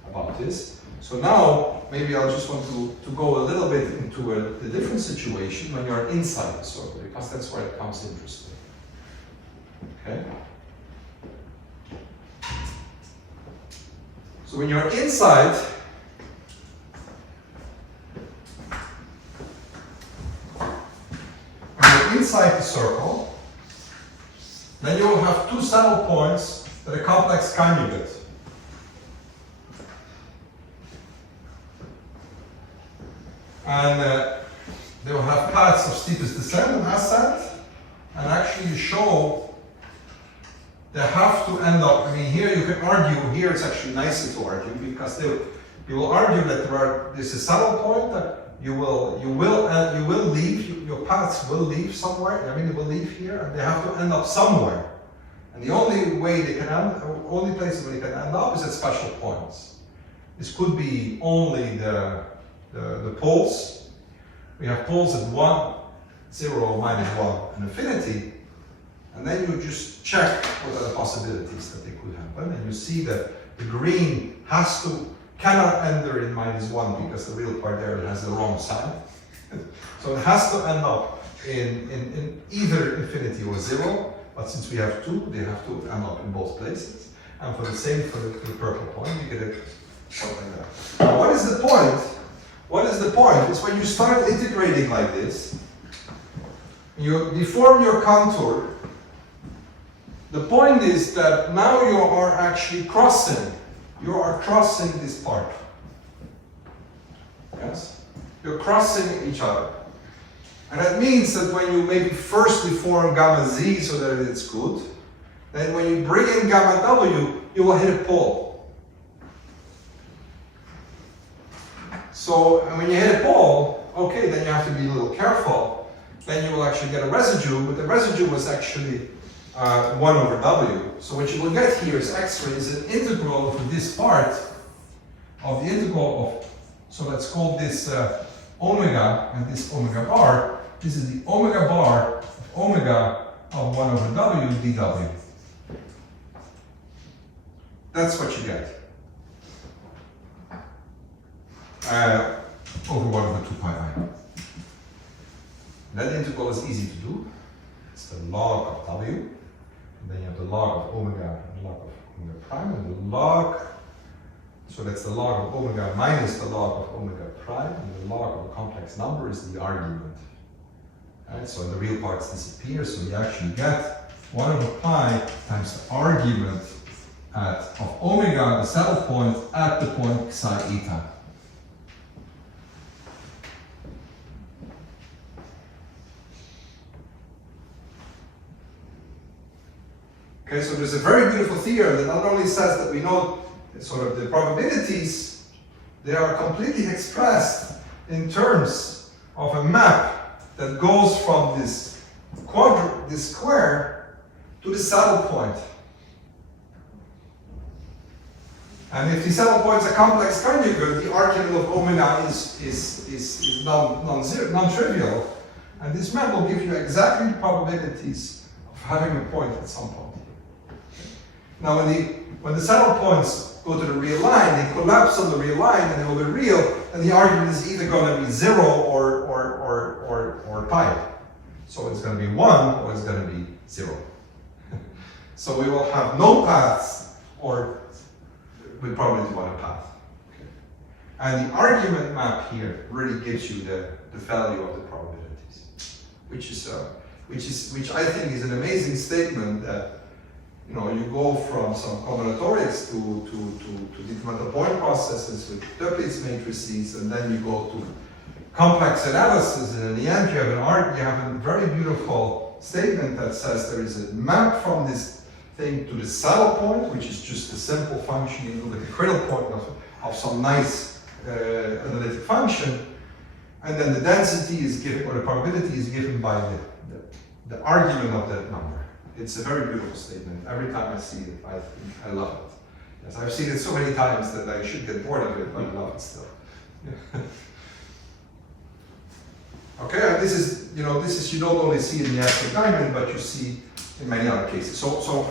about this. So now, maybe I just want to go a little bit into a different situation when you're inside the circle, because that's where it becomes interesting. Okay? So when you're inside, the circle, then you will have two saddle points that are complex conjugate. And they will have paths of steepest descent and ascent, and actually you show they have to end up, I mean here you can argue, here it's actually nicer to argue, because you will argue that there's a saddle point that you will leave, your paths will leave somewhere, I mean they will leave here, and they have to end up somewhere. And the only way they can only places where they can end up is at special points. This could be only the poles. We have poles at 1, 0, -1, and infinity. And then you just check what are the possibilities that they could happen. And you see that the green cannot enter in -1 because the real part there has the wrong sign. So it has to end up in either infinity or 0. But since we have 2, they have to end up in both places. And for the same for the purple point, you get it something like that. Now, what is the point? What is the point? It's when you start integrating like this, you deform your contour. The point is that now you are actually crossing. You are crossing this part. Yes? You're crossing each other. And that means that when you maybe first deform gamma z so that it's good, then when you bring in gamma w, you will hit a pole. So when you hit a pole, okay, then you have to be a little careful. Then you will actually get a residue, but the residue was actually 1 over w. So what you will get here is x ray is an integral for this part of the integral of, so let's call this omega and this omega bar. This is the omega bar of omega of 1 over w dw. That's what you get. Over 1 over 2 pi I. That integral is easy to do. It's the log of w. And then you have the log of omega and log of omega prime and the log. So that's the log of omega minus the log of omega prime. And the log of a complex number is the argument. Right? So the real parts disappear. So you actually get 1 over pi times the argument of omega, the saddle point, at the point psi eta. Okay, so there's a very beautiful theorem that not only says that we know sort of the probabilities, they are completely expressed in terms of a map that goes from this square to the saddle point. And if the saddle point is a complex conjugate, the argument of omega is non-trivial. And this map will give you exactly the probabilities of having a point at some point. Now when the saddle points go to the real line, they collapse on the real line and they will be real, and the argument is either going to be 0 or pi. So it's going to be 1 or it's going to be 0. So we will have no paths or with probability 1 path. Okay. And the argument map here really gives you the value of the probabilities, which I think is an amazing statement that, you know, you go from some combinatorics to determinate point processes with Duits matrices, and then you go to complex analysis, and in the end you have a very beautiful statement that says there is a map from this thing to the saddle point, which is just a simple function, you know, the cradle point of some nice analytic function, and then the density is given, or the probability is given by the argument of that number. It's a very beautiful statement. Every time I see it, I love it. Yes, I've seen it so many times that I should get bored of it, but I love it still. Okay, and this is you don't only see it in the Aztec Diamond, but you see in many other cases. So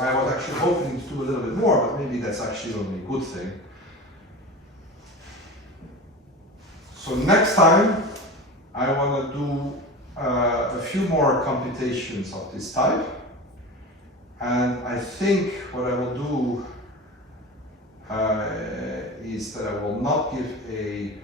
I was actually hoping to do a little bit more, but maybe that's actually only a good thing. So next time I want to do a few more computations of this type, and I think what I will do is that I will not give a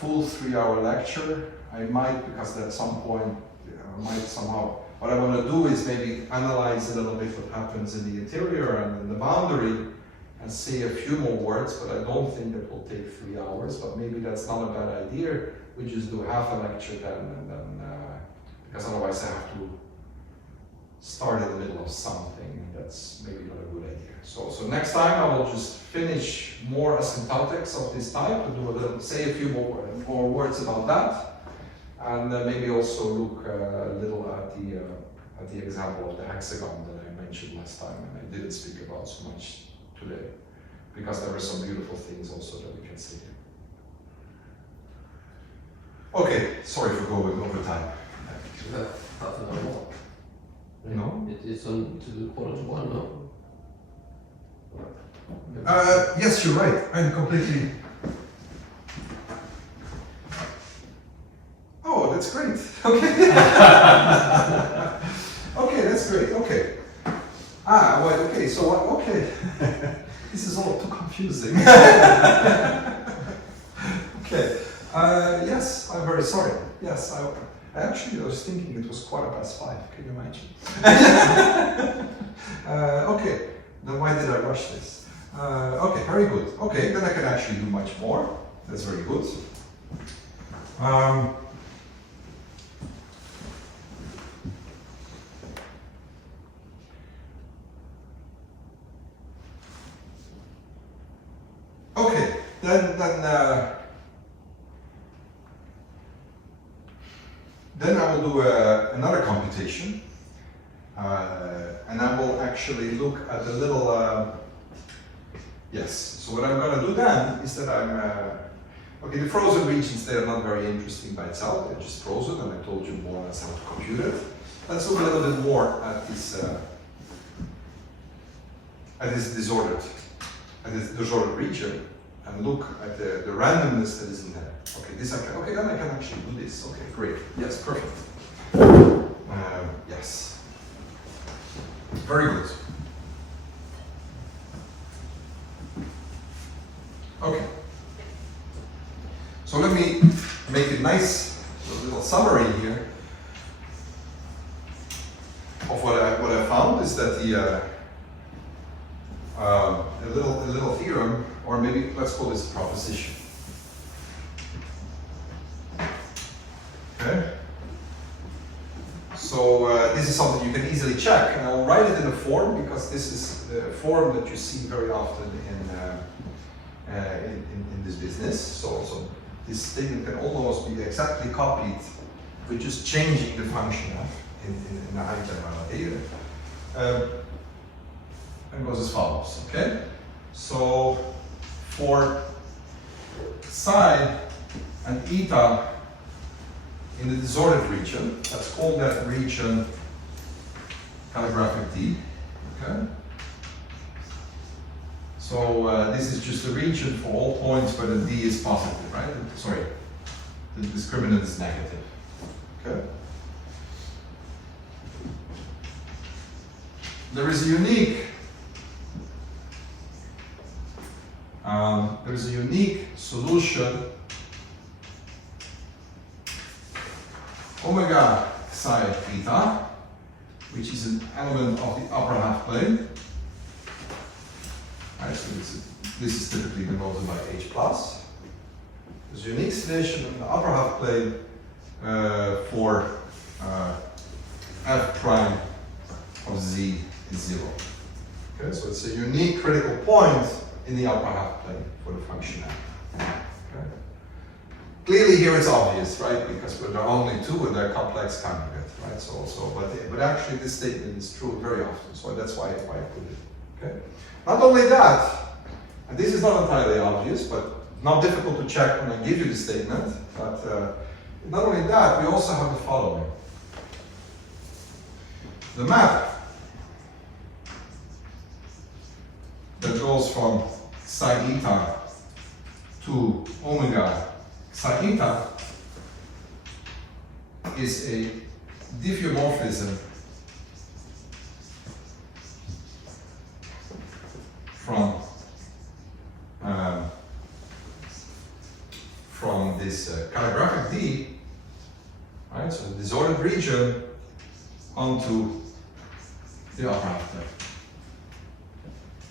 full 3-hour lecture. I might, because at some point I might somehow, what I want to do is maybe analyze a little bit what happens in the interior and in the boundary and say a few more words, but I don't think that will take 3 hours, but maybe that's not a bad idea. We just do half a lecture then, and then because otherwise I have to start in the middle of something. That's maybe not a good idea. So next time I will just finish more asymptotics of this type, and say a few more words about that, and maybe also look a little at the example of the hexagon that I mentioned last time, and I didn't speak about so much today, because there were some beautiful things also that we can see here. Okay, sorry for going over time. We have half an hour more. No? It's on to the 1:45, no? Yes, you're right. I'm completely. Oh, that's great. Okay. Okay, that's great. Okay. Wait. Okay. So what? Okay. This is all too confusing. Okay. Yes, I'm very sorry. Yes, I actually was thinking it was 5:15. Can you imagine? Okay. Then why did I rush this? Okay, very good. Okay, then I can actually do much more. That's very good. Okay, then I will do another computation. And I will actually look at the little, yes, so what I'm going to do then is that okay, the frozen regions, they are not very interesting by itself, they're just frozen, and I told you more or less how to compute it. Let's look a little bit more at this disordered region, and look at the randomness that is in there. Okay, okay, then I can actually do this. Okay, great. Yes, perfect. Yes. Very good. Okay. So let me make a nice little summary here of what I found is that a little theorem, or maybe let's call this a proposition. Okay. So this is something you can easily check, and I'll write it in a form because this is the form that you see very often in this business. So this statement can almost be exactly copied with just changing the function in the height and and goes as follows. Okay, so for psi and eta in the disordered region, let's call that region calligraphic D. Okay. So this is just a region for all points where the D is positive, right? Sorry, the discriminant is negative. Okay. There is a unique solution omega psi theta, which is an element of the upper half plane. Right, so this is typically denoted by H plus. There's a unique solution in the upper half plane for f prime of z is 0. Okay, so it's a unique critical point in the upper half plane for the function f. Okay. Clearly here it's obvious, right? Because there are only two and they're complex conjugate, right? But actually this statement is true very often, so that's why I put it. Okay. Not only that, and this is not entirely obvious, but not difficult to check when I give you the statement, but not only that, we also have the following. The map that goes from psi eta to omega psi eta is a diffeomorphism from this calligraphic D, right? So the disordered region onto the upper half plane.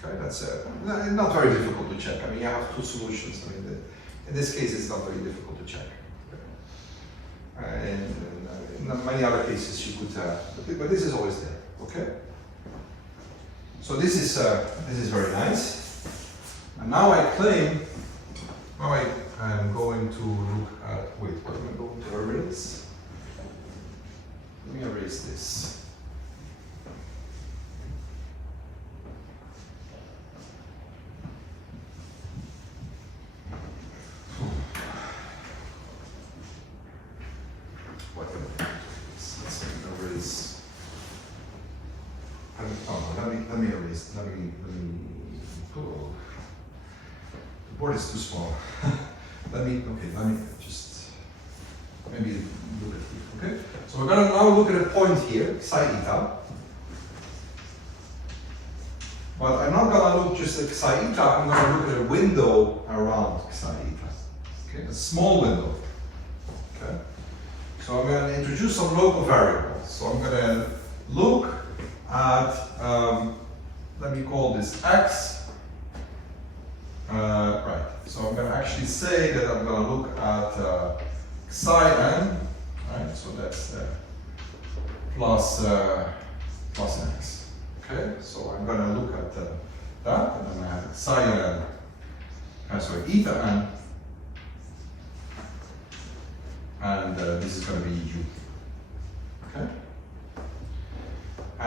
Okay, that's not very difficult to check. I mean, you have two solutions. I mean, in this case, it's not very difficult to check. Okay. In many other cases, you could, but this is always there. Okay. So this is very nice. And now I claim. Now I am going to look at. Wait, what am I going to erase? Let me erase this. What can I do? Let's erase. Let me erase. Let me. Oh, the board is too small. Let me just maybe look at here. Okay. So we're gonna now look at a point here, psi eta. But I'm not gonna look just at psi eta. I'm gonna look at a window around psi eta. Okay, a small window. Okay. So I'm going to introduce some local variables. So I'm going to look at, let me call this x. Right. So I'm going to actually say that I'm going to look at psi n. Right. So that's plus x. Okay. So I'm going to look at that, and then I have psi n. Sorry, eta n. And this is going to be u. Okay?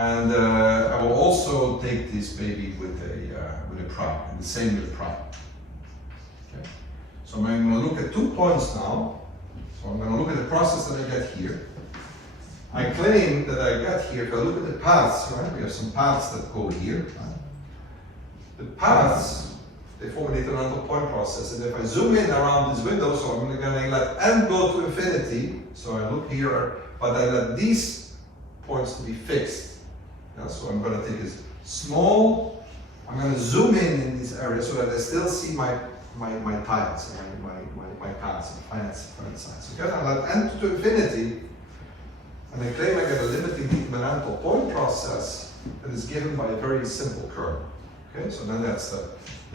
And I will also take this baby with a prime, and the same with a prime. Okay. So I'm going to look at 2 points now. So I'm going to look at the process that I get here. I claim that I get here, if I look at the paths, right? We have some paths that go here. Right? The paths, they form an incremental point process, and if I zoom in around this window, so I'm going to let n go to infinity. So I look here, but I let these points to be fixed. Yeah, so I'm going to take this small, I'm going to zoom in this area so that I still see my tiles, my paths, and finite size. Okay, I let n to infinity, and I claim I get a limiting incremental point process that is given by a very simple curve. Okay, so then that's the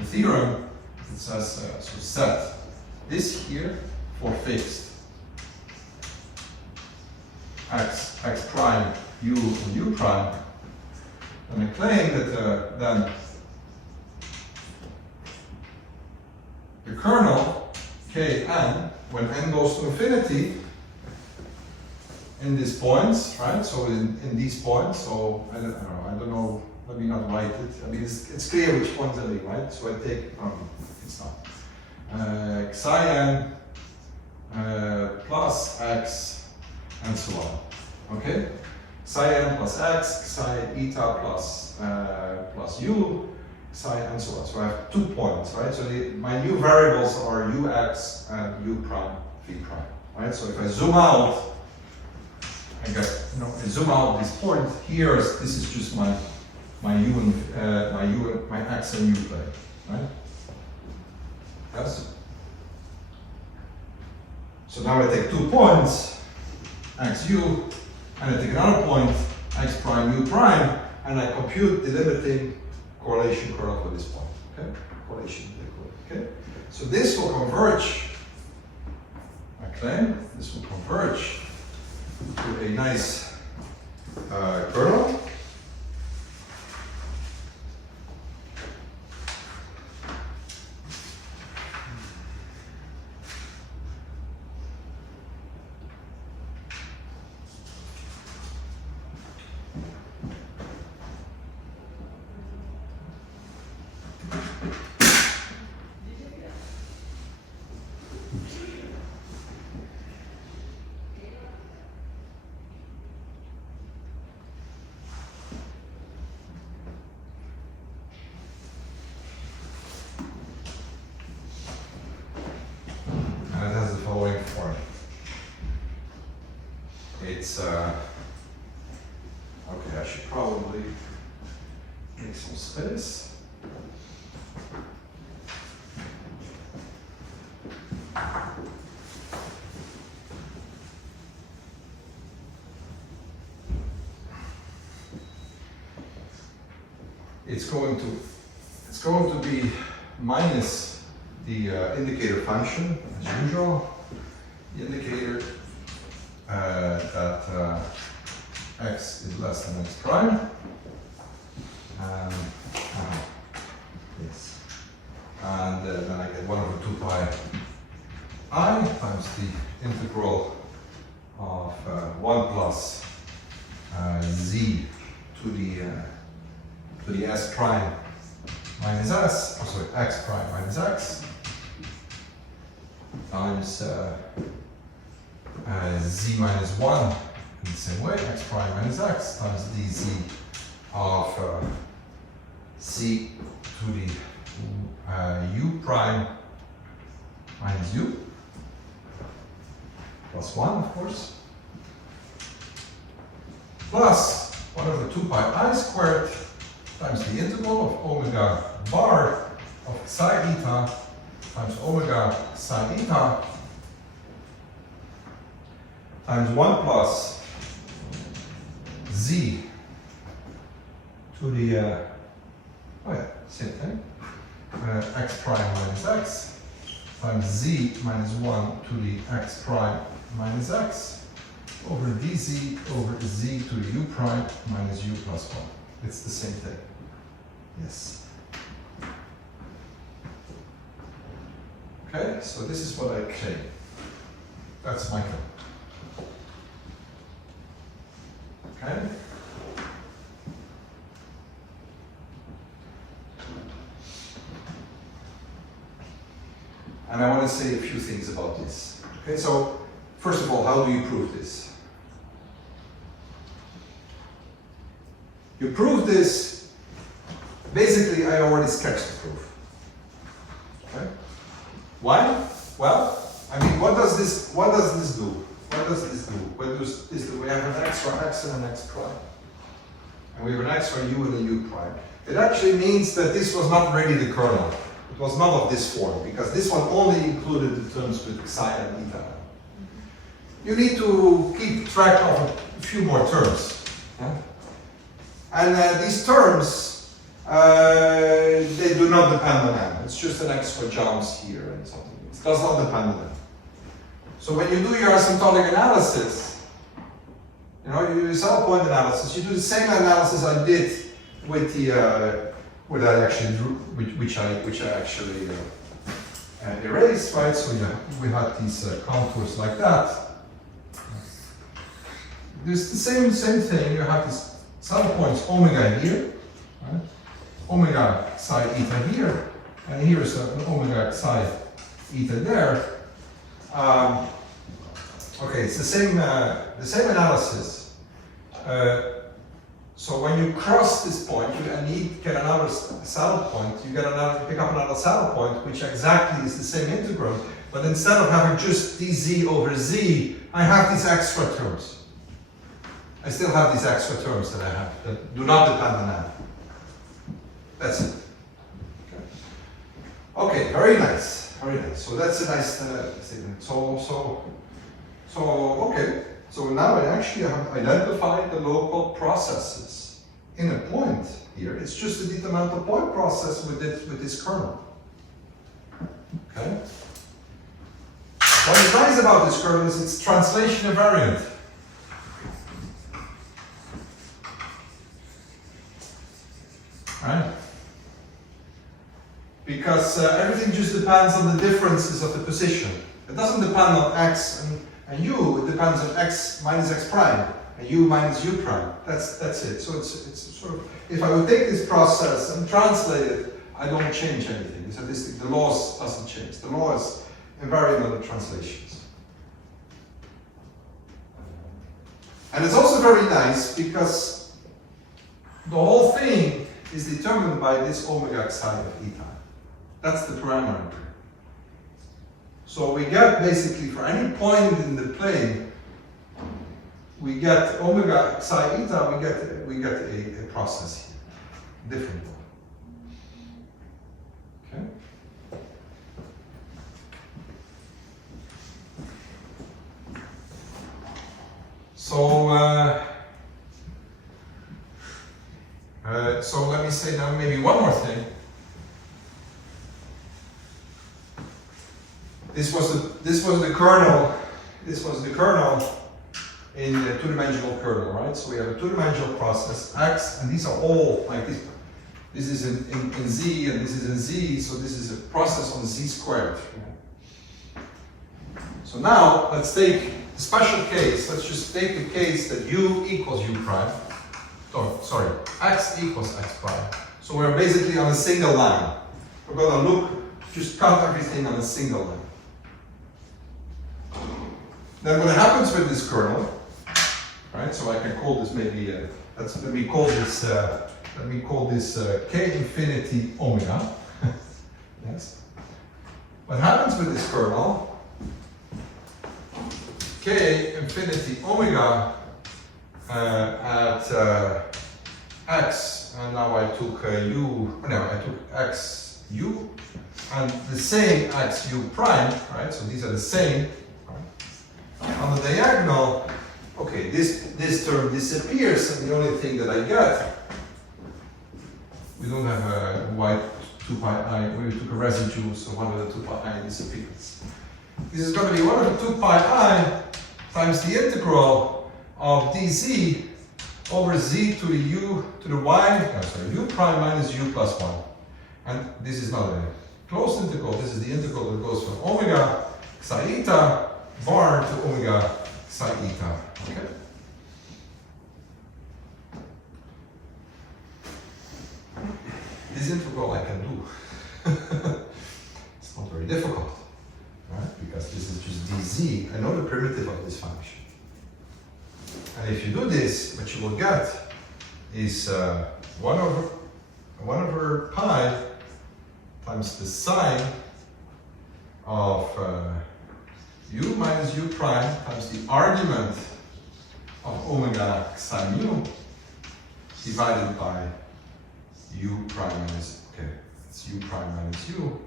theorem. It says, so set this here for fixed x prime, u, and u prime. And I claim that then the kernel Kn, when n goes to infinity, in these points, right? So in these points, so I don't know, let me not write it. I mean, it's clear which points I mean, right? So I take, it's not. Psi n plus x and so on. Okay? Psi n plus x, psi eta plus u, psi and so on. So I have 2 points, right? So my new variables are ux and u prime, v prime, right? So if I zoom out, I get, I zoom out this point here. This is just my u and my x and u plane, right? Yes. So now I take 2 points, x u, and I take another point, x prime u prime, and I compute the limiting correlation curve for this point. Okay, correlation. Okay. So this will converge. I claim this will converge to a nice kernel. It's okay, I should probably make some space. It's going to be minus the indicator function as usual. The indicator that x is less than x prime. Yes. And then I get 1 over 2 pi I times the integral of 1 plus z to the s prime minus s, oh sorry, x prime minus x times z minus 1 in the same way, x prime minus x times dz of c to the u prime minus u plus 1, of course, plus 1 over 2 pi I squared times the integral of omega bar of psi eta times omega psi eta times 1 plus z to the, oh yeah, same thing, x prime minus x times z minus 1 to the x prime minus x over dz over z to the u prime minus u plus 1. It's the same thing. Yes. Okay, so this is what I claim. That's my claim. Okay? And I want to say a few things about this. Okay, so first of all, how do you prove this? You prove this, basically I already sketched the proof. Okay? Why? Well, I mean, what does this do? What does this do? What does this do? We have an extra x and an x prime. And we have an extra u and a u prime. It actually means that this was not really the kernel. It was not of this form, because this one only included the terms with psi and eta. You need to keep track of a few more terms. Yeah? And these terms, they do not depend on n. It's just an extra jumps here and something. It does not depend on n. So when you do your asymptotic analysis, you know, you do the cell point analysis, you do the same analysis I did with the which I actually erased, right? So we had these contours like that. There's the same thing. You have this cell points omega here, right? Omega psi eta here, and here is an omega psi eta there. Okay, it's the same analysis. So when you cross this point, you get another saddle point. You pick up another saddle point, which exactly is the same integral. But instead of having just dz over z, I have these extra terms. I still have these extra terms that I have that do not depend on n. That's it. Okay, very nice, very nice. So that's a nice statement. So now I actually have identified the local processes in a point here. It's just a determinant point process with this kernel. Okay. What is nice about this kernel is it's translation invariant. Right? Because everything just depends on the differences of the position. It doesn't depend on x and u, it depends on x minus x prime and u minus u prime. That's it. So it's sort of, if I would take this process and translate it, I don't change anything. So the laws doesn't change. The law is invariant on the translations. And it's also very nice because the whole thing is determined by this omega psi of eta. That's the parameter. So we get basically for any point in the plane, we get omega psi eta, we get a process here, different one. Okay. So let me say now maybe one more thing. This was the kernel. This was the kernel in the two-dimensional kernel, right? So we have a two-dimensional process x, and these are all like this. This is in z, and this is in z. So this is a process on z squared. So now let's take a special case. Let's just take the case that u equals u prime. Oh, sorry, x equals x prime. So we're basically on a single line. We're gonna just cut everything on a single line. Then what happens with this kernel, right? So I can call this maybe, let me call this k infinity omega. Yes. What happens with this kernel? K infinity omega at x, and now I took I took x u, and the same x u prime, right? So these are the same. On the diagonal, okay, this term disappears, and the only thing that I get, we don't have a white 2 pi I, we took a residue, so 1 over 2 pi I disappears. This is going to be 1 over 2 pi I times the integral of dz over z to the u to the y, u prime minus u plus 1. And this is not a closed integral, this is the integral that goes from omega psi eta bar to omega psi eta. Okay? This integral I can do. It's not very difficult. z, I know the primitive of this function. And if you do this, what you will get is 1 over pi times the sine of u minus u prime times the argument of omega sine u divided by u prime minus, okay, it's u prime minus u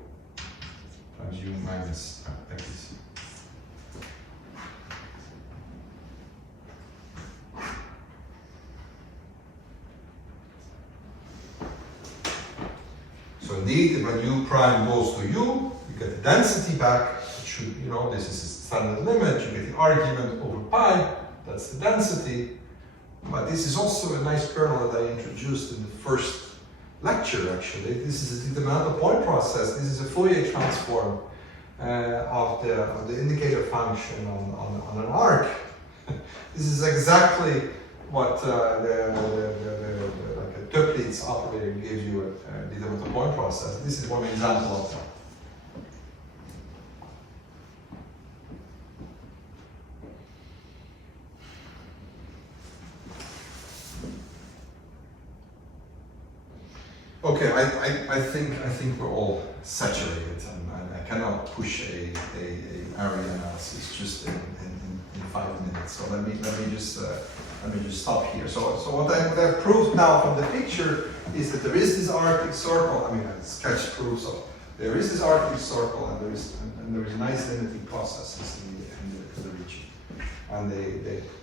times u minus x. So indeed, when u prime goes to u, you get the density back. It should, you know, this is a standard limit. You get the argument over pi. That's the density. But this is also a nice kernel that I introduced in the first lecture, actually. This is a determinant point process. This is a Fourier transform of the indicator function on an arc. This is exactly what like a Toeplitz operator gives you a determinant point process. This is one example of that. Okay, I think we're all saturated, and I cannot push a area analysis just in 5 minutes. So let me just stop here. So what I've proved now from the picture is that there is this Arctic circle. I mean, I sketch proof. So there is this Arctic circle, and there is nice limiting processes in the region, and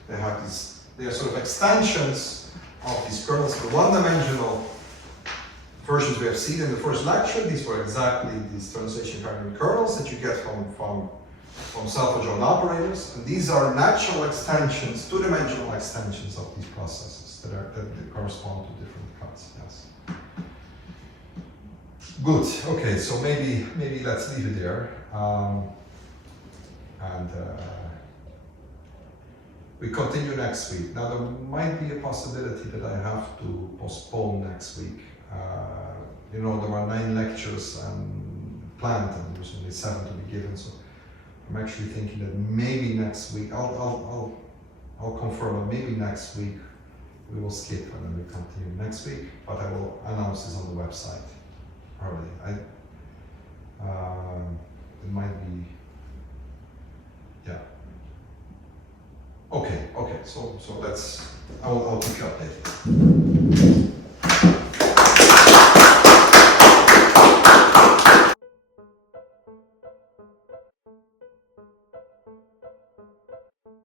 they have these. They are sort of extensions of these kernels, the one-dimensional versions we have seen in the first lecture. These were exactly these translation cardinal kernels that you get from self-adjoint operators, and these are natural extensions, two-dimensional extensions of these processes that correspond to different cuts. Yes. Good. Okay. So maybe let's leave it there, and we continue next week. Now there might be a possibility that I have to postpone next week. You know, there were 9 lectures planned, and there was only 7 to be given. So I'm actually thinking that maybe next week I'll confirm that maybe next week we will skip and then we continue next week. But I will announce this on the website early. It might be, yeah. Okay. So that's I'll keep you updated.